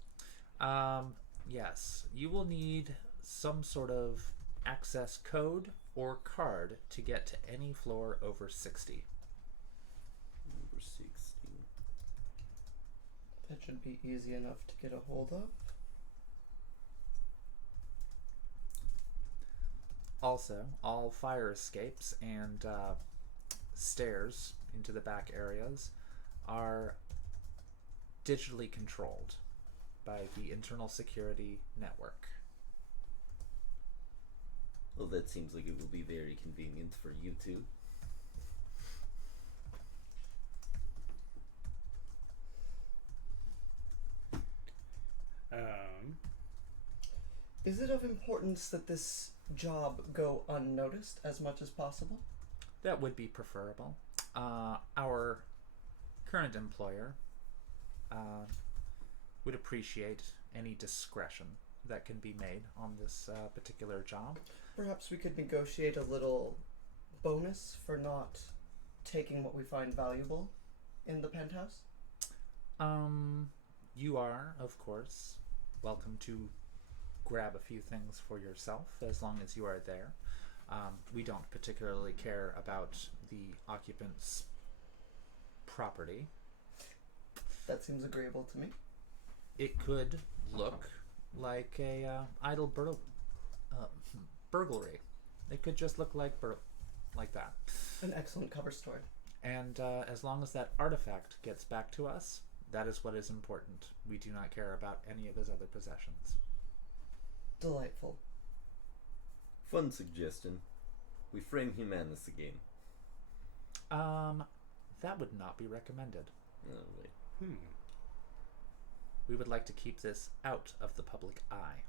Yes. You will need some sort of access code or card to get to any floor over 60. Over 60. That should be easy enough to get a hold of. Also, all fire escapes and stairs into the back areas are digitally controlled by the internal security network. Well, that seems like it will be very convenient for you two. Is it of importance that this job go unnoticed as much as possible? That would be preferable. Our current employer would appreciate any discretion that can be made on this particular job. Perhaps we could negotiate a little bonus for not taking what we find valuable in the penthouse? You are, of course, welcome to grab a few things for yourself as long as you are there. We don't particularly care about the occupant's property. That seems agreeable to me. It could look like a idle burglary. It could just look like that. An excellent cover story. And as long as that artifact gets back to us, that is what is important. We do not care about any of his other possessions. Delightful. Fun suggestion. We frame Humanus again. That would not be recommended. Oh, wait. We would like to keep this out of the public eye.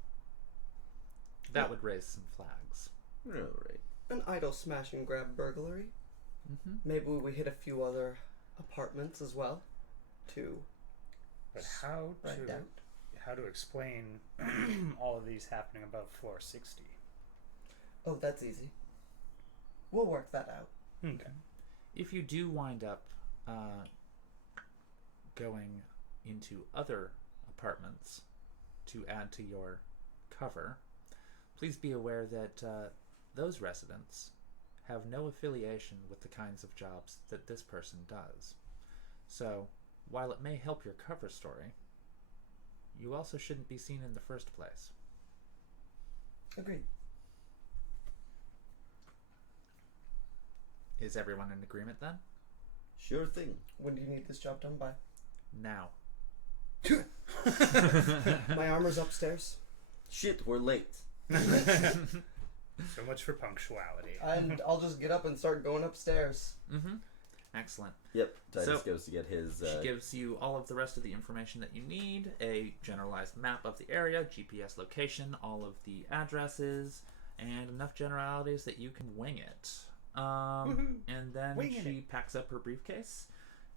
That would raise some flags. Alright. An idle smash and grab burglary. Mm-hmm. Maybe we hit a few other apartments as well. But Spread out. how to explain all of these happening above floor 60? Oh, that's easy. We'll work that out. Okay. If you do wind up going into other apartments to add to your cover, please be aware that those residents have no affiliation with the kinds of jobs that this person does. So, while it may help your cover story, you also shouldn't be seen in the first place. Agreed. Is everyone in agreement then? Sure thing. When do you need this job done by? Now. My armor's upstairs. Shit, we're late. So much for punctuality. And I'll just get up and start going upstairs. Mm-hmm. Excellent. Yep, Titus So, goes to get his... She gives you all of the rest of the information that you need, a generalized map of the area, GPS location, all of the addresses, and enough generalities that you can wing it. And then she packs up her briefcase,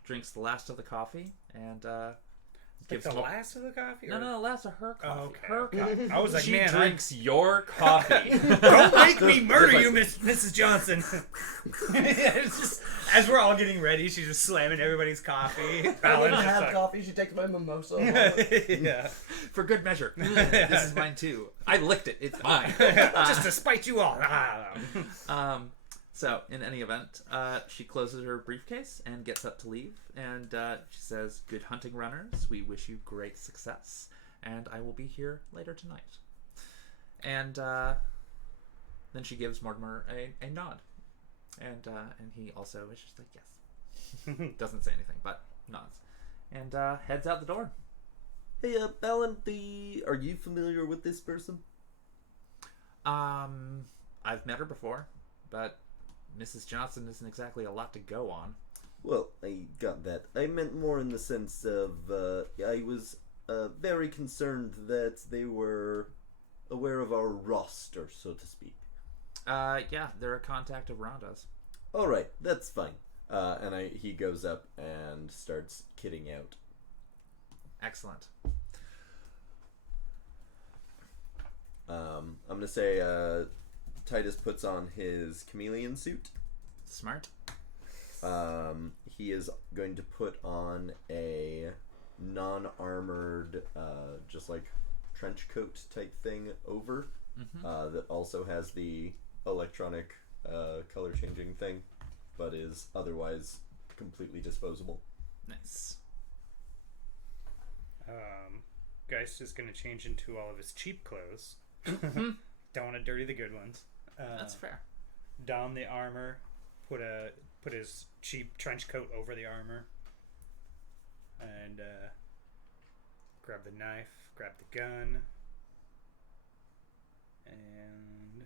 drinks the last of the coffee, and gives the last of the coffee? No, the last of her coffee. Oh, okay. Her coffee. I was like, She man, drinks your coffee. don't make me murder you, Mrs. Johnson. It's just, as we're all getting ready, she's just slamming everybody's coffee. I Alan's didn't just have like, coffee. She takes my mimosa. yeah. For good measure. This is mine too. I licked it. It's mine. Just to spite you all. So, in any event, she closes her briefcase and gets up to leave. And she says, "Good hunting, runners. We wish you great success. And I will be here later tonight." And then she gives Mortimer a nod. And he also is just like, yes. Doesn't say anything, but nods. And heads out the door. Hey, Alan, are you familiar with this person? I've met her before, but Mrs. Johnson isn't exactly a lot to go on. Well, I got that. I meant more in the sense of I was very concerned that they were aware of our roster, so to speak. Yeah, they're a contact of Rhonda's. All right, that's fine. And he goes up and starts kitting out. Excellent. I'm gonna say Titus puts on his chameleon suit. Smart. He is going to put on a non-armored, just like trench coat type thing over. That also has the electronic color changing thing, but is otherwise completely disposable. Nice. Geist is going to change into all of his cheap clothes. Don't want to dirty the good ones. That's fair. Don the armor, put his cheap trench coat over the armor, and grab the knife, grab the gun, and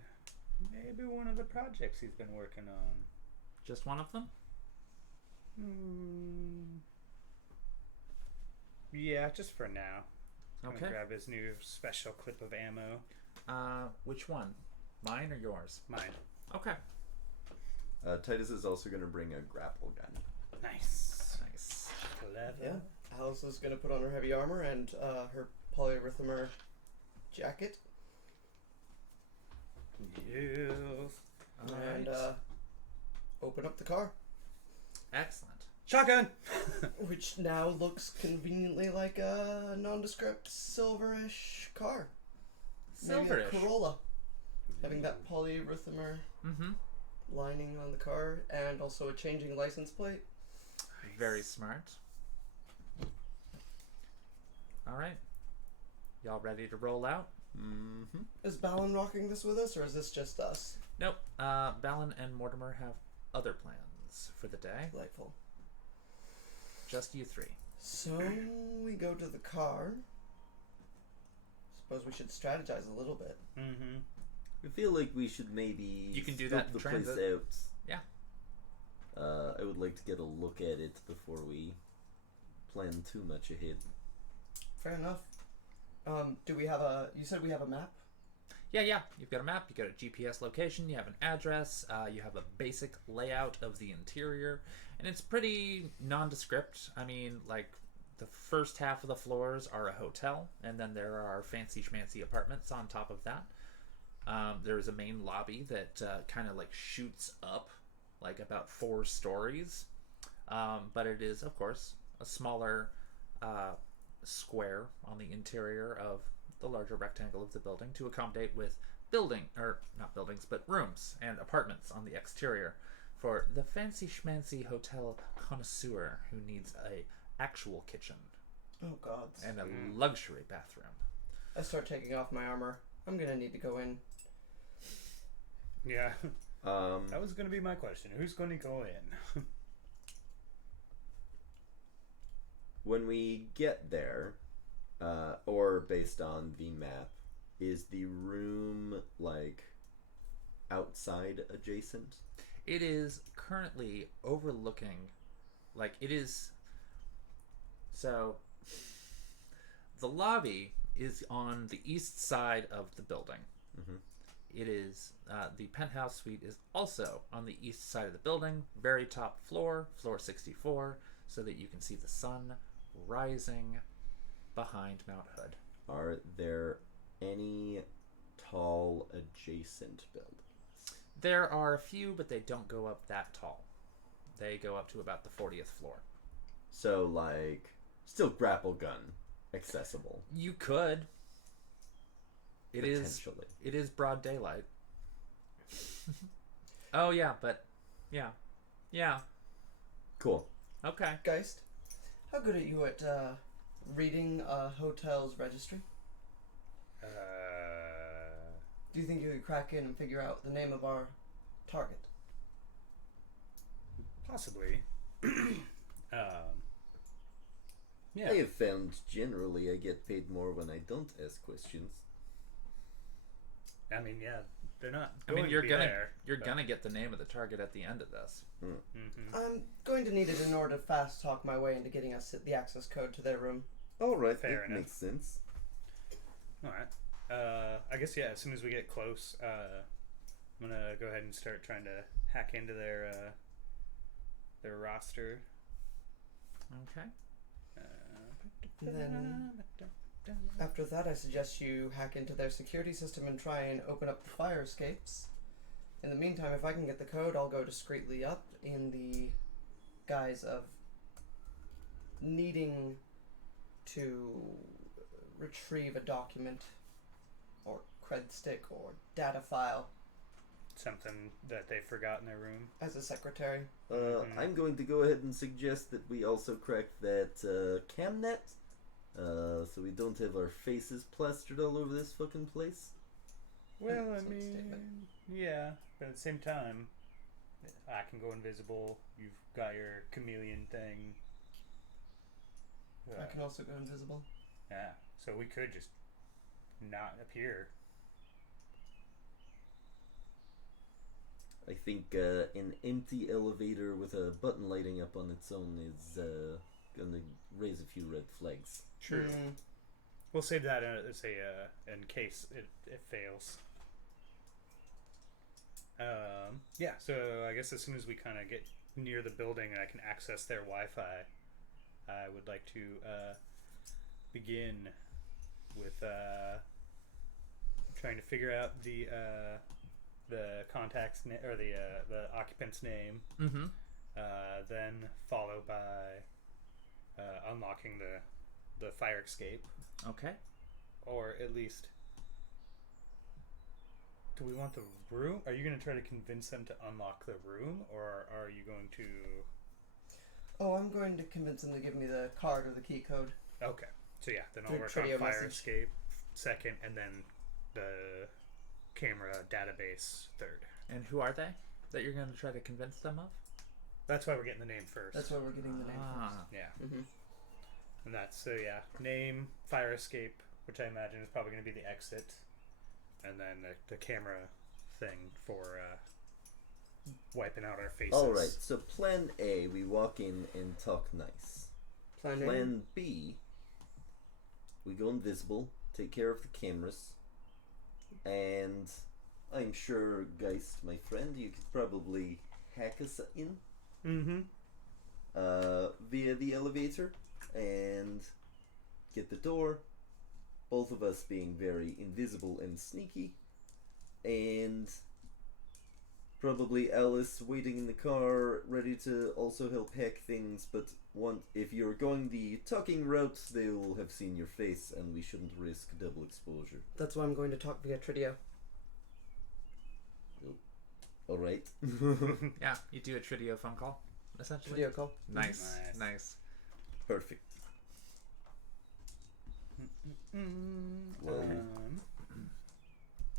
maybe one of the projects he's been working on. Just one of them? Yeah, just for now. Okay. Grab his new special clip of ammo. Which one? Mine or yours? Mine. Okay. Titus is also going to bring a grapple gun. Nice. Nice. Clever. Yeah. Alice is going to put on her heavy armor and her polyrhythmer jacket. Yes. And open up the car. Excellent. Shotgun! Which now looks conveniently like a nondescript silverish car. Maybe Silverish. a Corolla. Having that polyrhythmer lining on the car and also a changing license plate. Very smart. Alright. Y'all ready to roll out? Is Balin rocking this with us or is this just us? Nope. Balin and Mortimer have other plans for the day. Delightful. Just you three. So we go to the car. Suppose we should strategize a little bit. I feel like we should maybe You can do scope that in the transit. place out. Yeah. I would like to get a look at it before we plan too much ahead. Fair enough. Do we have a... You said we have a map? Yeah. You've got a map, you've got a GPS location, you have an address, you have a basic layout of the interior, and it's pretty nondescript. I mean, like, the first half of the floors are a hotel, and then there are fancy schmancy apartments on top of that. There's a main lobby that kind of like shoots up like about 4 stories. But it is, of course, a smaller square on the interior of the larger rectangle of the building to accommodate with not buildings, but rooms and apartments on the exterior for the fancy schmancy hotel connoisseur who needs a actual kitchen Oh, God. and a luxury bathroom. I start taking off my armor. I'm gonna need to go in. Yeah. That was going to be my question. Who's going to go in? When we get there, or based on the map, is the room like outside adjacent? It is currently overlooking, like it is. So, the lobby is on the east side of the building. It is, the penthouse suite is also on the east side of the building, very top floor, floor 64, so that you can see the sun rising behind Mount Hood. Are there any tall adjacent buildings? There are a few, but they don't go up that tall. They go up to about the 40th floor. So, like, still grapple gun accessible. You could. It Potentially. is broad daylight. Oh yeah, but yeah. Cool. Okay. Geist, how good are you at reading a hotel's registry? Do you think you could crack in and figure out the name of our target? Possibly. Yeah. I have found generally I get paid more when I don't ask questions. I mean, yeah, they're not. I mean, going you're to be gonna there, you're but- gonna get the name of the target at the end of this. Mhm. I'm going to need it in order to fast talk my way into getting us the access code to their room. All right, Fair that enough. makes sense. All right. I guess yeah. As soon as we get close, I'm gonna go ahead and start trying to hack into their roster. Okay. And then after that, I suggest you hack into their security system and try and open up the fire escapes. In the meantime, if I can get the code, I'll go discreetly up in the guise of needing to retrieve a document or cred stick or data file Something that they forgot in their room. as a secretary. I'm going to go ahead and suggest that we also crack that camnet, so we don't have our faces plastered all over this fucking place. Well, I Excellent mean, statement. yeah, but at the same time, I can go invisible. You've got your chameleon thing. I can also go invisible. Yeah, so we could just not appear. I think an empty elevator with a button lighting up on its own is gonna raise a few red flags. True. Mm, We'll save that as in case it fails. Yeah, so I guess as soon as we kind of get near the building and I can access their Wi-Fi, I would like to begin with trying to figure out the contact's name or the occupant's name. Mm-hmm. Then followed by unlocking the fire escape, Okay. or at least. Do we want the room? Are you going to try to convince them to unlock the room, or are you going to? Oh, I'm going to convince them to give me the card or the key code. Okay, so yeah, then I'll Through work on Trio fire message. escape second, and then the camera database third. And who are they that you're going to try to convince them of? That's why we're getting the name first. That's why we're getting the name Yeah, first. Mm-hmm. and that's so yeah, name, fire escape, which I imagine is probably going to be the exit, and then the camera thing for wiping out our faces. Alright, so plan A, we walk in and talk nice. Plan A. Plan B, we go invisible, take care of the cameras, and I'm sure, Geist, my friend, you could probably hack us in Mm-hmm. via the elevator and get the door, both of us being very invisible and sneaky, and probably Alice waiting in the car ready to also help hack things, but if you're going the talking route, they will have seen your face and we shouldn't risk double exposure. That's why I'm going to talk via Trio. Alright. Yeah, you do a Tridio phone call, essentially. Trio call. Nice, Nice. nice. Perfect. Whoa.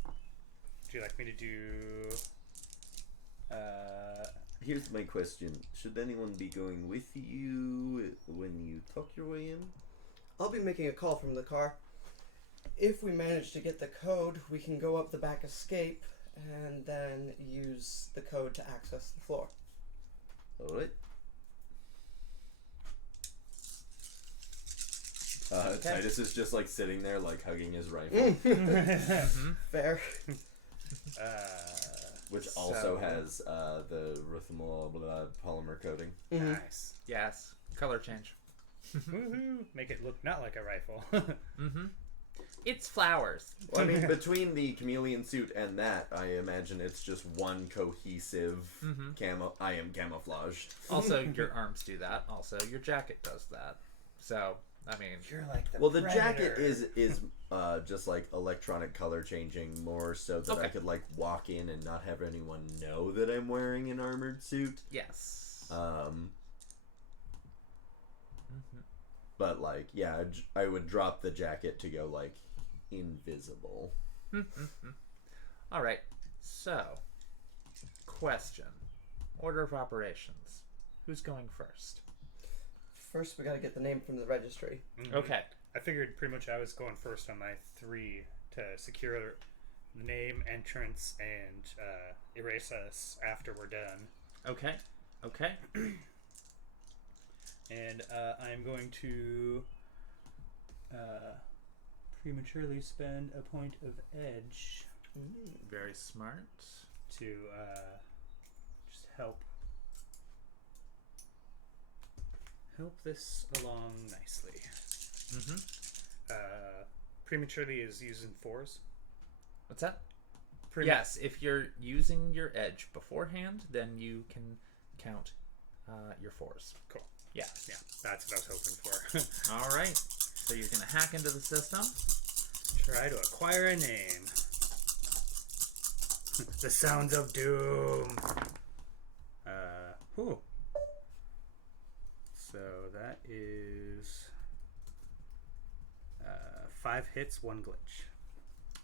Would you like me to do? Here's my question. Should anyone be going with you when you talk your way in? I'll be making a call from the car. If we manage to get the code, we can go up the back escape and then use the code to access the floor. Alright. Okay. Titus is just like sitting there, like hugging his rifle, Fair. which So- also has the rhythmal polymer coating. Mhm. Nice. Yes. Color change. Woohoo! Make it look not like a rifle. Mm-hmm. It's flowers. Well, I mean, between the chameleon suit and that, I imagine it's just one cohesive I am camouflaged. Also, your arms do that. Also, your jacket does that. So, I mean, You're like the Well, the Predator. jacket is just like electronic color changing, more so that I Okay. could like walk in and not have anyone know that I'm wearing an armored suit. yes. But like, yeah, I would drop the jacket to go like invisible. All right. So, question: order of operations. Who's going first? First, we gotta get the name from the registry. Mhm. Okay. I figured pretty much I was going first on my 3 to secure name, entrance, and erase us after we're done. Okay. Okay. And I'm going to prematurely spend a point of edge Very smart. to just help this along nicely. Prematurely is using 4s. What's that? Yes, if you're using your edge beforehand, then you can count your 4s. Cool. Yeah. Yeah, that's what I was hoping for. All right. So you're going to hack into the system. Try to acquire a name. The sounds of doom. Whew. So that is 5 hits, 1 glitch.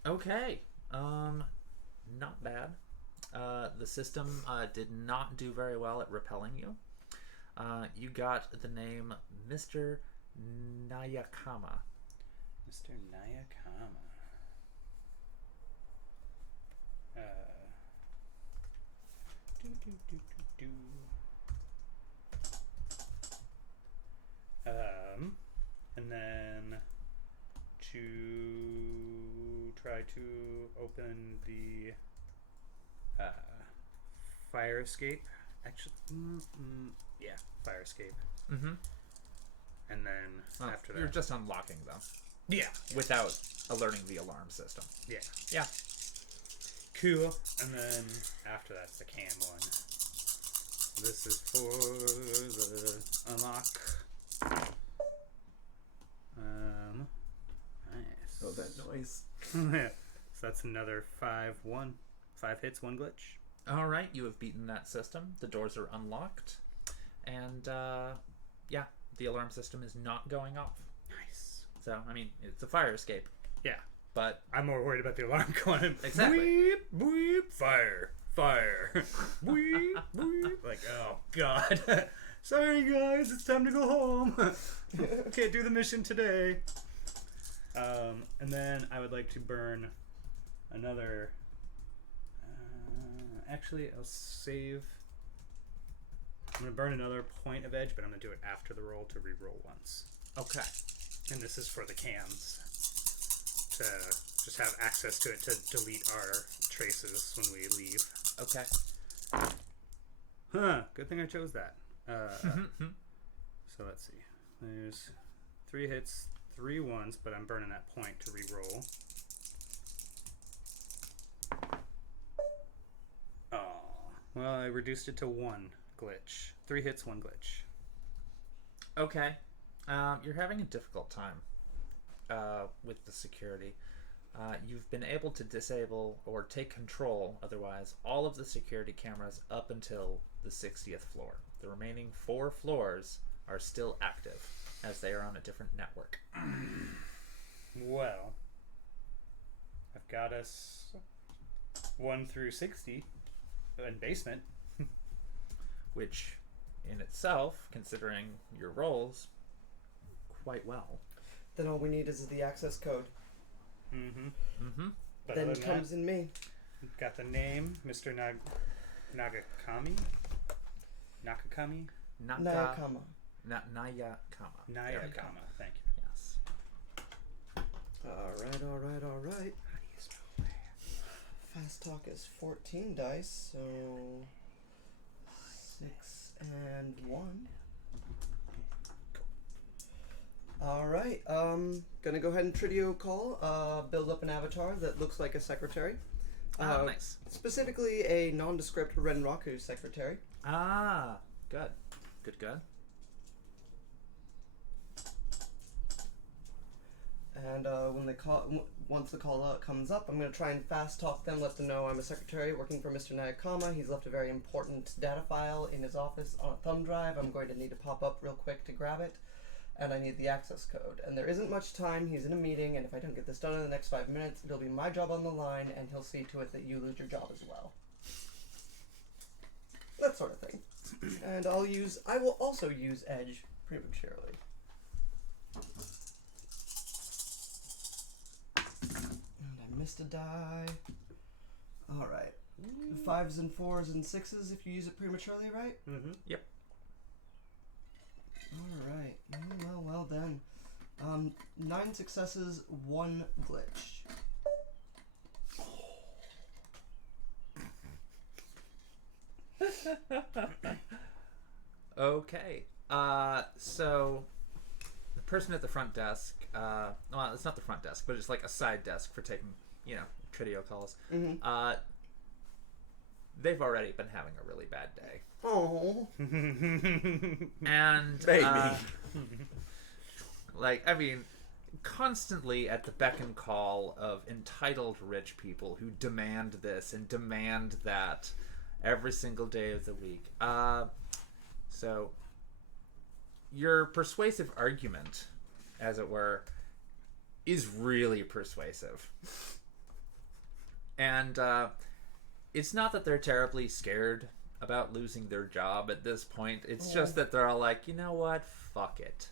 Okay. Not bad. The system did not do very well at repelling you. You got the name Mr. Nayakama. Mr. Nayakama. And then to try to open the fire escape. Actually, yeah, fire escape. Mm-hmm. And then after that, you're just unlocking them. Yeah, Without alerting the alarm system. yeah, Yeah. cool. And then after that's the cam one. This is for the unlock. Nice. Oh, that noise. So that's another 5 hits, 1 glitch. All right, you have beaten that system. The doors are unlocked. And, yeah, the alarm system is not going off. Nice. So, I mean, it's a fire escape. Yeah. But I'm more worried about the alarm going. Exactly. Weep, weep, fire. Weep, weep. Like, oh, God. Sorry, guys. It's time to go home. Can't do the mission today. And then I would like to burn another... actually, I'll save... I'm going to burn another point of edge, but I'm going to do it after the roll to re-roll once. okay. And this is for the cams. To just have access to it to delete our traces when we leave. Okay. Huh. Good thing I chose that. So let's see. There's 3 hits, 3 ones, but I'm burning that point to re-roll. Oh. Well, I reduced it to 1 glitch. 3 hits, 1 glitch. Okay. You're having a difficult time with the security. You've been able to disable or take control, otherwise, all of the security cameras up until the 60th floor. The remaining 4 floors are still active, as they are on a different network. Well, I've got us 1 through 60 in basement. Which, in itself, considering your rolls, quite well. Then all we need is the access code. But Then other than comes that, in me. got the name, Mr. Nagakami? Nakakami? Nayakama. Nayakama. Nayakama, thank you. Yes. Alright. How do you spell that? Fast talk is 14 dice, so 6 and 1. Alright, gonna go ahead and Tridio call, build up an avatar that looks like a secretary. Nice. Specifically a nondescript Renraku secretary. Good. Good. And when they once the call comes up, I'm going to try and fast talk them, let them know I'm a secretary working for Mr. Nayakama. He's left a very important data file in his office on a thumb drive. I'm going to need to pop up real quick to grab it, and I need the access code. And there isn't much time. He's in a meeting, and if I don't get this done in the next 5 minutes, it'll be my job on the line, and he'll see to it that you lose your job as well. That sort of thing. And I will also use Edge prematurely. And I missed a die. 5s and 4s and 6s if you use it prematurely, right? Mm-hmm. Yep. Alright. Well then. 9 successes, 1 glitch. Okay. So the person at the front desk, well, it's not the front desk, but it's like a side desk for taking, video calls. Mm-hmm. They've already been having a really bad day. Oh. And, Baby. constantly at the beck and call of entitled rich people who demand this and demand that every single day of the week. So your persuasive argument, as it were, is really persuasive. And it's not that they're terribly scared about losing their job at this point. It's just that they're all like, you know what? Fuck it.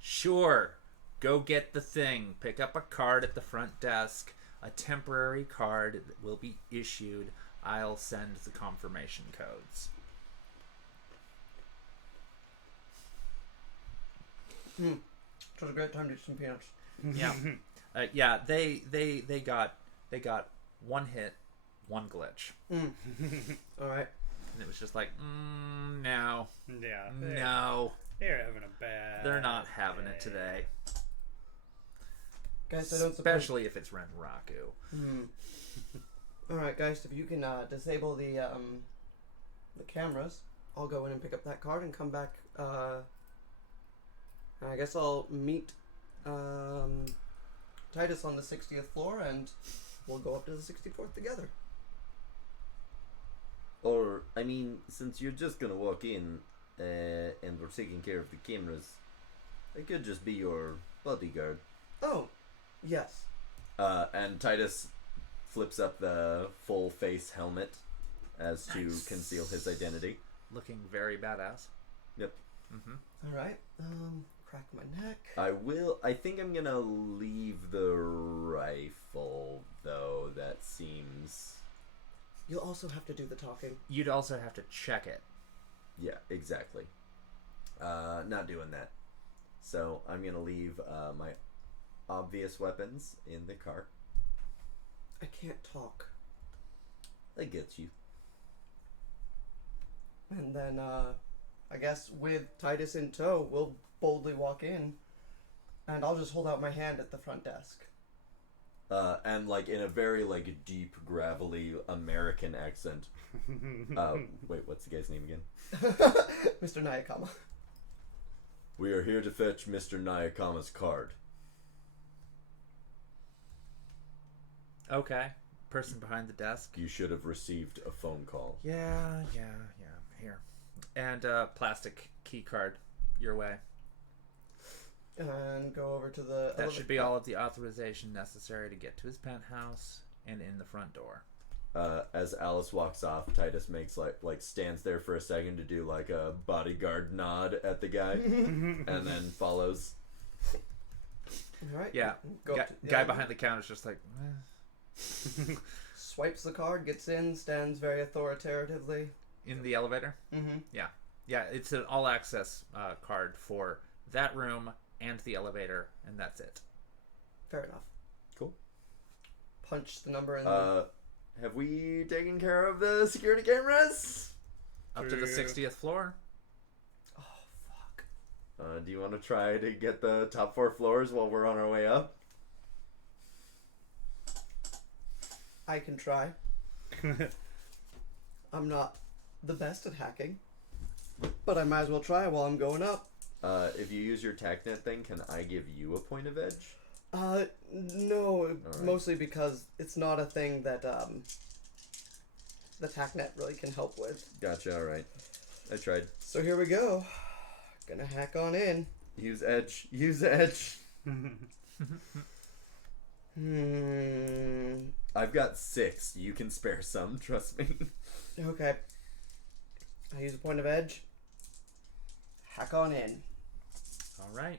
Sure, go get the thing. Pick up a card at the front desk. A temporary card that will be issued. I'll send the confirmation codes. It was a great time to eat some peanuts. Yeah. They got 1 hit, 1 glitch. All right. And it was just like, no. Yeah. No. They're having a bad. They're not having it today. Guys, I don't suppose... Especially if it's Renraku. Alright, guys, if you can disable the cameras, I'll go in and pick up that card and come back. I guess I'll meet Titus on the 60th floor, and we'll go up to the 64th together. Or, since you're just gonna walk in and we're taking care of the cameras, I could just be your bodyguard. Oh, yes. And Titus flips up the full face helmet as to conceal his identity. Looking very badass. Yep. Alright, crack my neck. I think I'm gonna leave the rifle, though. That seems... You'll also have to do the talking. You'd also have to check it. Yeah, exactly. Not doing that. So I'm gonna leave my obvious weapons in the car. I can't talk. I get you. And then, I guess with Titus in tow, we'll boldly walk in, and I'll just hold out my hand at the front desk. And in a very deep, gravelly American accent. Wait, what's the guy's name again? Mr. Nayakama. We are here to fetch Mr. Nayakama's card. Okay. Person behind the desk. You should have received a phone call. Yeah. Here. And plastic key card your way. And go over to the... That should be all of the authorization necessary to get to his penthouse and in the front door. As Alice walks off, Titus makes stands there for a second to do a bodyguard nod at the guy, and then follows. All right. Yeah. Guy behind the counter is just like... Swipes the card, gets in, stands very authoritatively. In the elevator? Mm-hmm. Yeah, it's an all-access card for that room and the elevator, and that's it. Fair enough. Cool. Punch the number in have we taken care of the security cameras? Up to the 60th floor. Oh, fuck. Do you want to try to get the top 4 floors while we're on our way up? I can try. I'm not the best at hacking, but I might as well try while I'm going up. If you use your TACnet thing, can I give you a point of edge? No, right. Mostly because it's not a thing that the TACnet really can help with. Gotcha, alright. I tried. So here we go. Gonna hack on in. Use edge. Use edge. I've got 6. You can spare some, trust me. Okay. I use a point of edge. Hack on in. All right.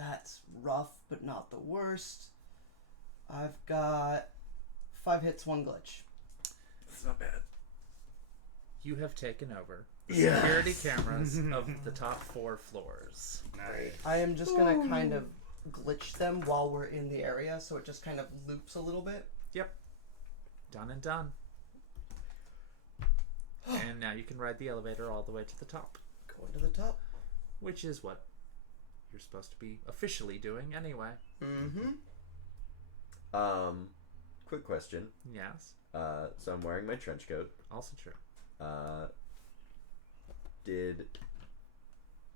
That's rough, but not the worst. I've got 5 hits, 1 glitch. That's not bad. You have taken over the Yes. security cameras of the top 4 floors. Nice. I am just gonna kind of glitch them while we're in the area, so it just kind of loops a little bit. Yep. Done and done. And now you can ride the elevator all the way to the top, Going to the top. which is what you're supposed to be officially doing anyway. Mm-hmm. Quick question. Yes. So I'm wearing my trench coat. Also true. I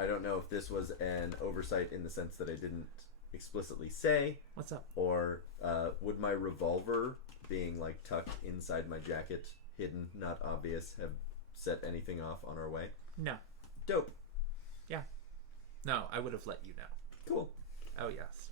don't know if this was an oversight in the sense that I didn't explicitly say, What's up? or would my revolver being like tucked inside my jacket, hidden, not obvious, have set anything off on our way? No. Dope. No, I would have let you know. Cool. Oh, yes.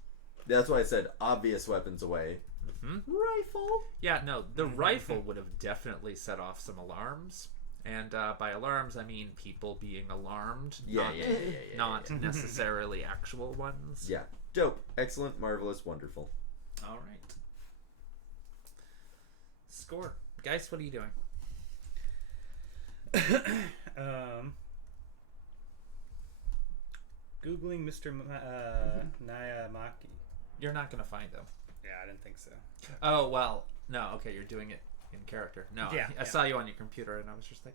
That's why I said obvious weapons away. Mm-hmm. Rifle. Yeah, no, the rifle would have definitely set off some alarms. And by alarms, I mean people being alarmed. Yeah, not, yeah. not necessarily actual ones. Yeah. Dope. Excellent. Marvelous. Wonderful. All right. Score. Guys, what are you doing? Googling Mr. Naya Maki. You're not going to find him. Yeah, I didn't think so. Oh, well, no, okay, you're doing it in character. No, Yeah, I saw you on your computer and I was just like,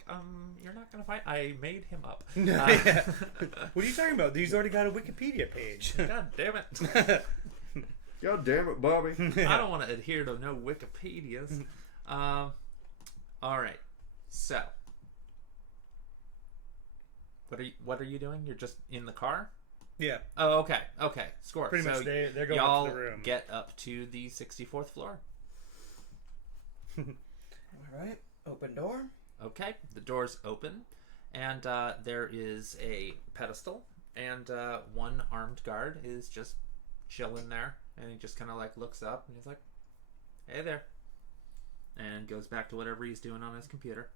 you're not going to find... I made him up. Yeah. What are you talking about? He's already got a Wikipedia page. God damn it. God damn it, Bobby. I don't want to adhere to no Wikipedias. All right. So, what are you doing? You're just in the car? Yeah, Oh, okay. Okay. Score. pretty so much. They're going y'all up to the room. get up to the 64th floor. Alright, open door. Okay. The door's open, and there is a pedestal, and one armed guard is just chilling there, and he just kind of like looks up, and he's like, "Hey there," and goes back to whatever he's doing on his computer.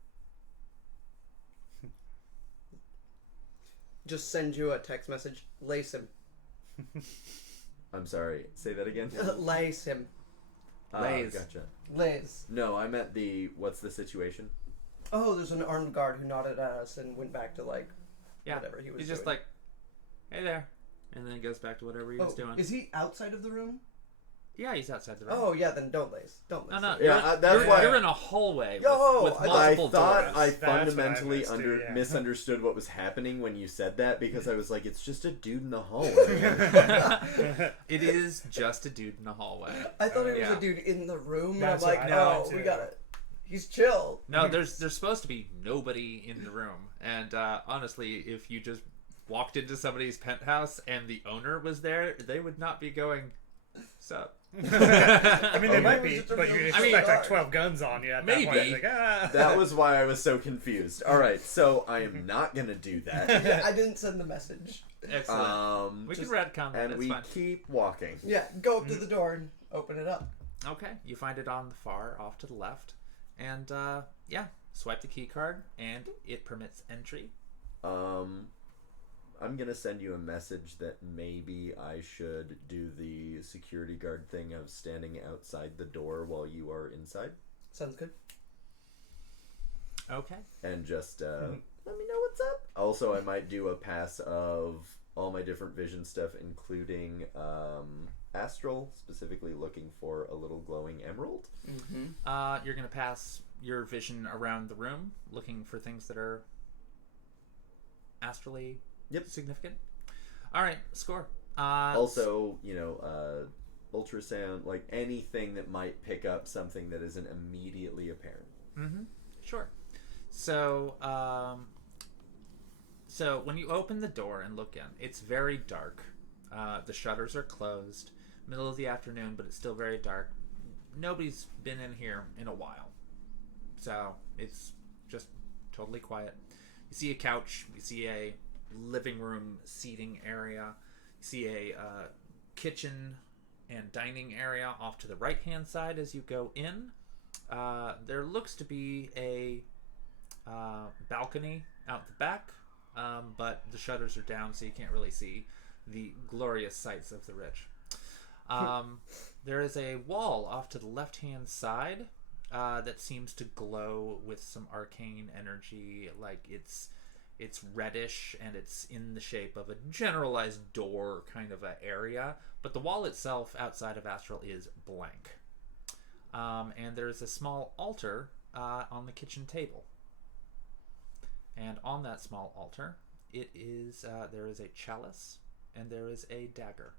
Just send you a text message. Lace him. I'm sorry. Say that again. Lace him. Lays. Gotcha. Lace. No, I meant what's the situation? Oh, there's an armed guard who nodded at us and went back to Yeah. whatever he was He's doing. just like, "Hey there," and then he goes back to whatever he was doing. Is he outside of the room? Yeah, he's outside the room. Oh, yeah, then don't lace. Don't lace. No, him. Yeah, that's why you're in a hallway Yo, with I multiple thought doors. I That's what I fundamentally missed too, yeah. misunderstood what was happening when you said that, because I was like, it's just a dude in the hallway. It is just a dude in the hallway. I thought it was Yeah. a dude in the room, and That's I'm like, what I thought, oh, we too. got it. He's chill. No, there's supposed to be nobody in the room, and honestly, if you just walked into somebody's penthouse and the owner was there, they would not be going, "Sup?" I mean, they Okay. might be, but you'd I mean- expect like 12 guns on you at that point. Maybe. Like, ah. That was why I was so confused. All right, so I am not gonna do that. Yeah, I didn't send the message. Excellent. We can retcon that. And It's we fine. keep walking. Yeah, go up to the door and open it up. Okay, you find it on the far off to the left, and yeah, swipe the key card, and it permits entry. I'm gonna send you a message that maybe I should do the security guard thing of standing outside the door while you are inside, Sounds good. Okay. and just let me know what's up. Also, I might do a pass of all my different vision stuff, including astral, specifically looking for a little glowing emerald. Mm-hmm. You're gonna pass your vision around the room, looking for things that are astrally significant. All right, score. Also, ultrasound, like anything that might pick up something that isn't immediately apparent. Mm-hmm. Sure. So, so when you open the door and look in, it's very dark. The shutters are closed. Middle of the afternoon, but it's still very dark. Nobody's been in here in a while. So it's just totally quiet. You see a couch. You see a living room seating area. You see a kitchen and dining area off to the right-hand side as you go in. There looks to be a balcony out the back, but the shutters are down, so you can't really see. the glorious sights of the rich. There is a wall off to the left-hand side that seems to glow with some arcane energy, like it's reddish and it's in the shape of a generalized door kind of an area, but the wall itself outside of Astral is blank. And there's a small altar on the kitchen table. And on that small altar, there is a chalice and there is a dagger.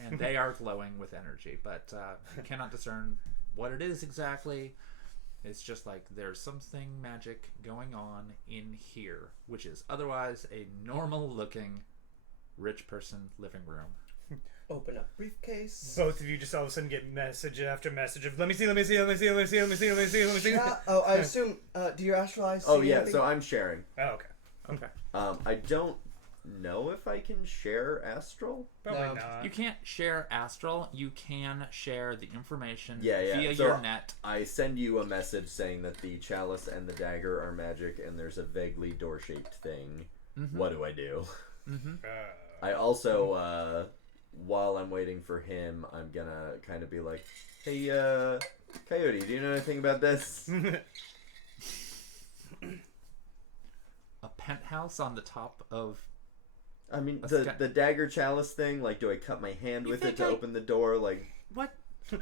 And they are glowing with energy, but you cannot discern what it is exactly. It's just like there's something magic going on in here, which is otherwise a normal-looking rich person living room. Open up briefcase. Both of you just all of a sudden get message after message of let me see. Yeah, oh, I assume. Do your astral eyes see Oh yeah, anything? so I'm sharing. Oh, okay. Okay. I don't know if I can share astral. Probably No. not. You can't share astral. You can share the information Yeah. via So your net. I send you a message saying that the chalice and the dagger are magic, and there's a vaguely door-shaped thing. Mm-hmm. What do I do? Mm-hmm. I also, while I'm waiting for him, I'm gonna kind of be like, "Hey, Coyote, do you know anything about this?" A penthouse on the top of... I mean, That's the dagger chalice thing. Like, do I cut my hand You with it think to I- open the door? Like, What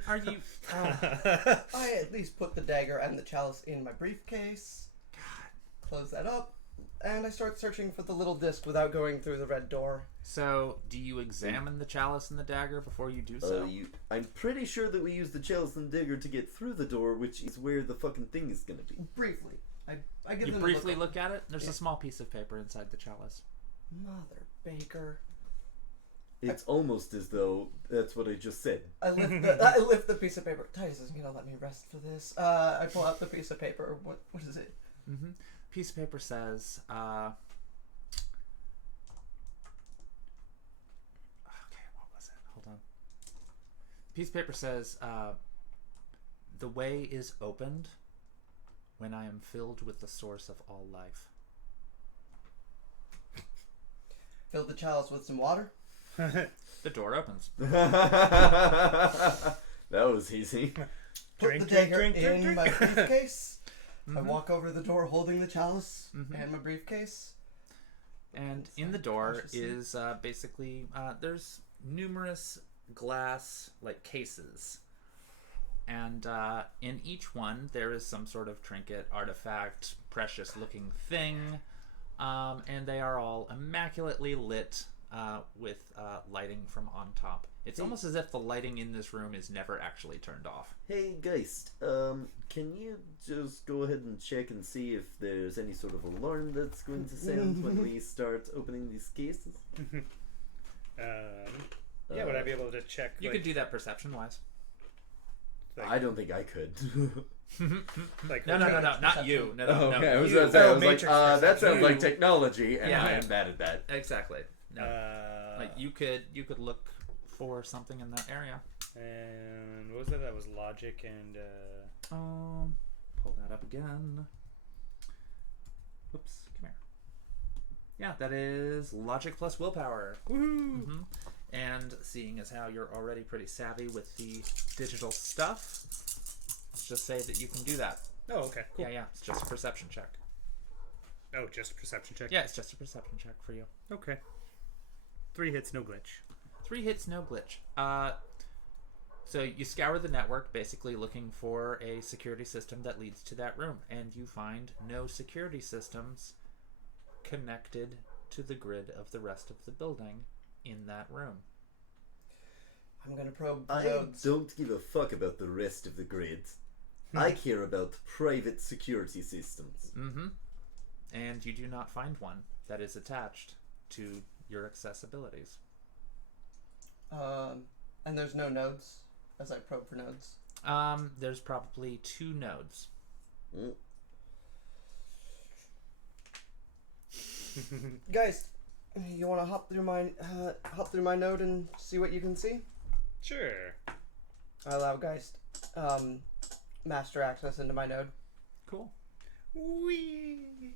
are you... I at least put the dagger and the chalice in my briefcase. Close that up. And I start searching for the little disc without going through the red door. So, do you examine the chalice and the dagger before you do so? I'm pretty sure that we use the chalice and dagger to get through the door, which is where the fucking thing is gonna be. Briefly. I give You them briefly a look at it? There's Yeah. a small piece of paper inside the chalice. Mother Baker. It's almost as though that's what I just said. I lift the piece of paper. Titus isn't gonna let me rest for this. I pull out the piece of paper. What is it? Mm-hmm. Piece of paper says, okay, what was it? Hold on. Piece of paper says, the way is opened when I am filled with the source of all life. Fill the chalice with some water. The door opens. That was easy. Put Drink, the dagger drink, drink, in drink, my drink. briefcase. I Mhm. walk over to the door holding the chalice Mhm. and my briefcase. And in the door Cautiously. is basically, there's numerous glass like cases. And in each one there is some sort of trinket, artifact, precious looking thing. And they are all immaculately lit with lighting from on top. It's almost as if the lighting in this room is never actually turned off. Hey, Geist, can you just go ahead and check and see if there's any sort of alarm that's going to sound when we start opening these cases? Yeah, would I be able to check? You could do that perception-wise. I don't think I could. Like No, not you. No, Oh, no, okay, I was you. gonna say, I was like, Matrix that sounds perception. like technology, and Yeah. I am bad at that. Exactly. No. Like you could look for something in that area. And what was that? That was logic and Pull that up again. Oops, come here. Yeah, that is logic plus willpower. woohoo! Mm-hmm. And seeing as how you're already pretty savvy with the digital stuff, let's just say that you can do that. Oh, okay, cool. Yeah, it's just a perception check. Oh, just a perception check. Yeah, it's just a perception check for you. Okay. 3 hits, no glitch. 3 hits, no glitch. So you scour the network, basically looking for a security system that leads to that room, and you find no security systems connected to the grid of the rest of the building in that room. I'm gonna probe I nodes. don't give a fuck about the rest of the grid. I care about private security systems. Mm-hmm. And you do not find one that is attached to your accessibilities. And there's no nodes as I probe for nodes. There's probably 2 nodes. Mm. Guys, you want to hop through my node and see what you can see? Sure. I allow Geist master access into my node. Cool. Wee.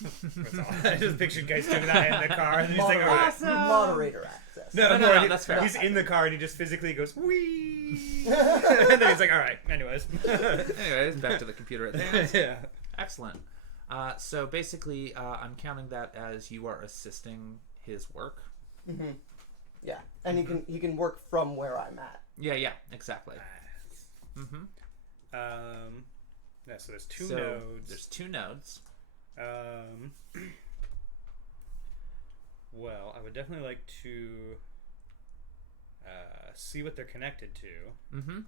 That's all. I just pictured guys doing that in the car, and he's like, all right. Awesome. Moderator access. No, No, that's fair. He's in the car, and he just physically goes, wee! And then he's like, all right, anyways. Anyways, back to the computer at hand. Yeah. Excellent. So basically, I'm counting that as you are assisting his work. Mm-hmm. Yeah, and he can work from where I'm at. Yeah, exactly. Mm-hmm. Yeah, so there's two nodes. There's 2 nodes. Well, I would definitely like to see what they're connected to. Mm-hmm.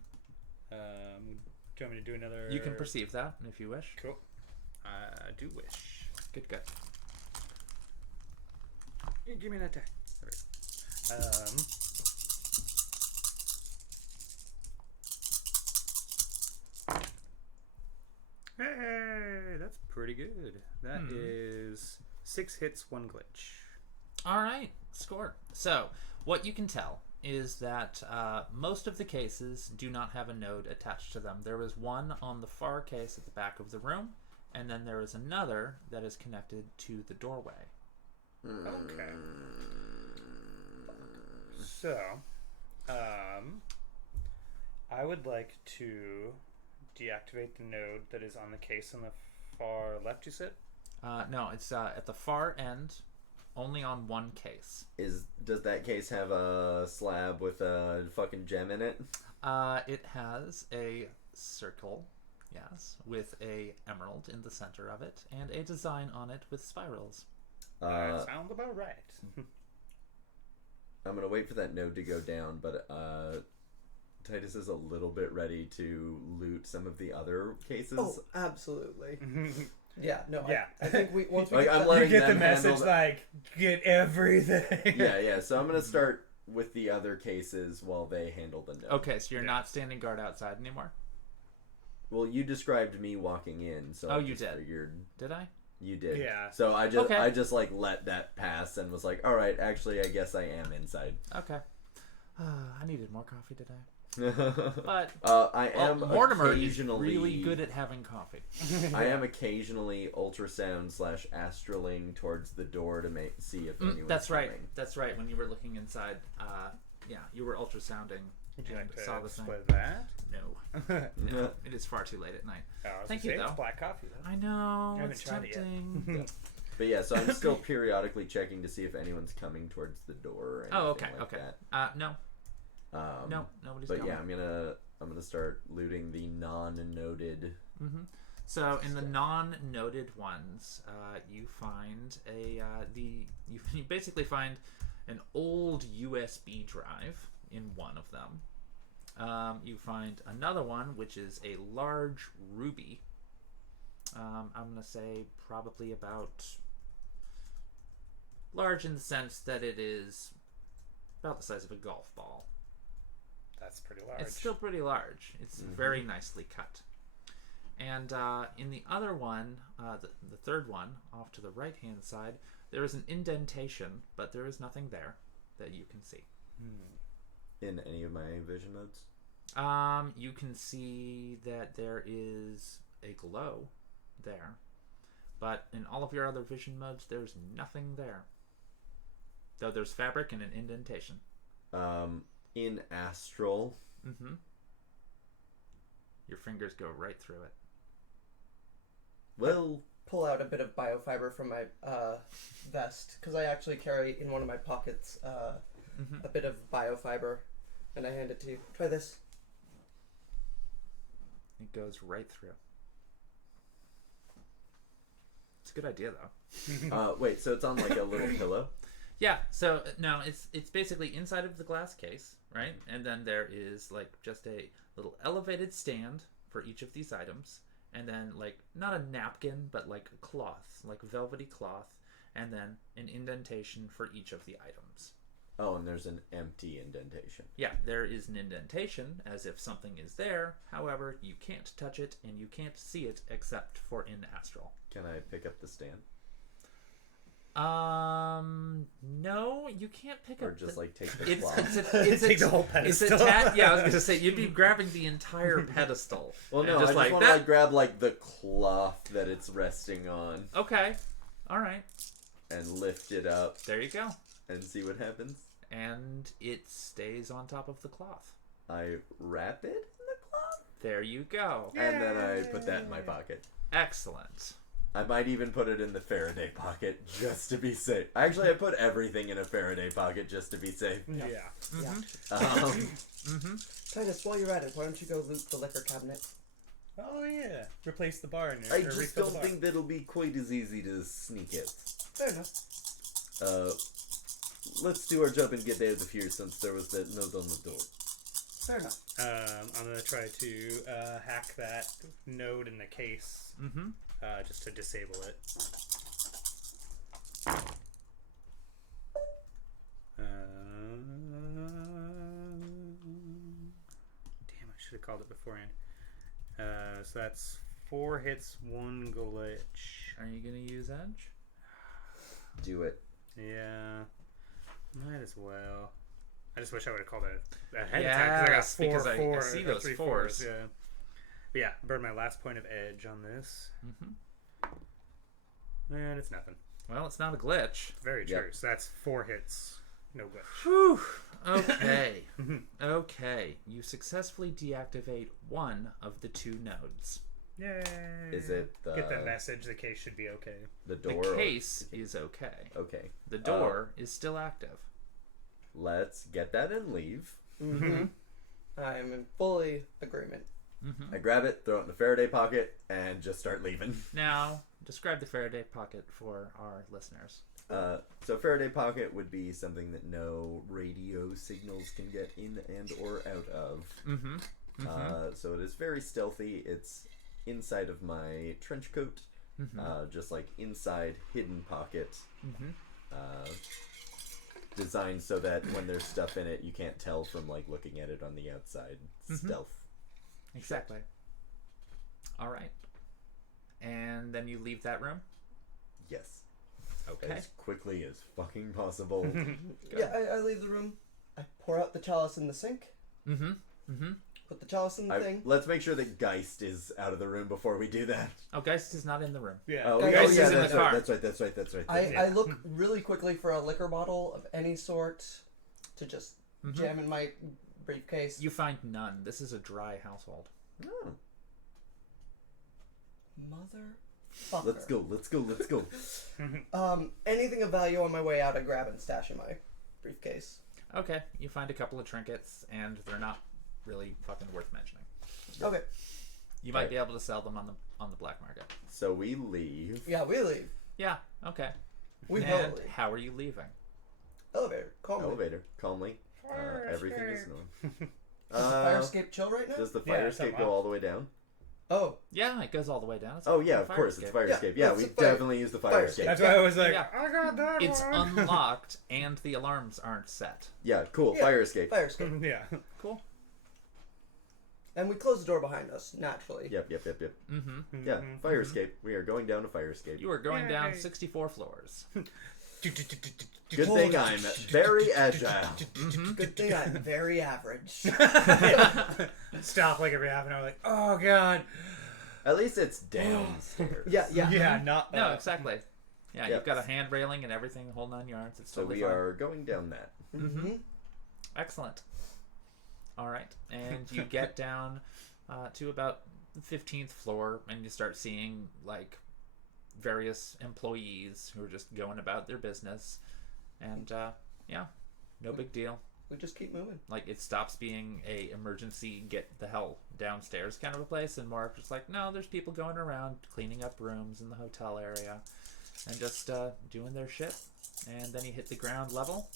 Do you want me to do another? You can perceive that if you wish. Cool. I do wish. Good. Give me that die. Hey, that's pretty good. That is 6 hits, 1 glitch. All right, score. So, what you can tell is that most of the cases do not have a node attached to them. There is one on the far case at the back of the room, and then there is another that is connected to the doorway. Okay. So, I would like to deactivate the node that is on the case on the far left, you said? No, it's at the far end, only on one case. Does that case have a slab with a fucking gem in it? It has a circle, yes, with a emerald in the center of it, and a design on it with spirals. Sounds about right. I'm gonna wait for that node to go down, but Titus is a little bit ready to loot some of the other cases. Oh, absolutely. Yeah, no. Yeah. I think once we Like, get I'm that- letting You get the them handle message, the- like, get everything. Yeah. So I'm gonna start with the other cases while they handle the node. Okay, so you're not standing guard outside anymore? Well, you described me walking in, so Oh, I you just did. figured Did I? you did. Yeah. So I Okay. just like let that pass and was like, all right, actually, I guess I am inside. Okay. I needed more coffee today. But But I am Mortimer is occasionally really good at having coffee. I am occasionally ultrasound / astraling towards the door to see if anyone's That's right. coming. That's right. When you were looking inside, yeah, you were ultrasounding. Would you and like to saw the thing. split that? No, no, it is far too late at night. Oh, I was Thank gonna you, say, though. It's black coffee, though. I know, I haven't it's tried it yet. tempting. But yeah, so I'm still periodically checking to see if anyone's coming towards the door. Or Oh, anything okay, like okay. that. No, nobody's But coming. yeah, I'm gonna start looting the non-noted. Mm-hmm. So in the non-noted ones, you find you basically find an old USB drive in one of them. You find another one which is a large ruby. I'm gonna say probably about large in the sense that it is about the size of a golf ball. That's pretty large. It's still pretty large. It's very nicely cut. And in the other one, the third one, off to the right-hand side, there is an indentation, but there is nothing there that you can see. In any of my vision modes? You can see that there is a glow there, but in all of your other vision modes, there's nothing there. Though there's fabric and an indentation. In astral. Mm-hmm. Your fingers go right through it. Well, pull out a bit of biofiber from my vest, because I actually carry in one of my pockets a bit of biofiber, and I hand it to you. Try this. It goes right through. It's a good idea, though. wait, so it's on like a little pillow? Yeah, so no, it's basically inside of the glass case, right? And then there is like just a little elevated stand for each of these items, and then like not a napkin, but like a cloth, like velvety cloth, and then an indentation for each of the items. Oh, and there's an empty indentation. Yeah, there is an indentation as if something is there. However, you can't touch it and you can't see it except for in astral. Can I pick up the stand? No, you can't pick Or up. just like take the It's cloth? Take the whole pedestal. Yeah, I was gonna say you'd be grabbing the entire pedestal. Well, no, and I just want to that. like grab like the cloth that it's resting on. Okay, All right. and lift it up There you go. and see what happens. And it stays on top of the cloth. I wrap it in the cloth, There you go. and then I put that in my pocket. Excellent. I might even put it in the Faraday pocket just to be safe. Actually, I put everything in a Faraday pocket just to be safe. Yeah. Titus, while you're at it, why don't you go loot the liquor cabinet? Oh yeah. Replace the bar. I just don't think that'll be quite as easy to sneak it. Fair enough. Let's do our job and get out of here since there was that note on the door. Fair enough. I'm gonna try to hack that node in the case. Just to disable it. Damn, I should have called it beforehand. So that's 4 hits, 1 glitch. Are you going to use Edge? Do it. Yeah, might as well. I just wish I would have called it ahead of time Yes, because I got 4 I see those 3 fours. Yeah. But yeah, burn my last point of edge on this. And it's nothing. Well, it's not a glitch. Very true. Yep. So that's 4 hits. No glitch. Whew. Okay. Okay. You successfully deactivate one of the 2 nodes. Yay. Is it the... Get that message. The case should be okay. The The door? case is okay. Okay. The door is still active. Let's get that and leave. I am in fully agreement. I grab it, throw it in the Faraday pocket, and just start leaving. Now, describe the Faraday pocket for our listeners. So Faraday pocket would be something that no radio signals can get in and or out of. So it is very stealthy. It's inside of my trench coat, just like inside hidden pocket. Designed so that when there's stuff in it, you can't tell from like looking at it on the outside. Stealth. Exactly. All right. And then you leave that room? Yes. Okay. As quickly as fucking possible. Yeah, I leave the room. I pour out the chalice in the sink. Put the chalice in the thing. Let's make sure that Geist is out of the room before we do that. Oh, Geist is not in the room. Yeah. Oh, Geist yeah, is in that's the right, car. that's right. I look really quickly for a liquor bottle of any sort to just jam in my briefcase. You find none. This is a dry household. Oh. Motherfucker. Let's go. Anything of value on my way out, I grab and stash in my briefcase. Okay. You find a couple of trinkets, and they're not really fucking worth mentioning. Okay. You might Right. be able to sell them on the black market. So we leave. Yeah, we leave. Yeah. Okay. We And both leave. how are you leaving? Elevator. Calmly. Elevator. Calmly. Everything is normal. Does the fire escape chill right now? Does the Yeah, fire it's escape up go loud. all the way down? Oh. Yeah, it goes all the way down. It's Oh yeah, a of course, it's fire Yeah, escape. Yeah, it's we a fire- definitely use the fire fire escape. That's why I was like, Yeah. I got that It's one. unlocked, and the alarms aren't set. Yeah, cool. Yeah, Fire escape. Fire escape. Yeah. Cool. And we close the door behind us, naturally. Yep. Mm-hmm. Yeah, fire escape. We are going down a fire escape. You are going down Yay. 64 floors. Good thing I'm very agile. Good thing I'm very average. Stop like every half an hour, like, oh god. At least it's downstairs. Yeah. Yeah, not No, exactly. Yeah, Yep. you've got a hand railing and everything, whole 9 yards. It's So totally we fine. are going down that. Excellent. All right, and you get down to about the 15th floor, and you start seeing like various employees who are just going about their business, and yeah, no big deal. We just keep moving. Like it stops being a emergency get the hell downstairs kind of a place, and more just like no, there's people going around cleaning up rooms in the hotel area, and just doing their shit. And then you hit the ground level.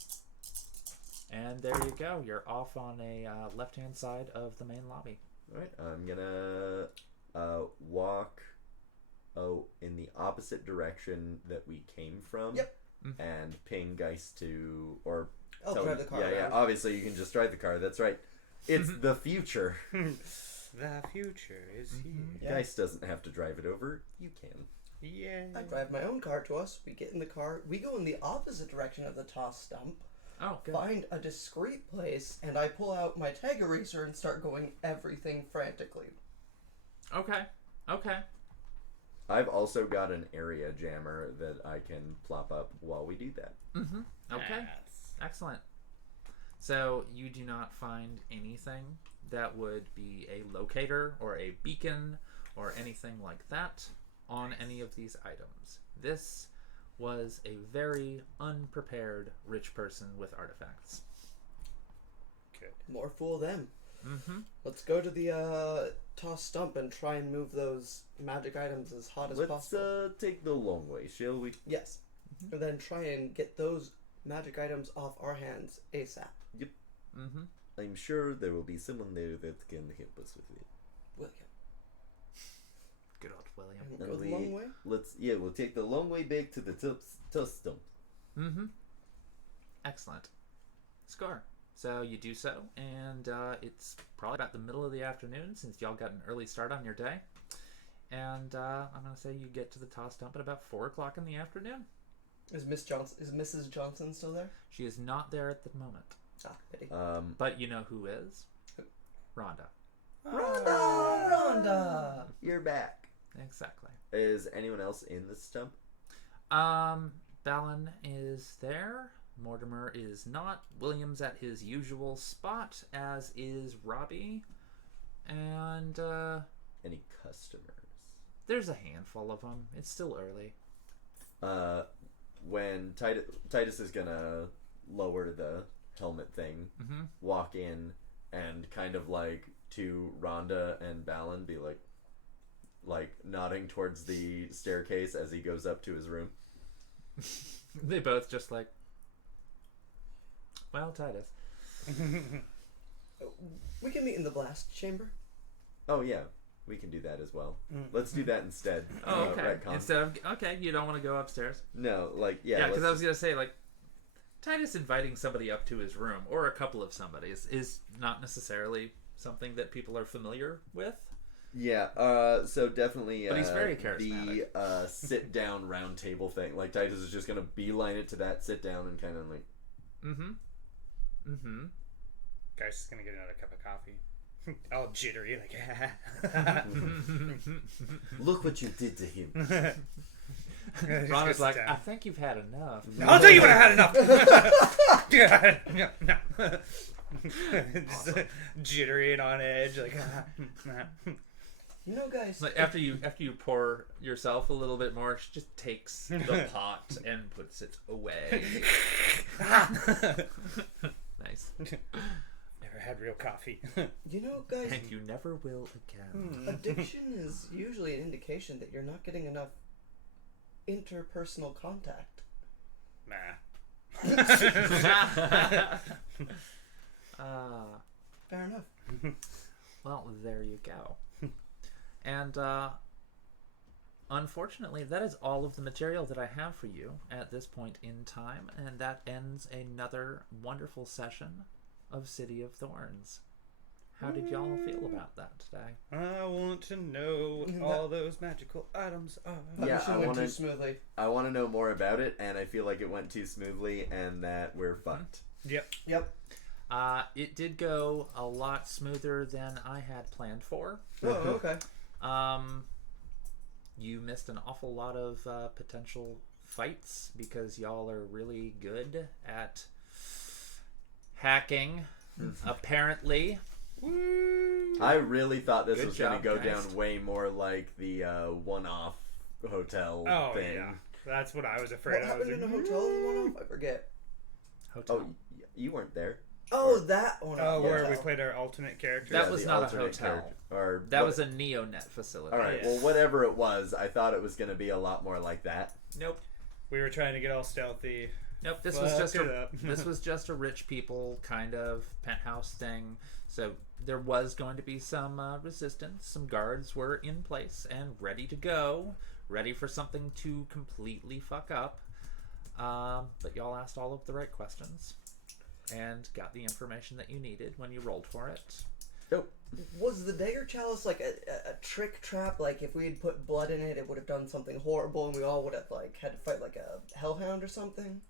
And there you go. You're off on a left-hand side of the main lobby. Alright, I'm gonna walk in the opposite direction that we came from. Yep. And ping Geist to, or I'll tell drive him- the car Yeah, around. obviously you can just drive the car, that's right. It's the future. The future is here. Yeah. Geist doesn't have to drive it over, you can. Yeah. I drive my own car to us. We get in the car. We go in the opposite direction of the toss stump. Oh, good. Find a discreet place, and I pull out my tag eraser and start going everything frantically. Okay. I've also got an area jammer that I can plop up while we do that. Mm-hmm. Okay. Yes. Excellent. So you do not find anything that would be a locator or a beacon or anything like that on any of these items. This was a very unprepared rich person with artifacts. Good. More fool them. Mm-hmm. Let's go to the toss stump and try and move those magic items as hot as possible. Let's take the long way, shall we? Yes. And then try and get those magic items off our hands ASAP. Mm-hmm. I'm sure there will be someone there that can help us with it. William. Good old William. And And go the we- long way? We'll take the long way back to the toss stump. Mm-hmm. Excellent. Score. So you do so, and it's probably about the middle of the afternoon since y'all got an early start on your day. And I'm going to say you get to the toss dump at about 4 o'clock in the afternoon. Is Mrs. Johnson still there? She is not there at the moment. Ah, pity. But you know who is? Rhonda. Rhonda! You're back. Exactly. Is anyone else in the stump? Balin is there. Mortimer is not. William's at his usual spot, as is Robbie. And Any customers? there's a handful of them. It's still early. When Titus is gonna lower the helmet thing, Mm-hmm. walk in, and kind of like to Rhonda and Balin be like nodding towards the staircase as he goes up to his room. They both just like, well, Titus. We can meet in the blast chamber. Oh yeah, we can do that as well. Let's do that instead. Oh, okay. Retcon. Instead of, okay, you don't want to go upstairs? No, like Yeah, because I was going to say, like, Titus inviting somebody up to his room, or a couple of somebody's, is not necessarily something that people are familiar with. Yeah, so definitely But he's very charismatic. the sit down round table thing. Like Titus is just gonna beeline it to that sit down and kind of like Mm-hmm. Mm-hmm. Guy's just gonna get another cup of coffee. All jittery, like look what you did to him. Ron is Just like, down. I think you've had enough. I'll tell you when I had enough. No. Just jittery and on edge, like. You know, guys. Like after you pour yourself a little bit more, she just takes the pot and puts it away. Nice. Never had real coffee. You know, guys. And you never will again. Addiction is usually an indication that you're not getting enough interpersonal contact. Nah. Fair enough. Well, there you go. And unfortunately, that is all of the material that I have for you at this point in time, and that ends another wonderful session of City of Thorns. How did y'all feel about that today? I want to know what all those magical items are. Yeah, That went too smoothly. I want to know more about it, and I feel like it went too smoothly, and that we're fucked. Yep. It did go a lot smoother than I had planned for. Oh, okay. You missed an awful lot of potential fights because y'all are really good at hacking, apparently. I really thought this Good was going to job, go guys. down way more like the one-off hotel Oh thing. yeah, that's what I was afraid What of. happened in a hotel in the one-off? I forget. Hotel. Oh, you weren't there. Oh, that one. Oh, where hotel. we played our alternate character. That was the not a alternate hotel. character. Or That what- was a neonet facility. All right. Yeah. Well, whatever it was, I thought it was going to be a lot more like that. Nope. We were trying to get all stealthy. Nope. This was just Fucked it a up. this was just a rich people kind of penthouse thing. So there was going to be some resistance. Some guards were in place and ready to go, ready for something to completely fuck up. But y'all asked all of the right questions and got the information that you needed when you rolled for it. Nope. Was the dagger chalice like a trick trap? Like if we had put blood in it, it would have done something horrible, and we all would have like had to fight like a hellhound or something.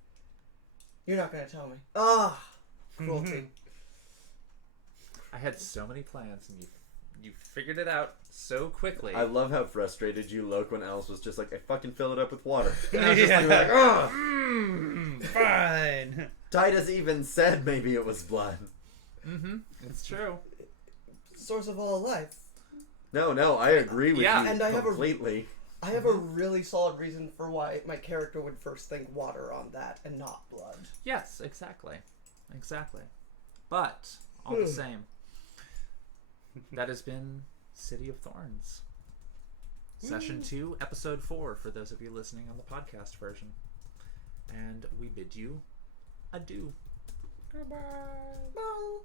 You're not gonna tell me. Ah, cruelty. I had so many plans and You figured it out so quickly. I love how frustrated you look when Alice was just like, I fucking fill it up with water. And I was just Yeah. like, ugh. Fine. Titus even said maybe it was blood. Mm-hmm. It's true. Source of all life. No, I agree with Yeah. you And I have a- completely. I have a really solid reason for why my character would first think water on that and not blood. Yes, exactly. Exactly. But, all the same, that has been City of Thorns. Session 2, Episode 4, for those of you listening on the podcast version. And we bid you adieu. Goodbye. Well,